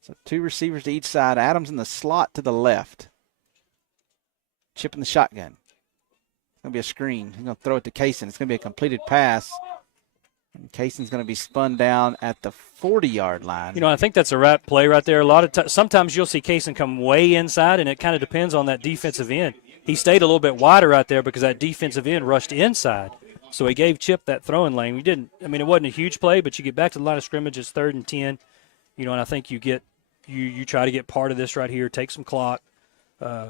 So 2 receivers to each side. Adams in the slot to the left. Chip in the shotgun. It's going to be a screen. He's going to throw it to Kaysen. It's going to be a completed pass. And Kaysen's going to be spun down at the 40-yard line. You know, I think that's a right play right there. Sometimes you'll see Kaysen come way inside, and it kind of depends on that defensive end. He stayed a little bit wider right there because that defensive end rushed inside. So he gave Chip that throwing lane. It wasn't a huge play, but you get back to the line of scrimmage. It's 3rd and 10. You know, and I think you try to get part of this right here, take some clock. I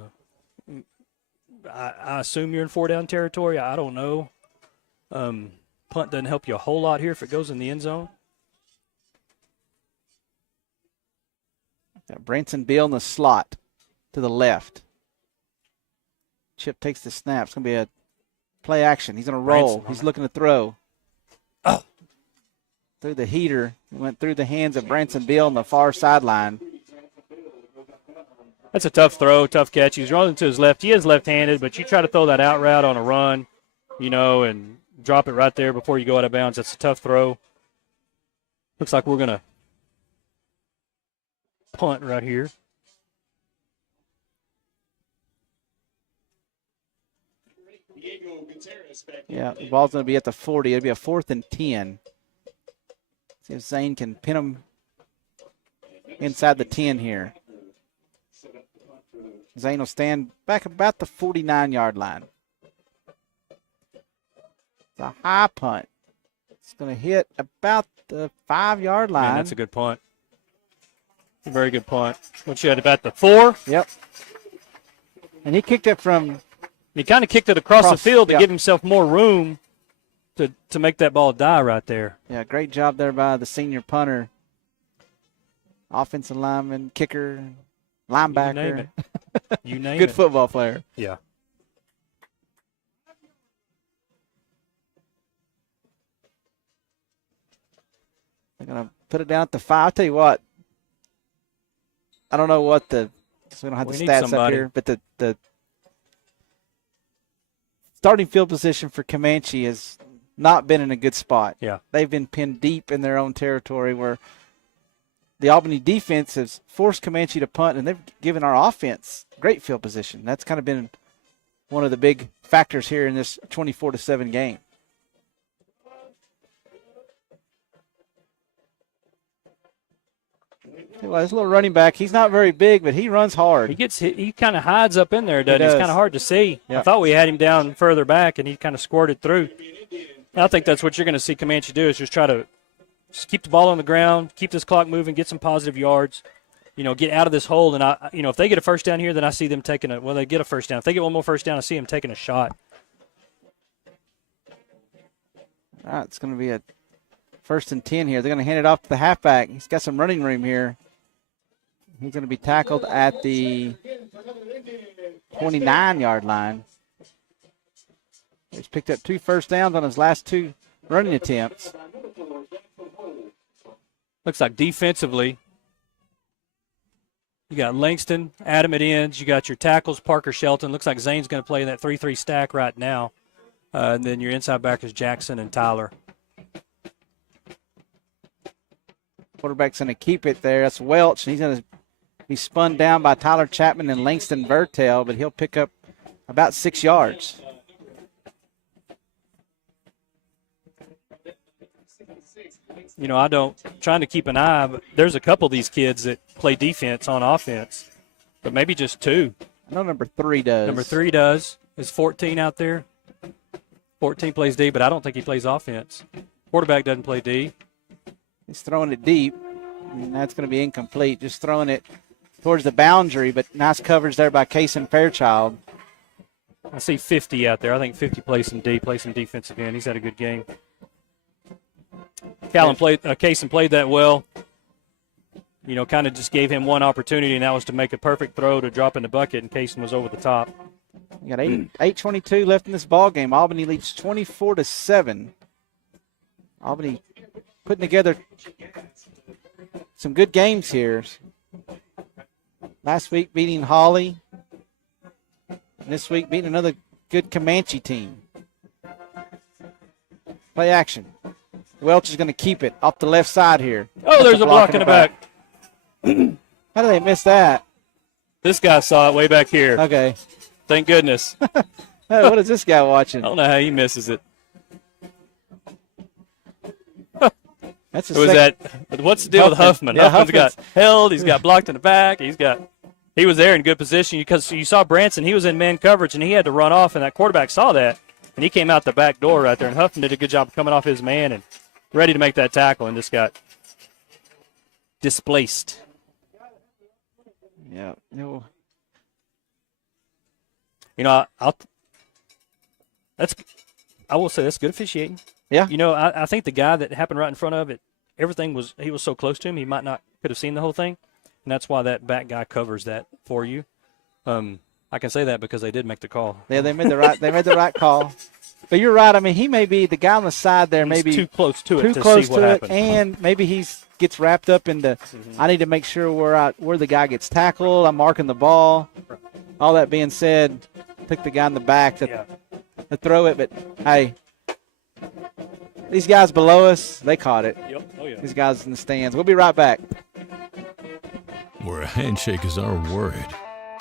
assume you're in 4-down territory. I don't know. Punt doesn't help you a whole lot here if it goes in the end zone. Got Branson Beal in the slot to the left. Chip takes the snap. It's going to be a play action. He's going to roll. He's looking to throw. Oh. Through the heater. He went through the hands of Branson Beal on the far sideline. That's a tough throw, tough catch. He's rolling to his left. He is left-handed, but you try to throw that out route on a run, and drop it right there before you go out of bounds. That's a tough throw. Looks like we're going to punt right here. Yeah, the ball's going to be at the 40. It'll be a 4th and 10. See if Zane can pin him inside the 10 here. Zane will stand back about the 49-yard line. It's a high punt. It's going to hit about the 5-yard line. Man, that's a good punt. A very good punt. What you had about the 4? Yep. And he kicked it from... He kind of kicked it across the field to give himself more room to make that ball die right there. Yeah, great job there by the senior punter. Offensive lineman, kicker, linebacker. You name it. You name Good it. football player. Yeah. They're going to put it down at the 5. I'll tell you what. I don't know what so we don't have the stats up here, but the starting field position for Comanche has not been in a good spot. Yeah. They've been pinned deep in their own territory where the Albany defense has forced Comanche to punt, and they've given our offense great field position. That's kind of been one of the big factors here in this 24-7 game. Well, this little running back, he's not very big, but he runs hard. He gets hit, he kind of hides up in there, doesn't he? It's does. kind of hard to see. Yep. I thought we had him down further back, and he kind of squirted through. And I think that's what you're going to see Comanche do, is just try to just keep the ball on the ground, keep this clock moving, get some positive yards, get out of this hole. And, if they get a first down here, then I see them taking they get a first down. If they get one more first down, I see them taking a shot. All right, it's going to be a 1st and 10 here. They're going to hand it off to the halfback. He's got some running room here. He's going to be tackled at the 29-yard line. He's picked up 2 first downs on his last 2 running attempts. Looks like defensively, you got Langston, Adam at ends. You got your tackles, Parker Shelton. Looks like Zane's going to play in that 3-3 stack right now. And then your inside backers, Jackson and Tyler. Quarterback's going to keep it there. That's Welch. He's going to be spun down by Tyler Chapman and Langston Vertel, but he'll pick up about 6 yards. Trying to keep an eye, but there's a couple of these kids that play defense on offense, but maybe just 2. I know number 3 does. Number 3 does. Is 14 out there? 14 plays D, but I don't think he plays offense. Quarterback doesn't play D. He's throwing it deep, and that's going to be incomplete. Just throwing it towards the boundary, but nice coverage there by Kason Fairchild. I see 50 out there. I think 50 plays some D, plays some defensive end. He's had a good game. Kason played that well. Kind of just gave him one opportunity, and that was to make a perfect throw to drop in the bucket, and Kason was over the top. We got 8:22 left in this ball game. Albany leads 24-7. Albany putting together some good games here. Last week beating Holly. And this week beating another good Comanche team. Play action. Welch is going to keep it off the left side here. Oh, there's a block in the back. How did they miss that? This guy saw it way back here. Okay. Thank goodness. Hey, what is this guy watching? I don't know how he misses it. That's What's the deal with Huffman? Yeah, Huffman's got held. He's got blocked in the back. He was there in good position because you saw Branson. He was in man coverage, and he had to run off, and that quarterback saw that, and he came out the back door right there, and Huffman did a good job of coming off his man and ready to make that tackle, and just got displaced. Yeah. No. I will say that's good officiating. Yeah. I think the guy that happened right in front of it, he was so close to him, he might not could have seen the whole thing, and that's why that back guy covers that for you. I can say that because they did make the call. Yeah, they made the right call. But you're right. I mean, he may be the guy on the side there, maybe too close to it to see what happened. And maybe he gets wrapped up into. I need to make sure where the guy gets tackled. I'm marking the ball. All that being said, took the guy in the back to throw it. But hey, these guys below us, they caught it. Yep. Oh yeah. These guys in the stands. We'll be right back. Where a handshake is our word,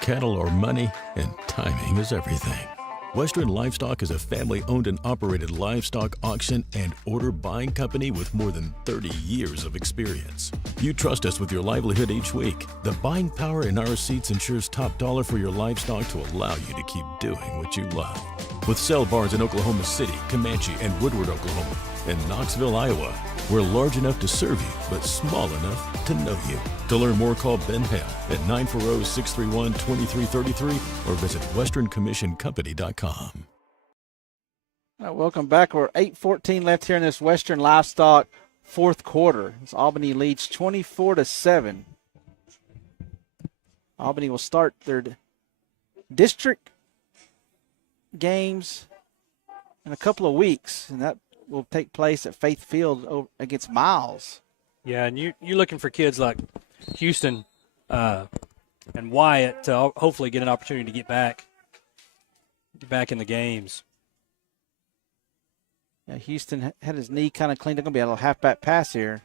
cattle are money, and timing is everything. Western Livestock is a family-owned and operated livestock auction and order buying company with more than 30 years of experience. You trust us with your livelihood each week. The buying power in our seats ensures top dollar for your livestock to allow you to keep doing what you love. With sale barns in Oklahoma City, Comanche, and Woodward, Oklahoma, and Knoxville, Iowa, we're large enough to serve you, but small enough to know you. To learn more, call Ben Hale at 940-631-2333 or visit westerncommissioncompany.com. All right, welcome back. We're 8:14 left here in this Western Livestock fourth quarter. As Albany leads 24-7. Albany will start their district games in a couple of weeks, and that will take place at Faith Field against Miles. Yeah, and you're looking for kids like Houston and Wyatt to hopefully get an opportunity to get back in the games. Yeah, Houston had his knee kind of cleaned. They're going to be a little halfback pass here.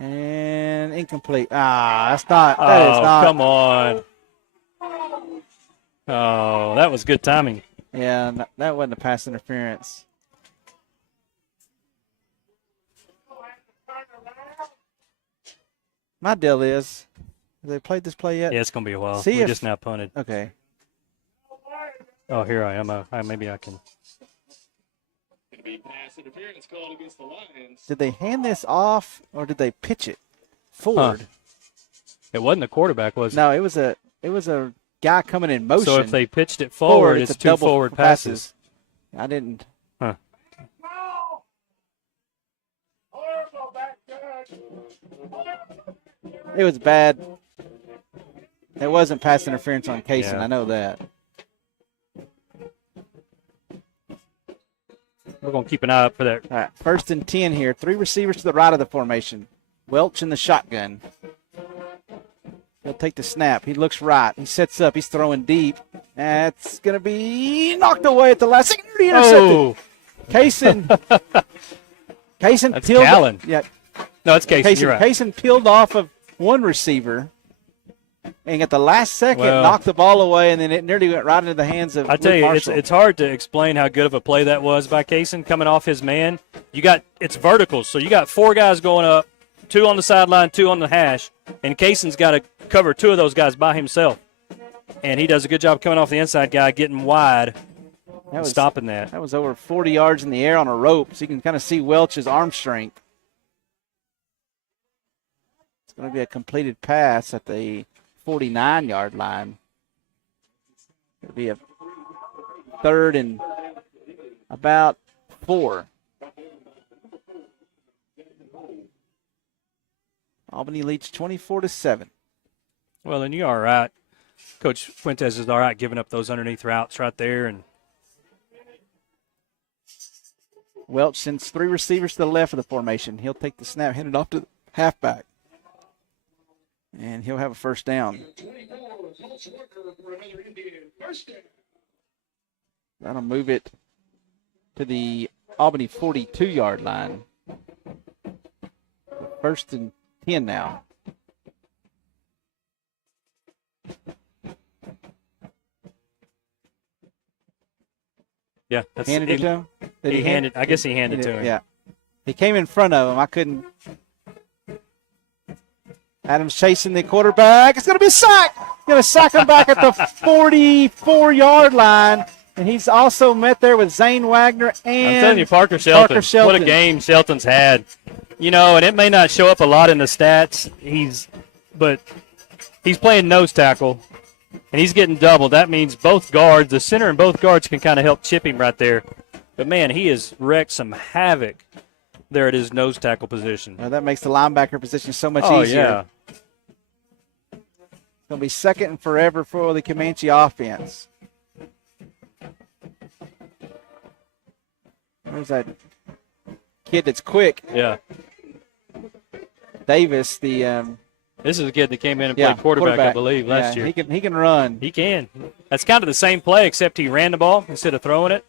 And incomplete. That is not. Come on. Oh, that was good timing. Yeah, that wasn't a pass interference. My deal is, have they played this play yet? Yeah, it's going to be a while. See We if- just now punted. Okay. Oh, here I am. Maybe I can. Gonna be pass interference called against the Lions. Did they hand this off or did they pitch it forward? It wasn't the quarterback, was it? No, it was a guy coming in motion. So if they pitched it forward, it's a two double forward passes. I didn't. Huh. It was bad. It wasn't pass interference on Kaysen. Yeah. I know that. We're going to keep an eye out for that. All right, 1st and 10 here. 3 receivers to the right of the formation. Welch in the shotgun. He'll take the snap. He looks right. He sets up. He's throwing deep. That's going to be knocked away at the last second. Intercepted. Oh, Kaysen. Kaysen That's peeled. Callan. Yeah, no, it's Casey. You're right. Kaysen peeled off of one receiver. And at the last second, Well, knocked the ball away, and then it nearly went right into the hands of I tell Luke you, Marshall. it's hard to explain how good of a play that was by Kaysen coming off his man. It's verticals, so you got 4 guys going up, 2 on the sideline, 2 on the hash, and Kaysen's got to cover 2 of those guys by himself. And he does a good job coming off the inside guy, getting wide, and stopping that. That was over 40 yards in the air on a rope, so you can kind of see Welch's arm strength. It's going to be a completed pass at the 49-yard line. It'll be a 3rd and about 4. Albany leads 24-7. Well, then you're all right. Coach Fuentes is all right giving up those underneath routes right there. And Welch sends 3 receivers to the left of the formation. He'll take the snap, hand it off to the halfback. And he'll have a 1st down. 24, Coach Walker for another Indian. 1st down. That'll move it to the Albany 42-yard line. 1st and 10 now. yeah, that's Handed it to him? Did I guess he handed to him. Yeah. He came in front of him. I couldn't. Adams chasing the quarterback. It's going to be a sack. Going to sack him back at the 44-yard line. And he's also met there with Zane Wagner and I'm telling you, Parker Shelton. Parker Shelton. What a game Shelton's had. You know, and it may not show up a lot in the stats. But he's playing nose tackle, and he's getting doubled. That means both guards, the center and both guards can kind of help chip him right there. But, man, he has wrecked some havoc there at his nose tackle position. Well, that makes the linebacker position so much Oh, easier. yeah. It's going to be 2nd and forever for the Comanche offense. There's that kid that's quick, Yeah. Davis. The This is a kid that came in and played quarterback, I believe, last year. He can run. He can. That's kind of the same play, except he ran the ball instead of throwing it.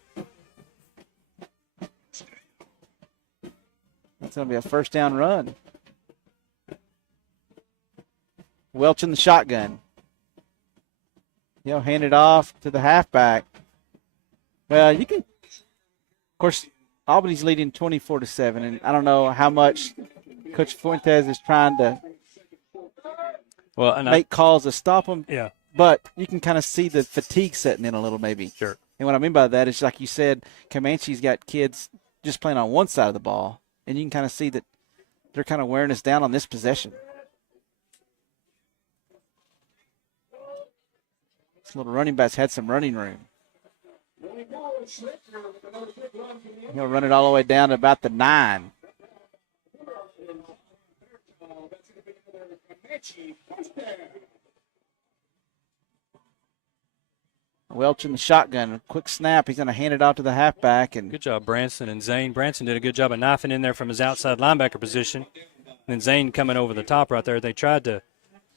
That's going to be a 1st down run. Welch in the shotgun. He'll hand it off to the halfback. Well, you can. Of course, Albany's leading 24-7, and I don't know how much Coach Fuentes is trying to make calls to stop them. Yeah. But you can kind of see the fatigue setting in a little, maybe. Sure. And what I mean by that is, like you said, Comanche's got kids just playing on one side of the ball, and you can kind of see that they're kind of wearing us down on this possession. This little running back's had some running room. He'll run it all the way down to about the 9. Welch in the shotgun. A quick snap. He's going to hand it off to the halfback. And good job, Branson and Zane. Branson did a good job of knifing in there from his outside linebacker position. And then Zane coming over the top right there. They tried to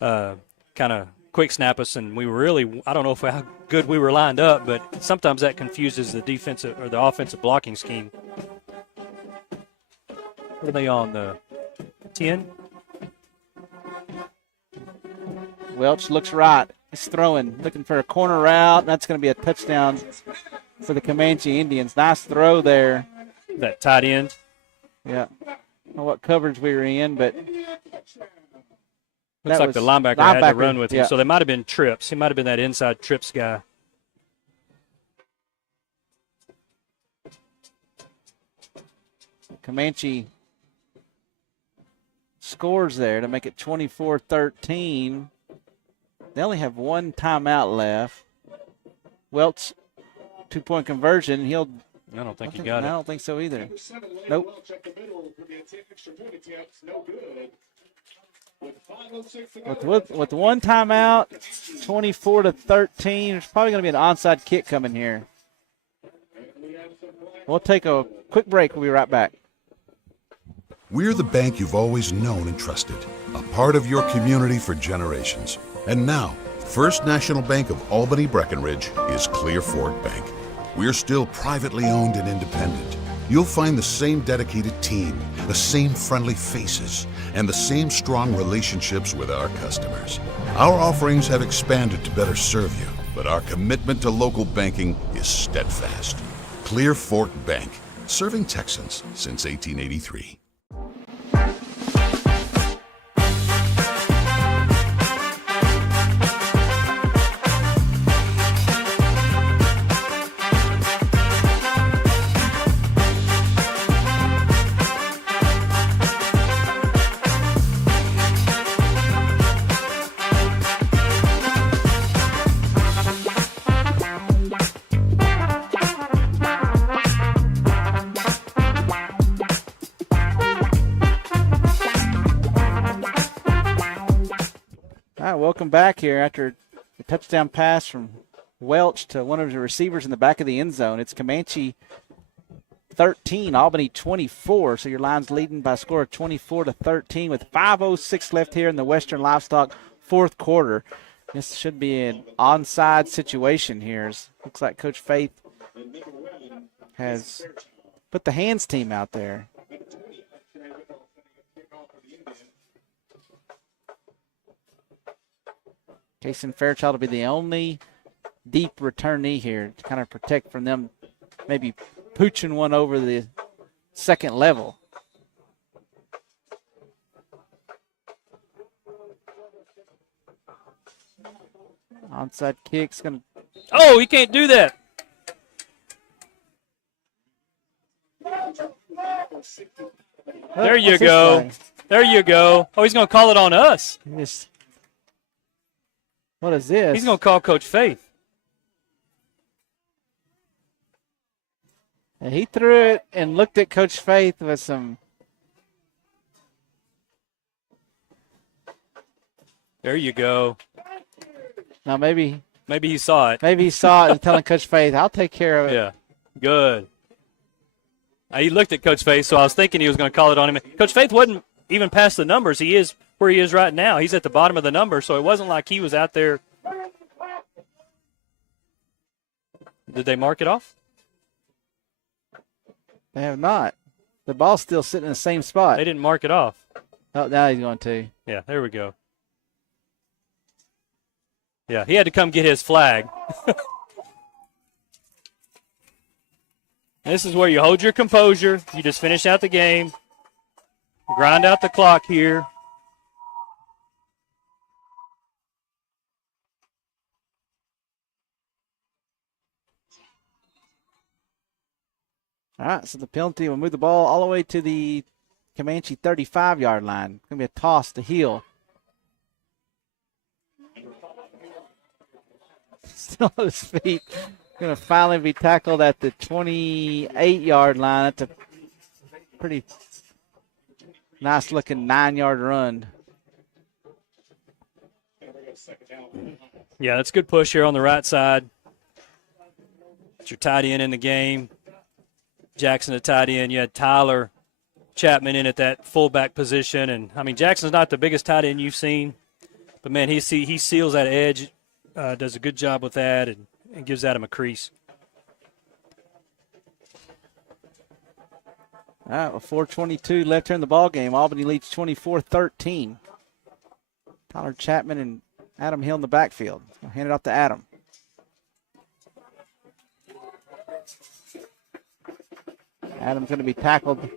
kind of quick snap us, and we were really, I don't know how good we were lined up, but sometimes that confuses the defensive or the offensive blocking scheme. What are they on, the 10? Welch looks right. He's throwing, looking for a corner route. That's going to be a touchdown for the Comanche Indians. Nice throw there. That tight end. Yeah. I don't know what coverage we were in, but Looks That like the was linebacker had to linebacker, run with him. yeah. So they might have been trips. He might have been that inside trips guy. Comanche scores there to make it 24-13. They only have one timeout left. Welch, 2-point conversion. I don't think he got I it. don't think so either. Number 7, Landon Nope. Welch up the middle for the extra point attempts. No good. With 5:06 to go. With one timeout, 24-13. There's probably going to be an onside kick coming here. We'll take a quick break. We'll be right back. We're the bank you've always known and trusted, a part of your community for generations. And now, First National Bank of Albany Breckenridge is Clear Fork Bank. We're still privately owned and independent. You'll find the same dedicated team, the same friendly faces, and the same strong relationships with our customers. Our offerings have expanded to better serve you, but our commitment to local banking is steadfast. Clear Fork Bank, serving Texans since 1883. Welcome back here after the touchdown pass from Welch to one of the receivers in the back of the end zone. It's Comanche 13, Albany 24. So your line's leading by a score of 24-13 with 5:06 left here in the Western Livestock fourth quarter. This should be an onside situation here. Looks like Coach Faith has put the hands team out there. Kason Fairchild will be the only deep returnee here to kind of protect from them maybe pooching one over the second level. Onside kick's going to. Oh, you can't do that. There you go. There you go. Oh, he's going to call it on us. What is this? He's going to call Coach Faith. And he threw it and looked at Coach Faith with some. There you go. Now maybe he saw it. Maybe he saw it and telling Coach Faith, I'll take care of it. Yeah, good. He looked at Coach Faith, so I was thinking he was going to call it on him. Coach Faith wasn't even past the numbers. He is where he is right now. He's at the bottom of the number, so it wasn't like he was out there. Did they mark it off? They have not. The ball's still sitting in the same spot. They didn't mark it off. Oh, now he's going to. Yeah, there we go. Yeah, he had to come get his flag. This is where you hold your composure. You just finish out the game. Grind out the clock here. All right, so the penalty will move the ball all the way to the Comanche 35-yard line. It's going to be a toss to heel. Still on his feet. Going to finally be tackled at the 28-yard line. That's a pretty nice-looking 9-yard run. Yeah, that's a good push here on the right side. It's your tight end in the game. Jackson, the tight end. You had Tyler Chapman in at that fullback position. And, I mean, Jackson's not the biggest tight end you've seen. But, man, he seals that edge, does a good job with that, and gives Adam a crease. All right, with 4:22 left here in the ball game, Albany leads 24-13. Tyler Chapman and Adam Hill in the backfield. I'll hand it off to Adam. Adam's going to be tackled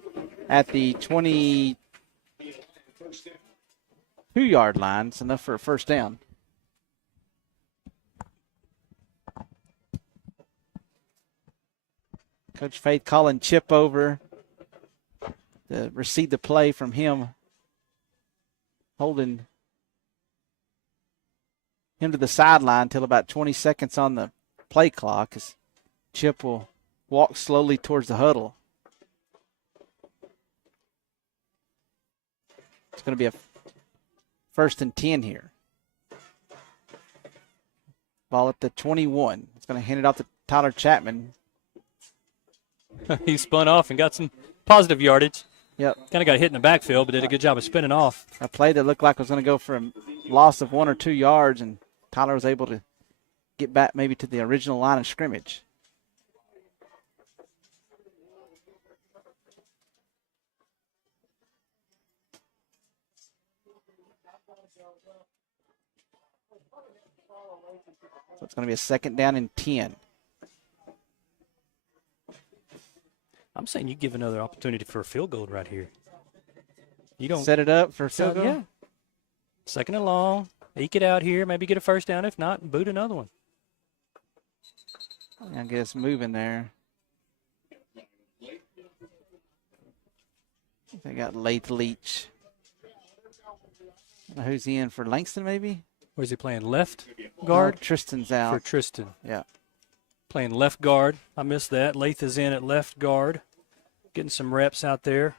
at the 25-yard 2-yard line. It's enough for a first down. Coach Faith calling Chip over to receive the play from him, holding him to the sideline until about 20 seconds on the play clock as Chip will walk slowly towards the huddle. It's going to be a 1st and 10 here. Ball at the 21. It's going to hand it off to Tyler Chapman. He spun off and got some positive yardage. Yep. Kind of got hit in the backfield, but did a good job of spinning off. A play that looked like it was going to go for a loss of 1 or 2 yards, and Tyler was able to get back maybe to the original line of scrimmage. So it's going to be a 2nd down and 10. I'm saying you give another opportunity for a field goal right here. You don't Set it up for a field goal? Yeah. 2nd and long. Eke it out here. Maybe get a first down. If not, boot another one. I guess moving there. They got Lath Leach. I don't know who's he in for Langston, maybe? Where's he playing? Left guard? Tristan's out. For Tristan. Yeah. Playing left guard. I missed that. Lath is in at left guard. Getting some reps out there.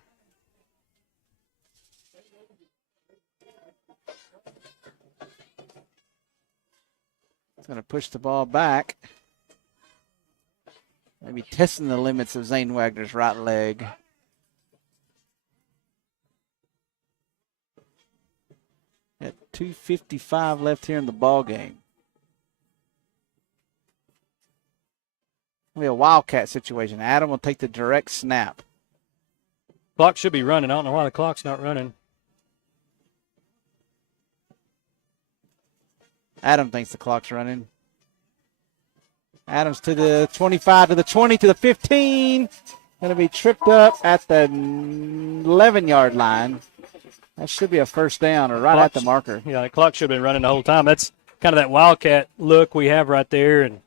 It's going to push the ball back. Maybe testing the limits of Zane Wagner's right leg. At 2:55 left here in the ball game. It'll be a Wildcat situation. Adam will take the direct snap. Clock should be running. I don't know why the clock's not running. Adam thinks the clock's running. Adams to the 25, to the 20, to the 15. Going to be tripped up at the 11-yard line. That should be a first down or right at the marker. Yeah, the clock should have been running the whole time. That's kind of that Wildcat look we have right there, and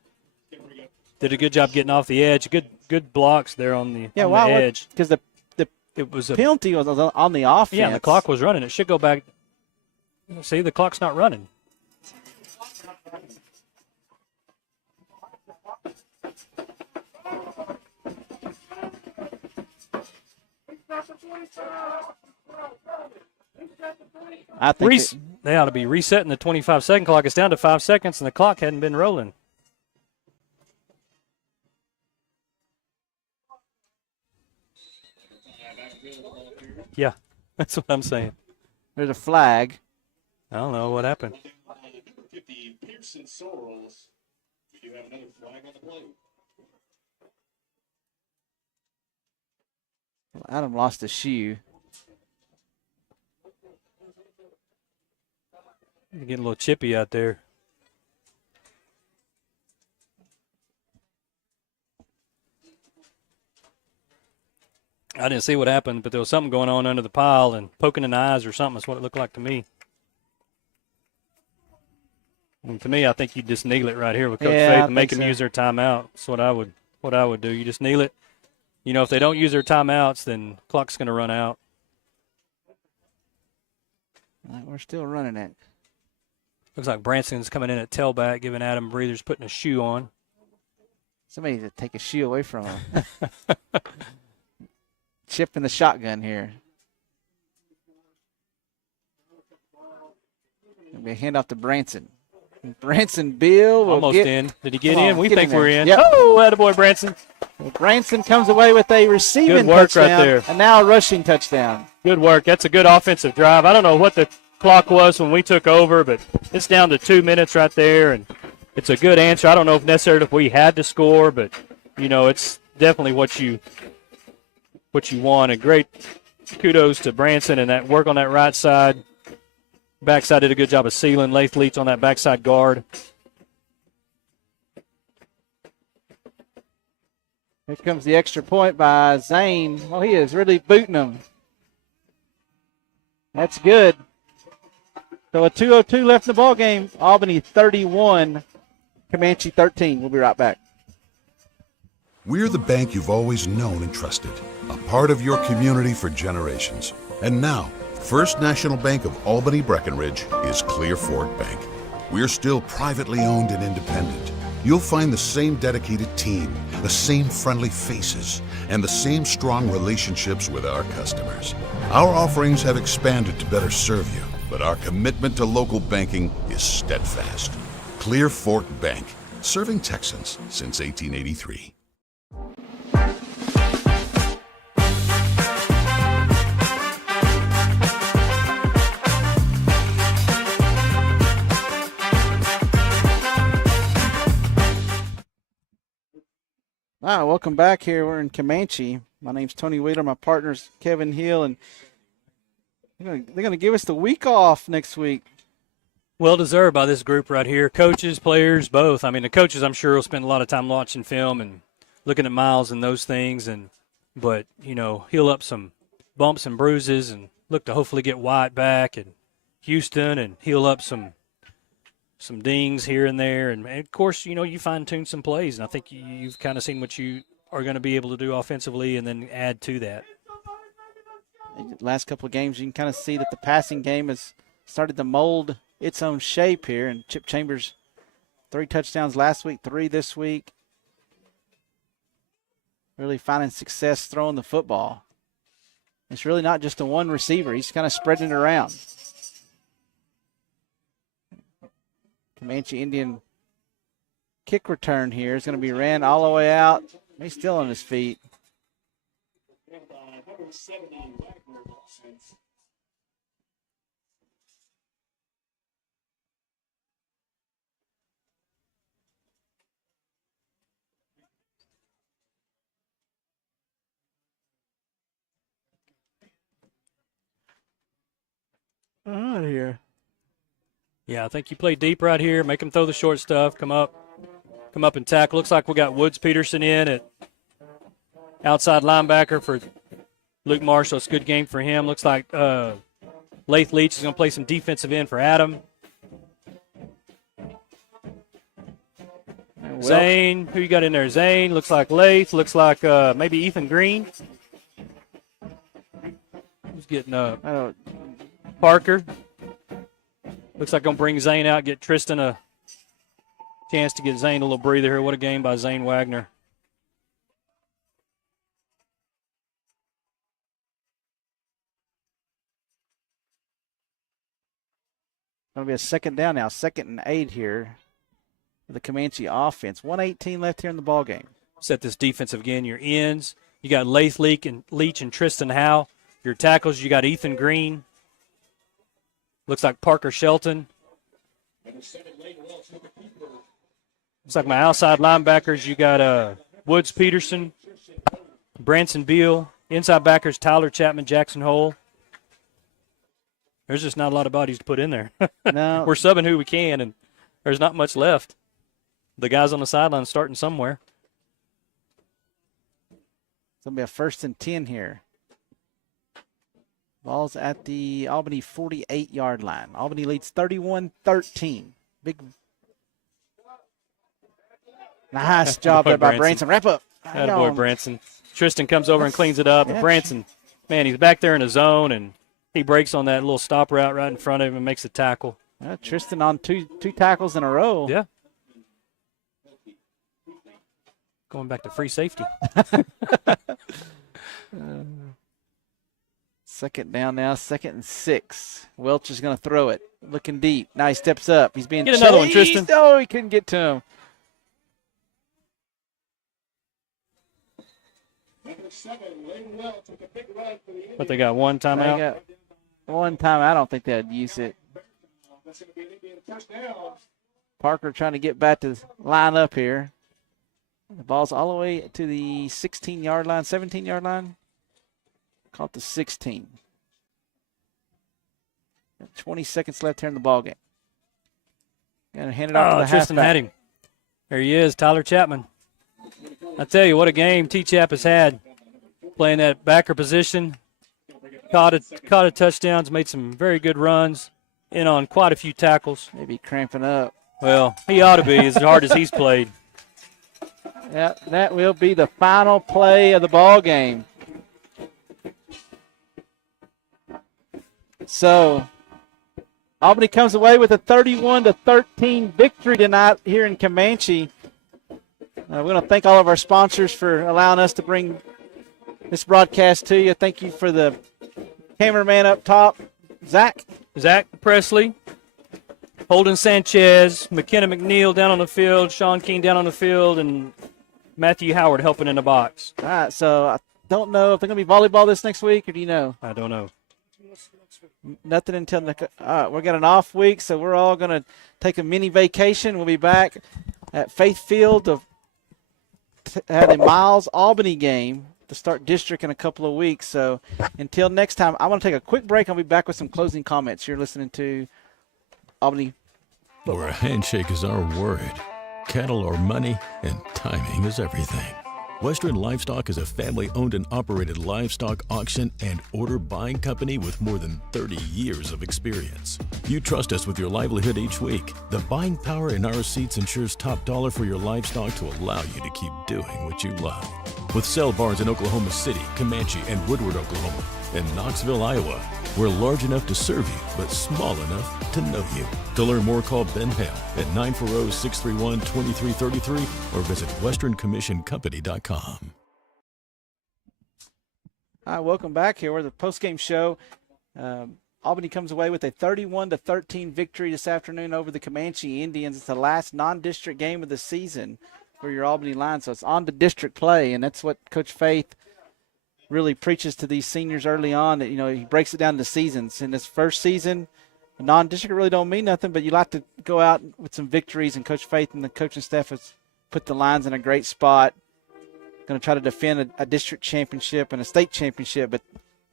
did a good job getting off the edge. Good blocks there on the, on the edge. Because the it was a penalty was on the offense. Yeah, the clock was running. It should go back. See, the clock's not running. I think they ought to be resetting the 25-second clock. It's down to 5 seconds, and the clock hadn't been rolling. Yeah, that's what I'm saying. There's a flag. I don't know what happened. Number 50, Pearson Sorrells. We do have another flag on the play. Adam lost a shoe. Getting a little chippy out there. I didn't see what happened, but there was something going on under the pile and poking in the eyes or something is what it looked like to me. And to me, I think you just kneel it right here with Coach Faith and make them use their timeout. That's what I would do. You just kneel it. You know, if they don't use their timeouts, then clock's going to run out. We're still running it. Looks like Branson's coming in at tailback, giving Adam breathers, putting a shoe on. Somebody to take a shoe away from him. Chip in the shotgun here. It'll be a handoff to Branson. Branson Bill will almost in. Did he get in? We think we're in. Yep. Oh, attaboy, Branson. Well, Branson comes away with a receiving good work touchdown right there. And now a rushing touchdown. Good work. That's a good offensive drive. I don't know what the clock was when we took over, but it's down to 2 minutes right there, and it's a good answer. I don't know if necessarily if we had to score, but, you know, it's definitely what you want. And great kudos to Branson and that work on that right side. Backside did a good job of sealing. Lath Leach on that backside guard. Here comes the extra point by Zane. Oh, he is really booting him. That's good. So a 2:02 left in the ball game. Albany 31, Comanche 13. We'll be right back. We're the bank you've always known and trusted, a part of your community for generations. And now, First National Bank of Albany Breckenridge is Clear Fork Bank. We're still privately owned and independent. You'll find the same dedicated team, the same friendly faces, and the same strong relationships with our customers. Our offerings have expanded to better serve you, but our commitment to local banking is steadfast. Clear Fork Bank, serving Texans since 1883. All right, welcome back here. We're in Comanche. My name's Tony Wheeler. My partner's Kevin Hill, and they're going to give us the week off next week. Well deserved by this group right here. Coaches, players, both. I mean, the coaches, I'm sure, will spend a lot of time watching film and looking at miles and those things, but heal up some bumps and bruises and look to hopefully get Wyatt back and Houston and heal up some dings here and there. And of course, you fine-tune some plays, and I think you've kind of seen what you are going to be able to do offensively and then add to that. Last couple of games, you can kind of see that the passing game has started to mold its own shape here. And Chip Chambers, 3 touchdowns last week, 3 this week. Really finding success throwing the football. It's really not just a one receiver. He's kind of spreading it around. Comanche Indian kick return here is going to be ran all the way out. He's still on his feet. Out here. Yeah, I think you play deep right here, make them throw the short stuff, come up and tackle. Looks like we got Woods Peterson in at outside linebacker for Luke Marshall. It's a good game for him. Looks like Lath Leach is going to play some defensive end for Adam. Zane, who you got in there? Zane, looks like Lath, looks like maybe Ethan Green. Who's getting up? Parker. Looks like going to bring Zane out, get Tristan a chance to get Zane a little breather here. What a game by Zane Wagner. Going to be a second down now, 2nd and 8 here for the Comanche offense. 1:18 left here in the ball game. Set this defensive again. Your ends, you got Lath Leach and Tristan Howe. Your tackles, you got Ethan Green. Looks like Parker Shelton. Looks like my outside linebackers, you got Woods Peterson, Branson Beal. Inside backers, Tyler Chapman, Jackson Hole. There's just not a lot of bodies to put in there. No. We're subbing who we can, and there's not much left. The guys on the sideline starting somewhere. It's going to be a 1st and 10 here. Ball's at the Albany 48-yard line. Albany leads 31-13. Big, nice job there by Branson. Wrap up. Attaboy, Branson. Tristan comes over and cleans it up. Yeah. Branson, man, he's back there in the zone, and he breaks on that little stop route right in front of him and makes a tackle. Tristan on two tackles in a row. Yeah. Going back to free safety. Second down now, 2nd and 6. Welch is going to throw it. Looking deep. Now he steps up. He's being chased. Get another one, Tristan. Oh, he couldn't get to him. But they got one timeout? They got one time. I don't think they'd use it. Parker trying to get back to line up here. The ball's all the way to the 16-yard line, 17-yard line. Caught the 16. 20 seconds left here in the ballgame. Going to hand it off to the Tristan halfback. had him. There he is, Tyler Chapman. I tell you, what a game T-Chap has had. Playing that backer position. Caught a touchdowns, made some very good runs. in on quite a few tackles. Maybe cramping up. Well, he ought to be as hard as he's played. Yeah, that will be the final play of the ball game. So, Albany comes away with a 31-13 victory tonight here in Comanche. We're going to thank all of our sponsors for allowing us to bring this broadcast to you. Thank you for the cameraman up top, Zach Presley, Holden Sanchez, McKenna McNeil down on the field, Sean King down on the field, and Matthew Howard helping in the box. All right, so I don't know if they're going to be volleyball this next week, or do you know? I don't know. Nothing until we got an off week, so we're all going to take a mini vacation. We'll be back at Faith Field to have a Miles Albany game to start district in a couple of weeks. So until next time, I want to take a quick break. I'll be back with some closing comments. You're listening to Albany. Where a handshake is our word, cattle are money, and timing is everything. Western Livestock is a family-owned and operated livestock auction and order buying company with more than 30 years of experience. You trust us with your livelihood each week. The buying power in our seats ensures top dollar for your livestock to allow you to keep doing what you love. With sale barns in Oklahoma City, Comanche, and Woodward, Oklahoma, and Knoxville, Iowa, we're large enough to serve you, but small enough to know you. To learn more, call Ben Hale at 940-631-2333 or visit westerncommissioncompany.com. Hi, welcome back here. We're the postgame show. Albany comes away with a 31-13 victory this afternoon over the Comanche Indians. It's the last non-district game of the season for your Albany Lions, so it's on to district play, and that's what Coach Faith really preaches to these seniors early on, that, he breaks it down into seasons. In this first season, non-district really don't mean nothing, but you like to go out with some victories, and Coach Faith and the coaching staff has put the Lions in a great spot. Going to try to defend a district championship and a state championship, but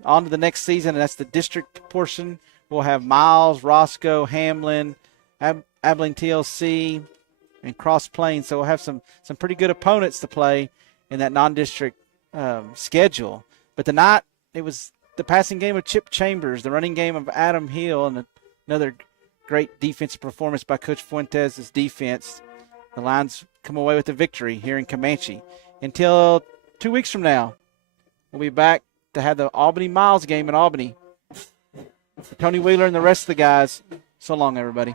on to the next season, and that's the district portion. We'll have Miles, Roscoe, Hamlin, Abilene TLC, and Cross Plains, so we'll have some pretty good opponents to play in that non-district schedule. But tonight, it was the passing game of Chip Chambers, the running game of Adam Hill, and another great defensive performance by Coach Fuentes' defense. The Lions come away with a victory here in Comanche. Until 2 weeks from now, we'll be back to have the Albany Miles game in Albany. For Tony Wheeler and the rest of the guys, so long, everybody.